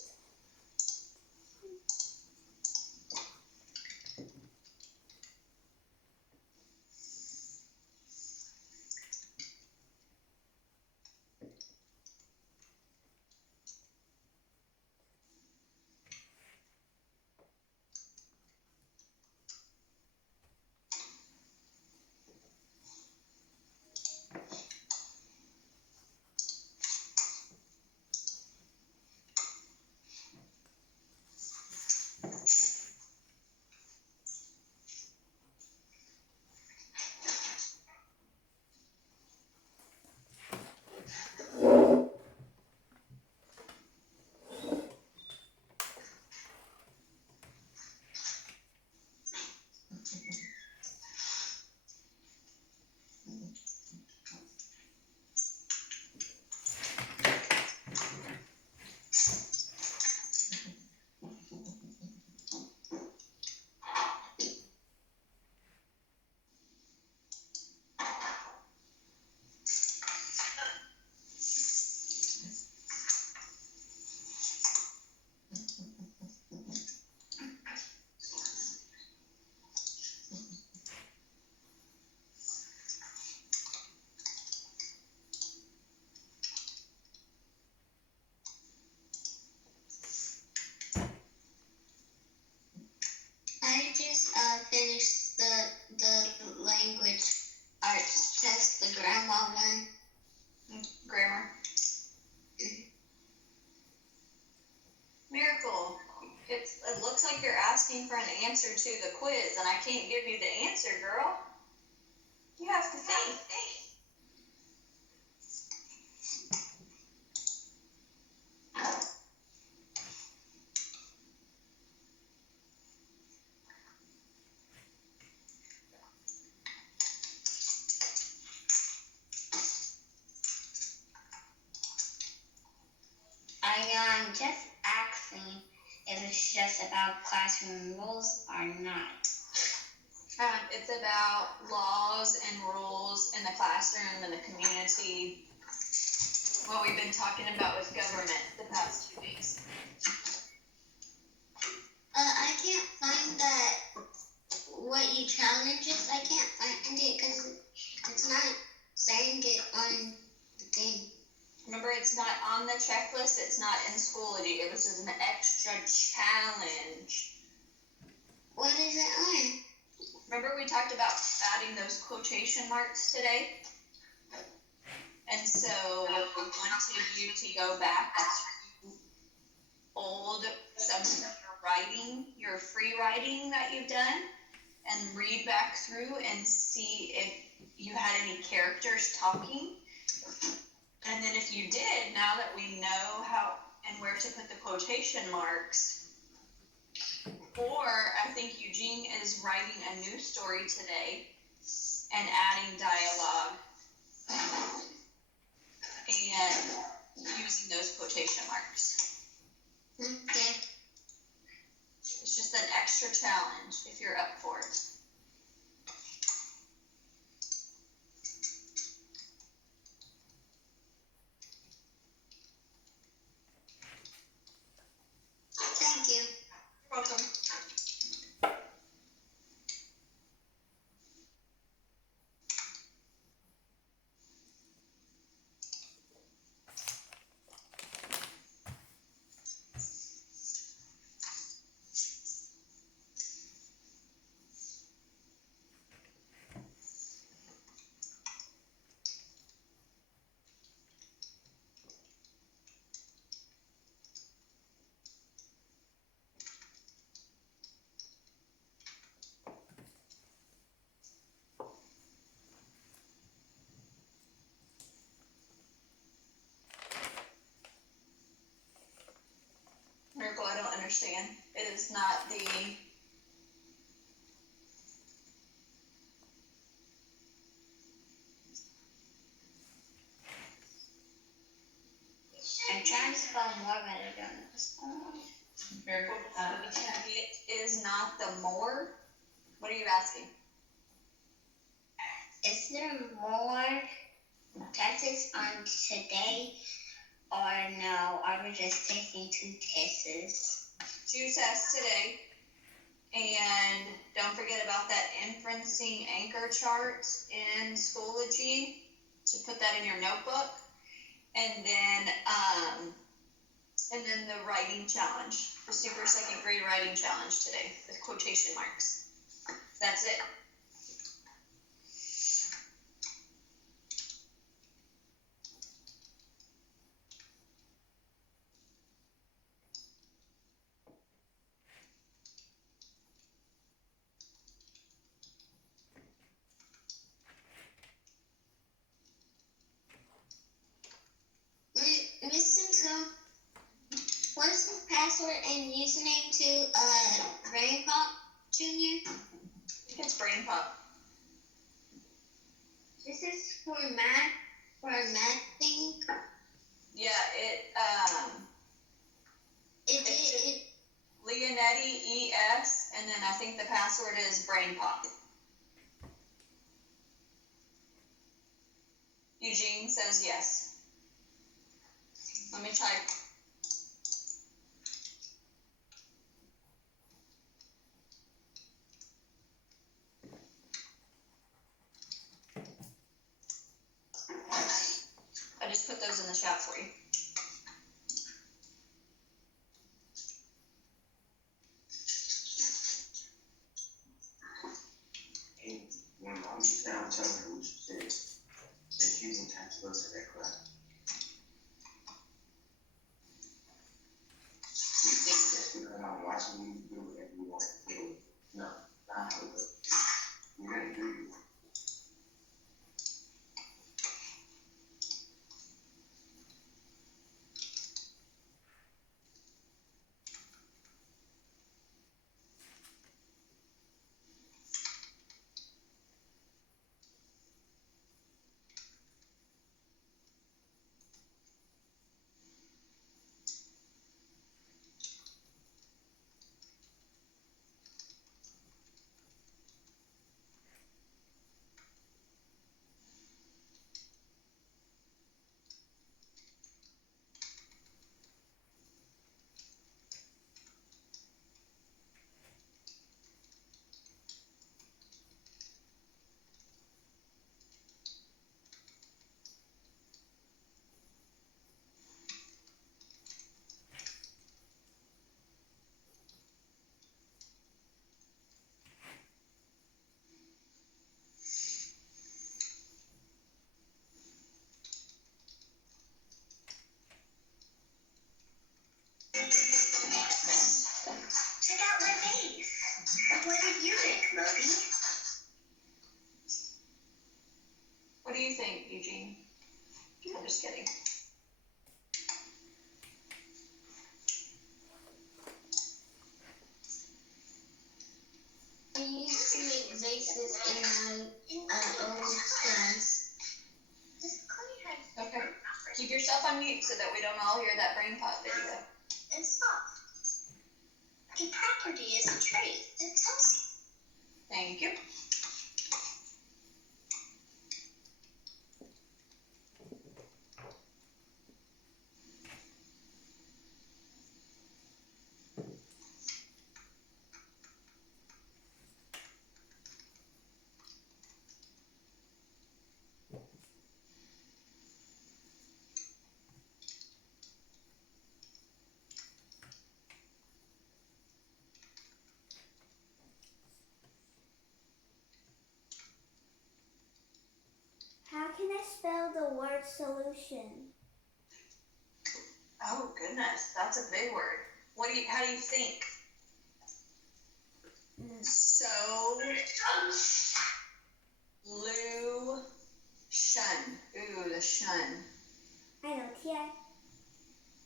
I just finished the language arts test, the grandma one. Grammar. Miracle. It looks like you're asking for an answer to the quiz, and I can't give you the answer, girl. You have to think. I'm just asking if it's just about classroom rules or not. It's about laws and rules in the classroom and the community. What we've been talking about with government the past 2 weeks. I can't find that what you challenge is. I can't find it because it's not saying it on the thing. Remember, it's not on the checklist. It's not in Schoology. It was just an extra challenge. What is it on? Remember we talked about adding those quotation marks today? And so we wanted you to go back to some of your writing, your free writing that you've done, and read back through and see if you had any characters talking. And then if you did, now that we know how and where to put the quotation marks, or I think Eugene is writing a new story today and adding dialogue and using those quotation marks. Okay. It's just an extra challenge if you're up for it. Thank you. You're welcome. understand. It is not the... I'm trying to spell more, but I don't know the spell. It is not the more? What are you asking? Is there more tests on today, or no? Are we just taking 2 tests? 2 tests today. And don't forget about that inferencing anchor chart in Schoology, to put that in your notebook. And then the writing challenge, the super second grade writing challenge today, with quotation marks. That's it. Miss Simcoe, what's the password and username to Brain Pop Junior? I think it's Brain Pop. This is for math thing. Yeah, It Leonetti ES, and then I think the password is Brain Pop. Eugene says yes. Let me type. I just put those in the chat for you. Hey, when mom sits down, tell her what she said. Say she's in textbooks at that class. You think that's because I'm watching you do whatever you want to do. No, not how it goes. You're gonna do you. Check out my face. What did you think, Moby? What do you think, Eugene? I'm just kidding. I used to make faces in my old class. Okay. Keep yourself on mute so that we don't all hear that Brain Pop video. And stop. A property is a trait that tells Thank you. How can I spell the word solution? Oh goodness, that's a big word. How do you think? So, shun. Ooh, the shun. I know,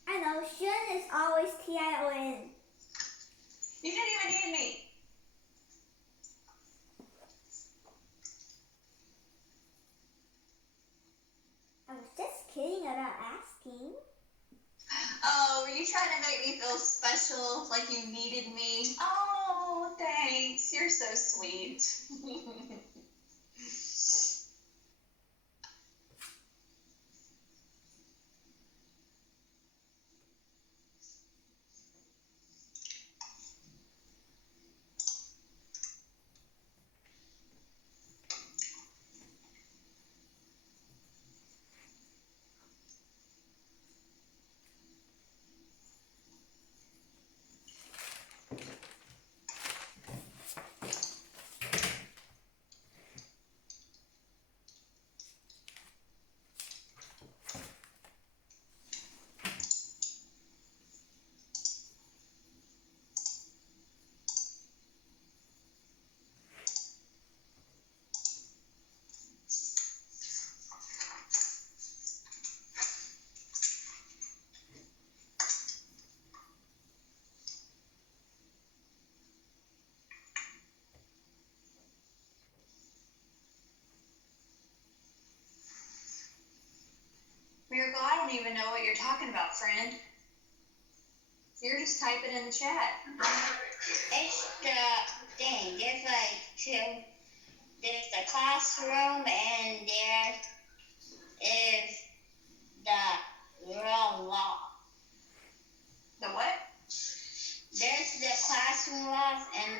I know, shun is always T-I-O-N. You didn't even need me. I was just kidding about asking. Oh, were you trying to make me feel special, like you needed me? Oh, thanks. You're so sweet. Miracle, I don't even know what you're talking about, friend. You're just typing in the chat. It's the thing. There's like two. There's the classroom and there is the real law. The what? There's the classroom laws and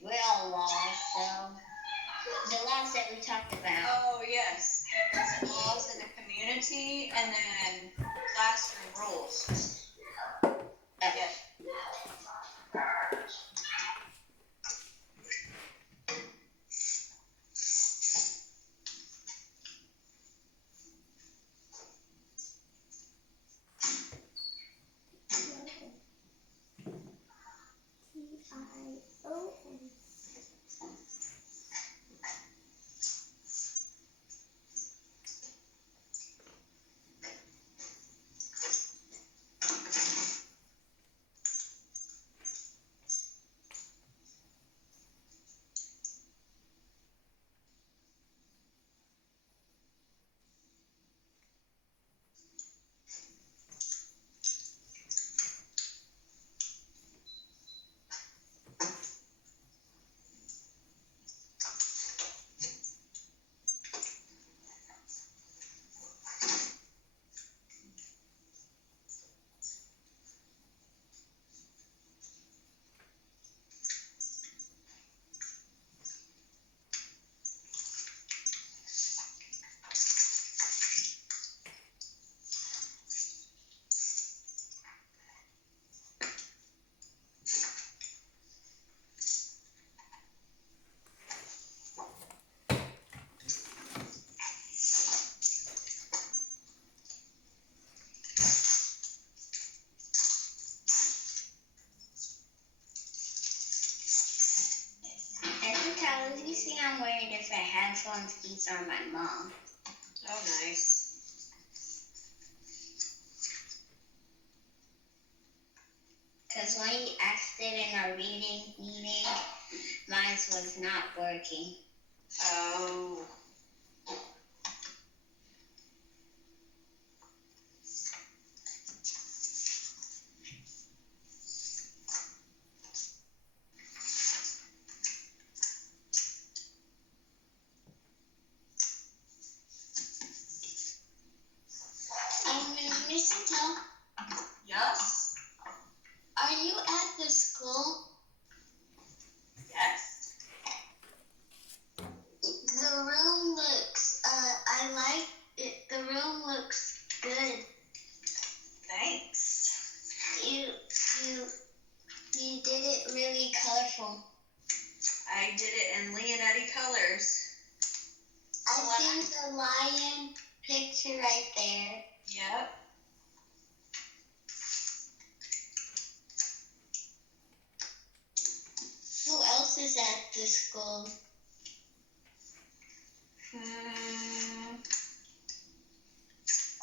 the real laws. So the laws that we talked about. Oh, yes. There's laws in the community and then classroom rules. Yes. T-I-O-N. You see, I'm wearing different headphones. These are my mom. Oh, nice. Because when you asked it in our reading meeting, mine was not working. Oh. Miss Intel, Yes. are you at the school? Yes. The room looks, I like it. The room looks good. Thanks. You did it really colorful. I did it in Leonetti colors. I see the lion picture right there. Yep. Who else is at the school?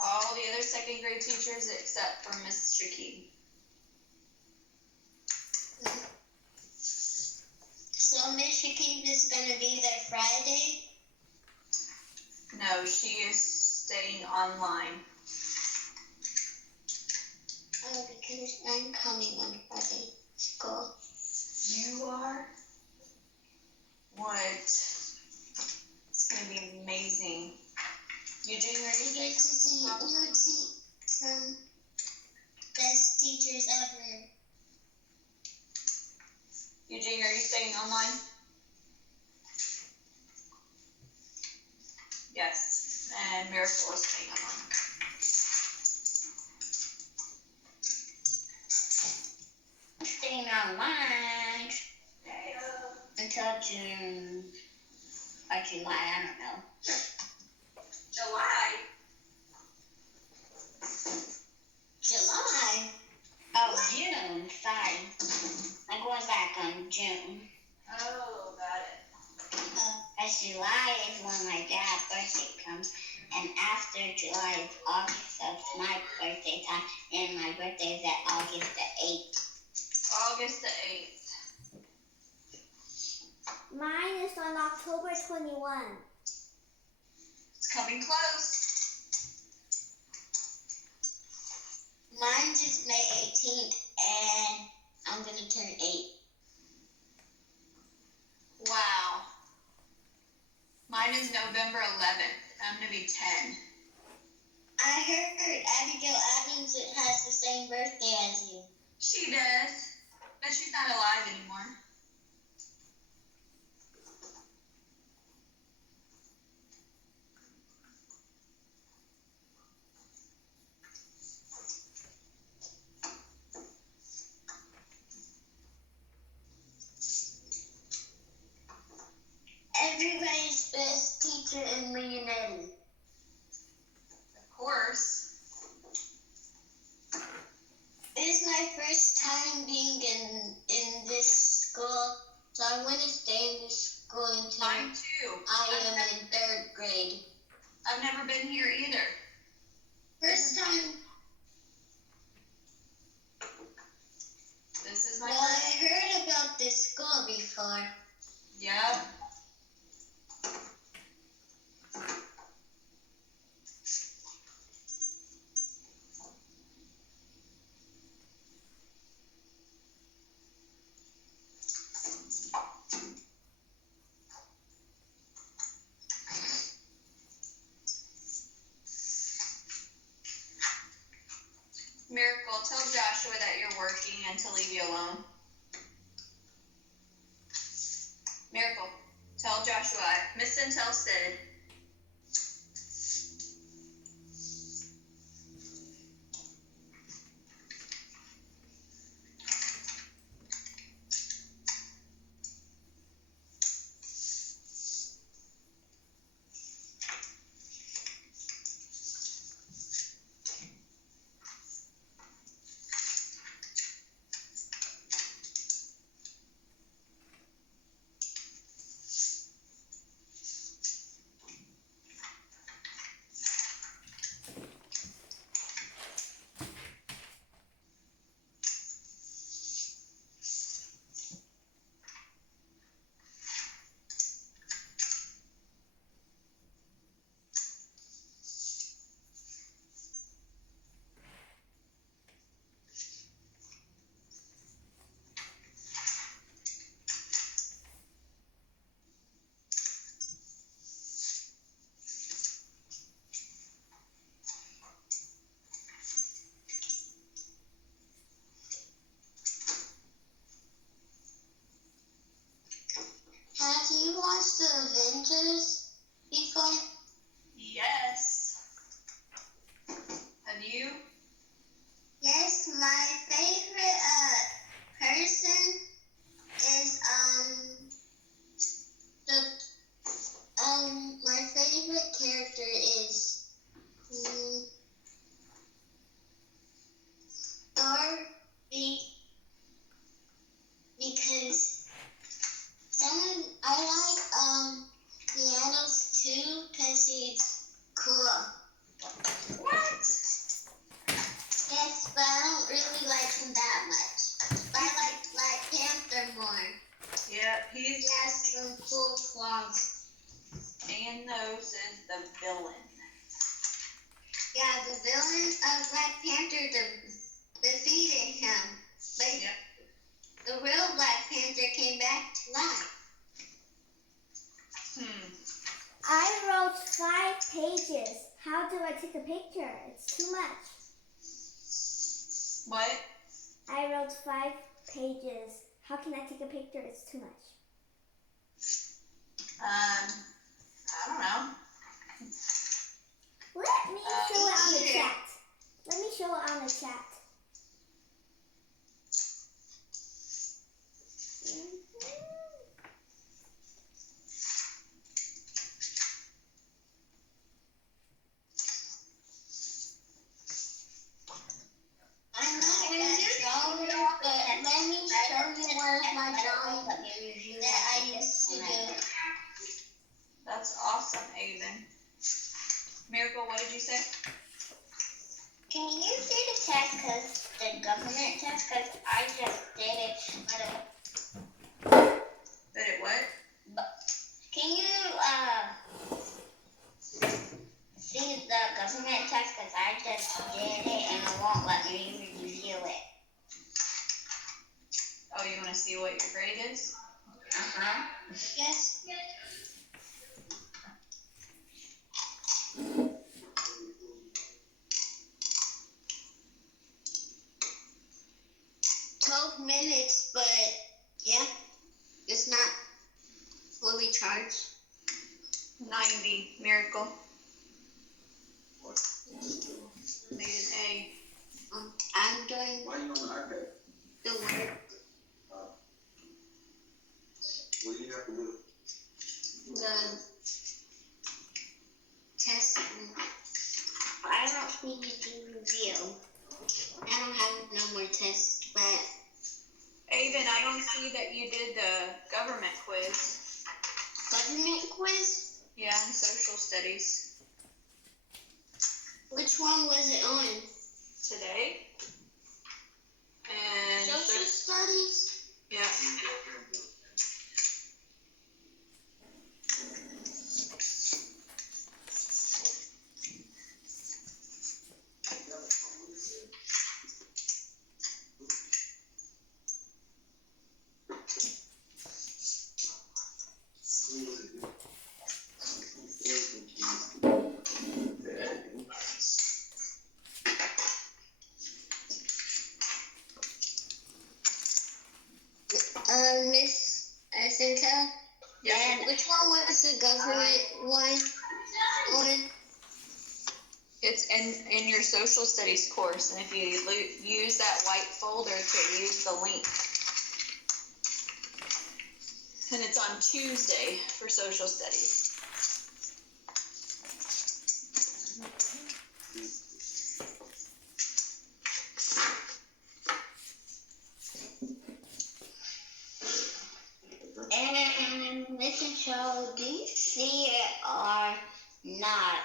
All the other second grade teachers except for Miss Shaki. gonna be there Friday? No, she is staying online. Oh, because I'm coming on Friday. School. You are? What? It's gonna be amazing. You doing You ready? get to see some best teachers ever. Eugene, are you staying online? Yes. And Miracle is staying online. I'm staying online until June or July, I don't know. July? July? Oh, June, sorry. I'm going back on June. Oh, got it. As July is when my dad's birthday comes, and after July is August, so it's my birthday time, and my birthday is at August the 8th. August the 8th. Mine is on October 21. It's coming close. Mine is May 18th, and I'm gonna turn 8. Wow. Mine is November 11th. I'm gonna be 10. I heard Abigail Adams has the same birthday as you. She does. But she's not alive anymore. Everybody's best teacher in Leonetti. Of course. It's my first time being in this school, so I want to stay in this school until Mine too. I am in 3rd grade. I've never been here either. First time. This is my Well, first. I heard about this school before. Yep. Miracle, tell Joshua that you're working and to leave you alone. Miracle, tell Joshua. Miss Centel said. Have you watched the Avengers before? Yes. Have you? Yes, my favorite person is my favorite character is Thor because I like Pianos too because he's cool. What? Yes, but I don't really like him that much. I like Black Panther more. Yep, He he's has some cool I take a picture? It's too much. What? I wrote 5 pages. How can I take a picture? It's too much. I don't know. Let me show it on the chat. Let me show it on the chat. I'm not really a drawer, but let me show you one of my drawings that I used to do. That's awesome, Aven. Miracle, what did you say? Can you see the test, the government test? Because I just did it, That it what? can you see the government test? Because I just did it and it won't let me review it. Oh, you want to see what your grade is? Uh-huh. Yes. 12 minutes, but yeah, it's not fully charged. 90, Miracle. Made an A. I'm doing Why you on the iPad? the work. What do you have to do? The test. I don't need to do review. I don't have no more tests, but Aven, I don't see that you did the government quiz. government quiz? Yeah, in social studies. Which one was it on? Today. And Social studies? yeah. Miss Asinka? Yeah. And which one was the government one on? It's in your social studies course, and if you use that white folder to use the link. And it's on Tuesday for social studies. And Mrs. Cho, do you see it or not?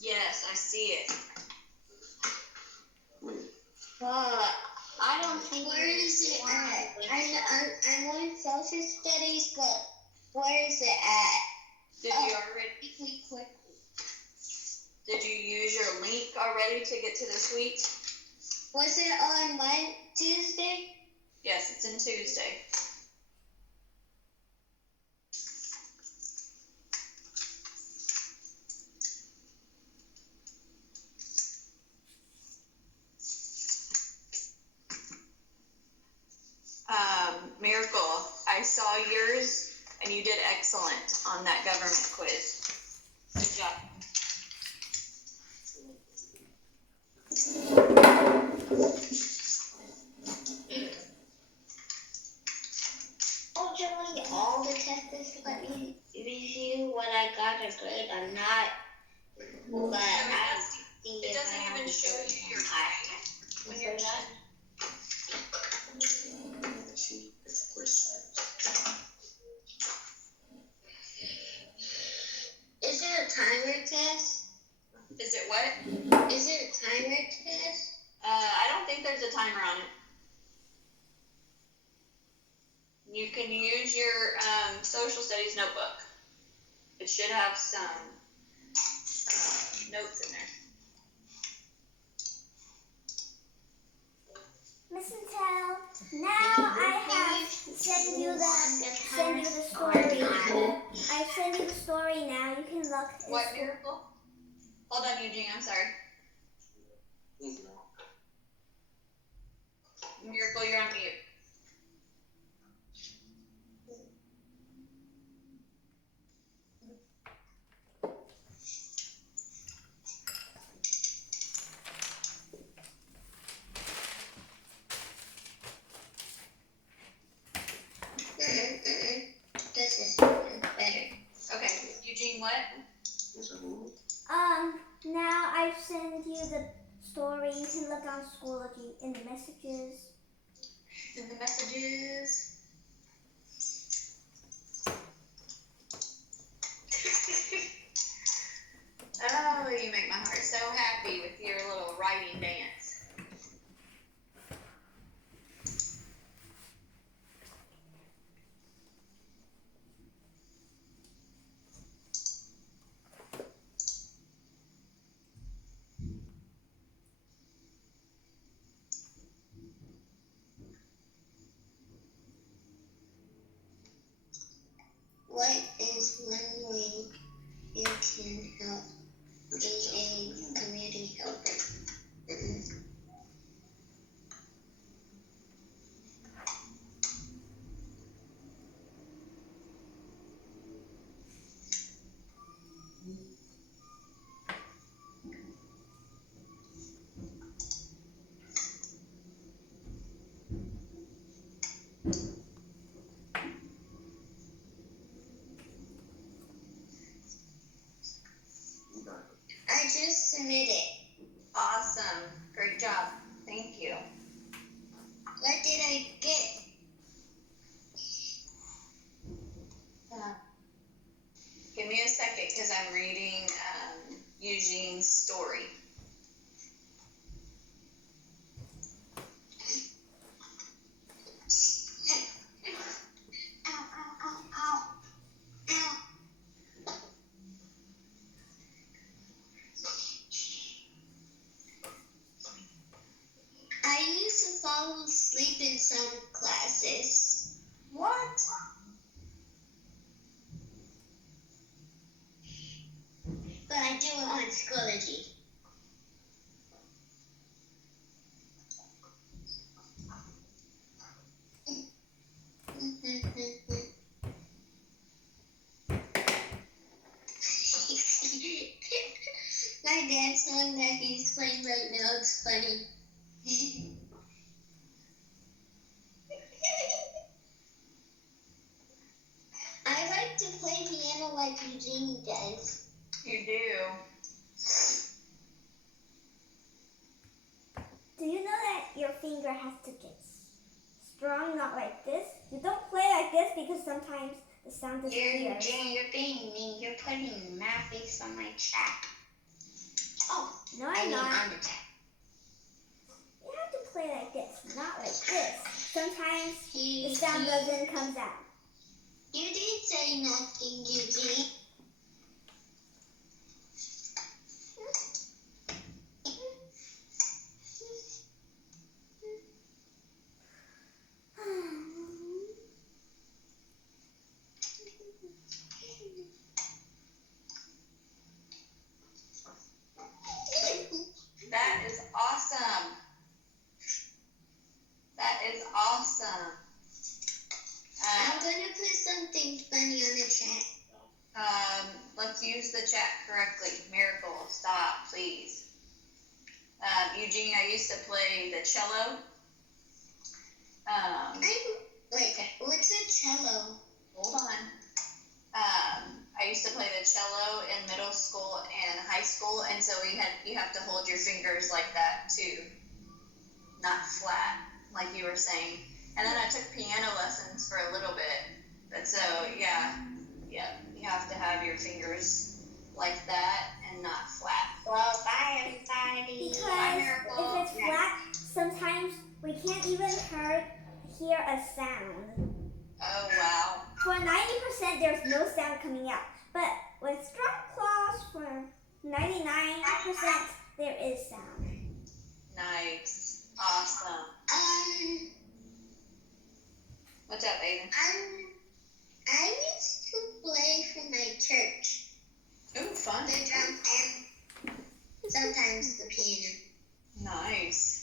Yes, I see it. Well, I don't think. Where is it at? I'm on social studies, but where is it at? Did you already? Did you use your link already to get to the suite? Was it on Tuesday? Yes, it's in Tuesday. Miracle, I saw yours and you did excellent on that government quiz. Good job. Fortunately, all the tests let me review what I got a grade or not, but I see It if doesn't I have even a show grade. you your grade when you're done. Is it a timer test? Is it what? Is it a timer test? I don't think there's a timer on it. You can use your social studies notebook. It should have some notes in there. Miss Intel, now I have send you the story. I send you the story now. You can look. What, Miracle? Or Hold on, Eugene, I'm sorry. Miracle, you're on mute. This is better. Okay, Eugene, what? Now I've sent you the story. You can look on Schoology in the messages. In the messages. Oh, you make my heart so happy with your little writing dance. What is one way you can help be a community helper? I just submitted. Awesome. Great job. Thank you. What did I get? Give me a second because I'm reading Eugene's story. Ow, ow, ow, ow. Ow. I used to fall asleep in some classes. What? But I do it on Schoology. My dad's song that he's playing right now, it's funny. I like to play piano like Eugene does. You do. Do you know that your finger has to get strong, not like this? You don't play like this because sometimes the sound disappears. Eugene, you're being mean. You're putting my face on my chat. Oh, No, I I'm mean not. on the chat. You have to play like this, not like this. Sometimes the sound doesn't come out. You didn't say nothing, Eugene. That is awesome. That is awesome. I'm gonna put something funny on the chat. Let's use the chat correctly. Miracle, stop, please. Eugene, I used to play the cello. What's a cello? Hold on. I used to play the cello in middle school and high school, and so you have to hold your fingers like that too, not flat, like you were saying. And then I took piano lessons for a little bit, but so yeah, you have to have your fingers like that and not flat. Well, bye everybody. Because Bye, Miracle. if it's flat, sometimes we can't even hear a sound. Oh wow. For 90%, there's no sound coming out. But with strong claws, for 99%, there is sound. Nice. Awesome. What's up, Aiden? I used to play for my church. Ooh, fun. The drum Sometimes the piano. Nice.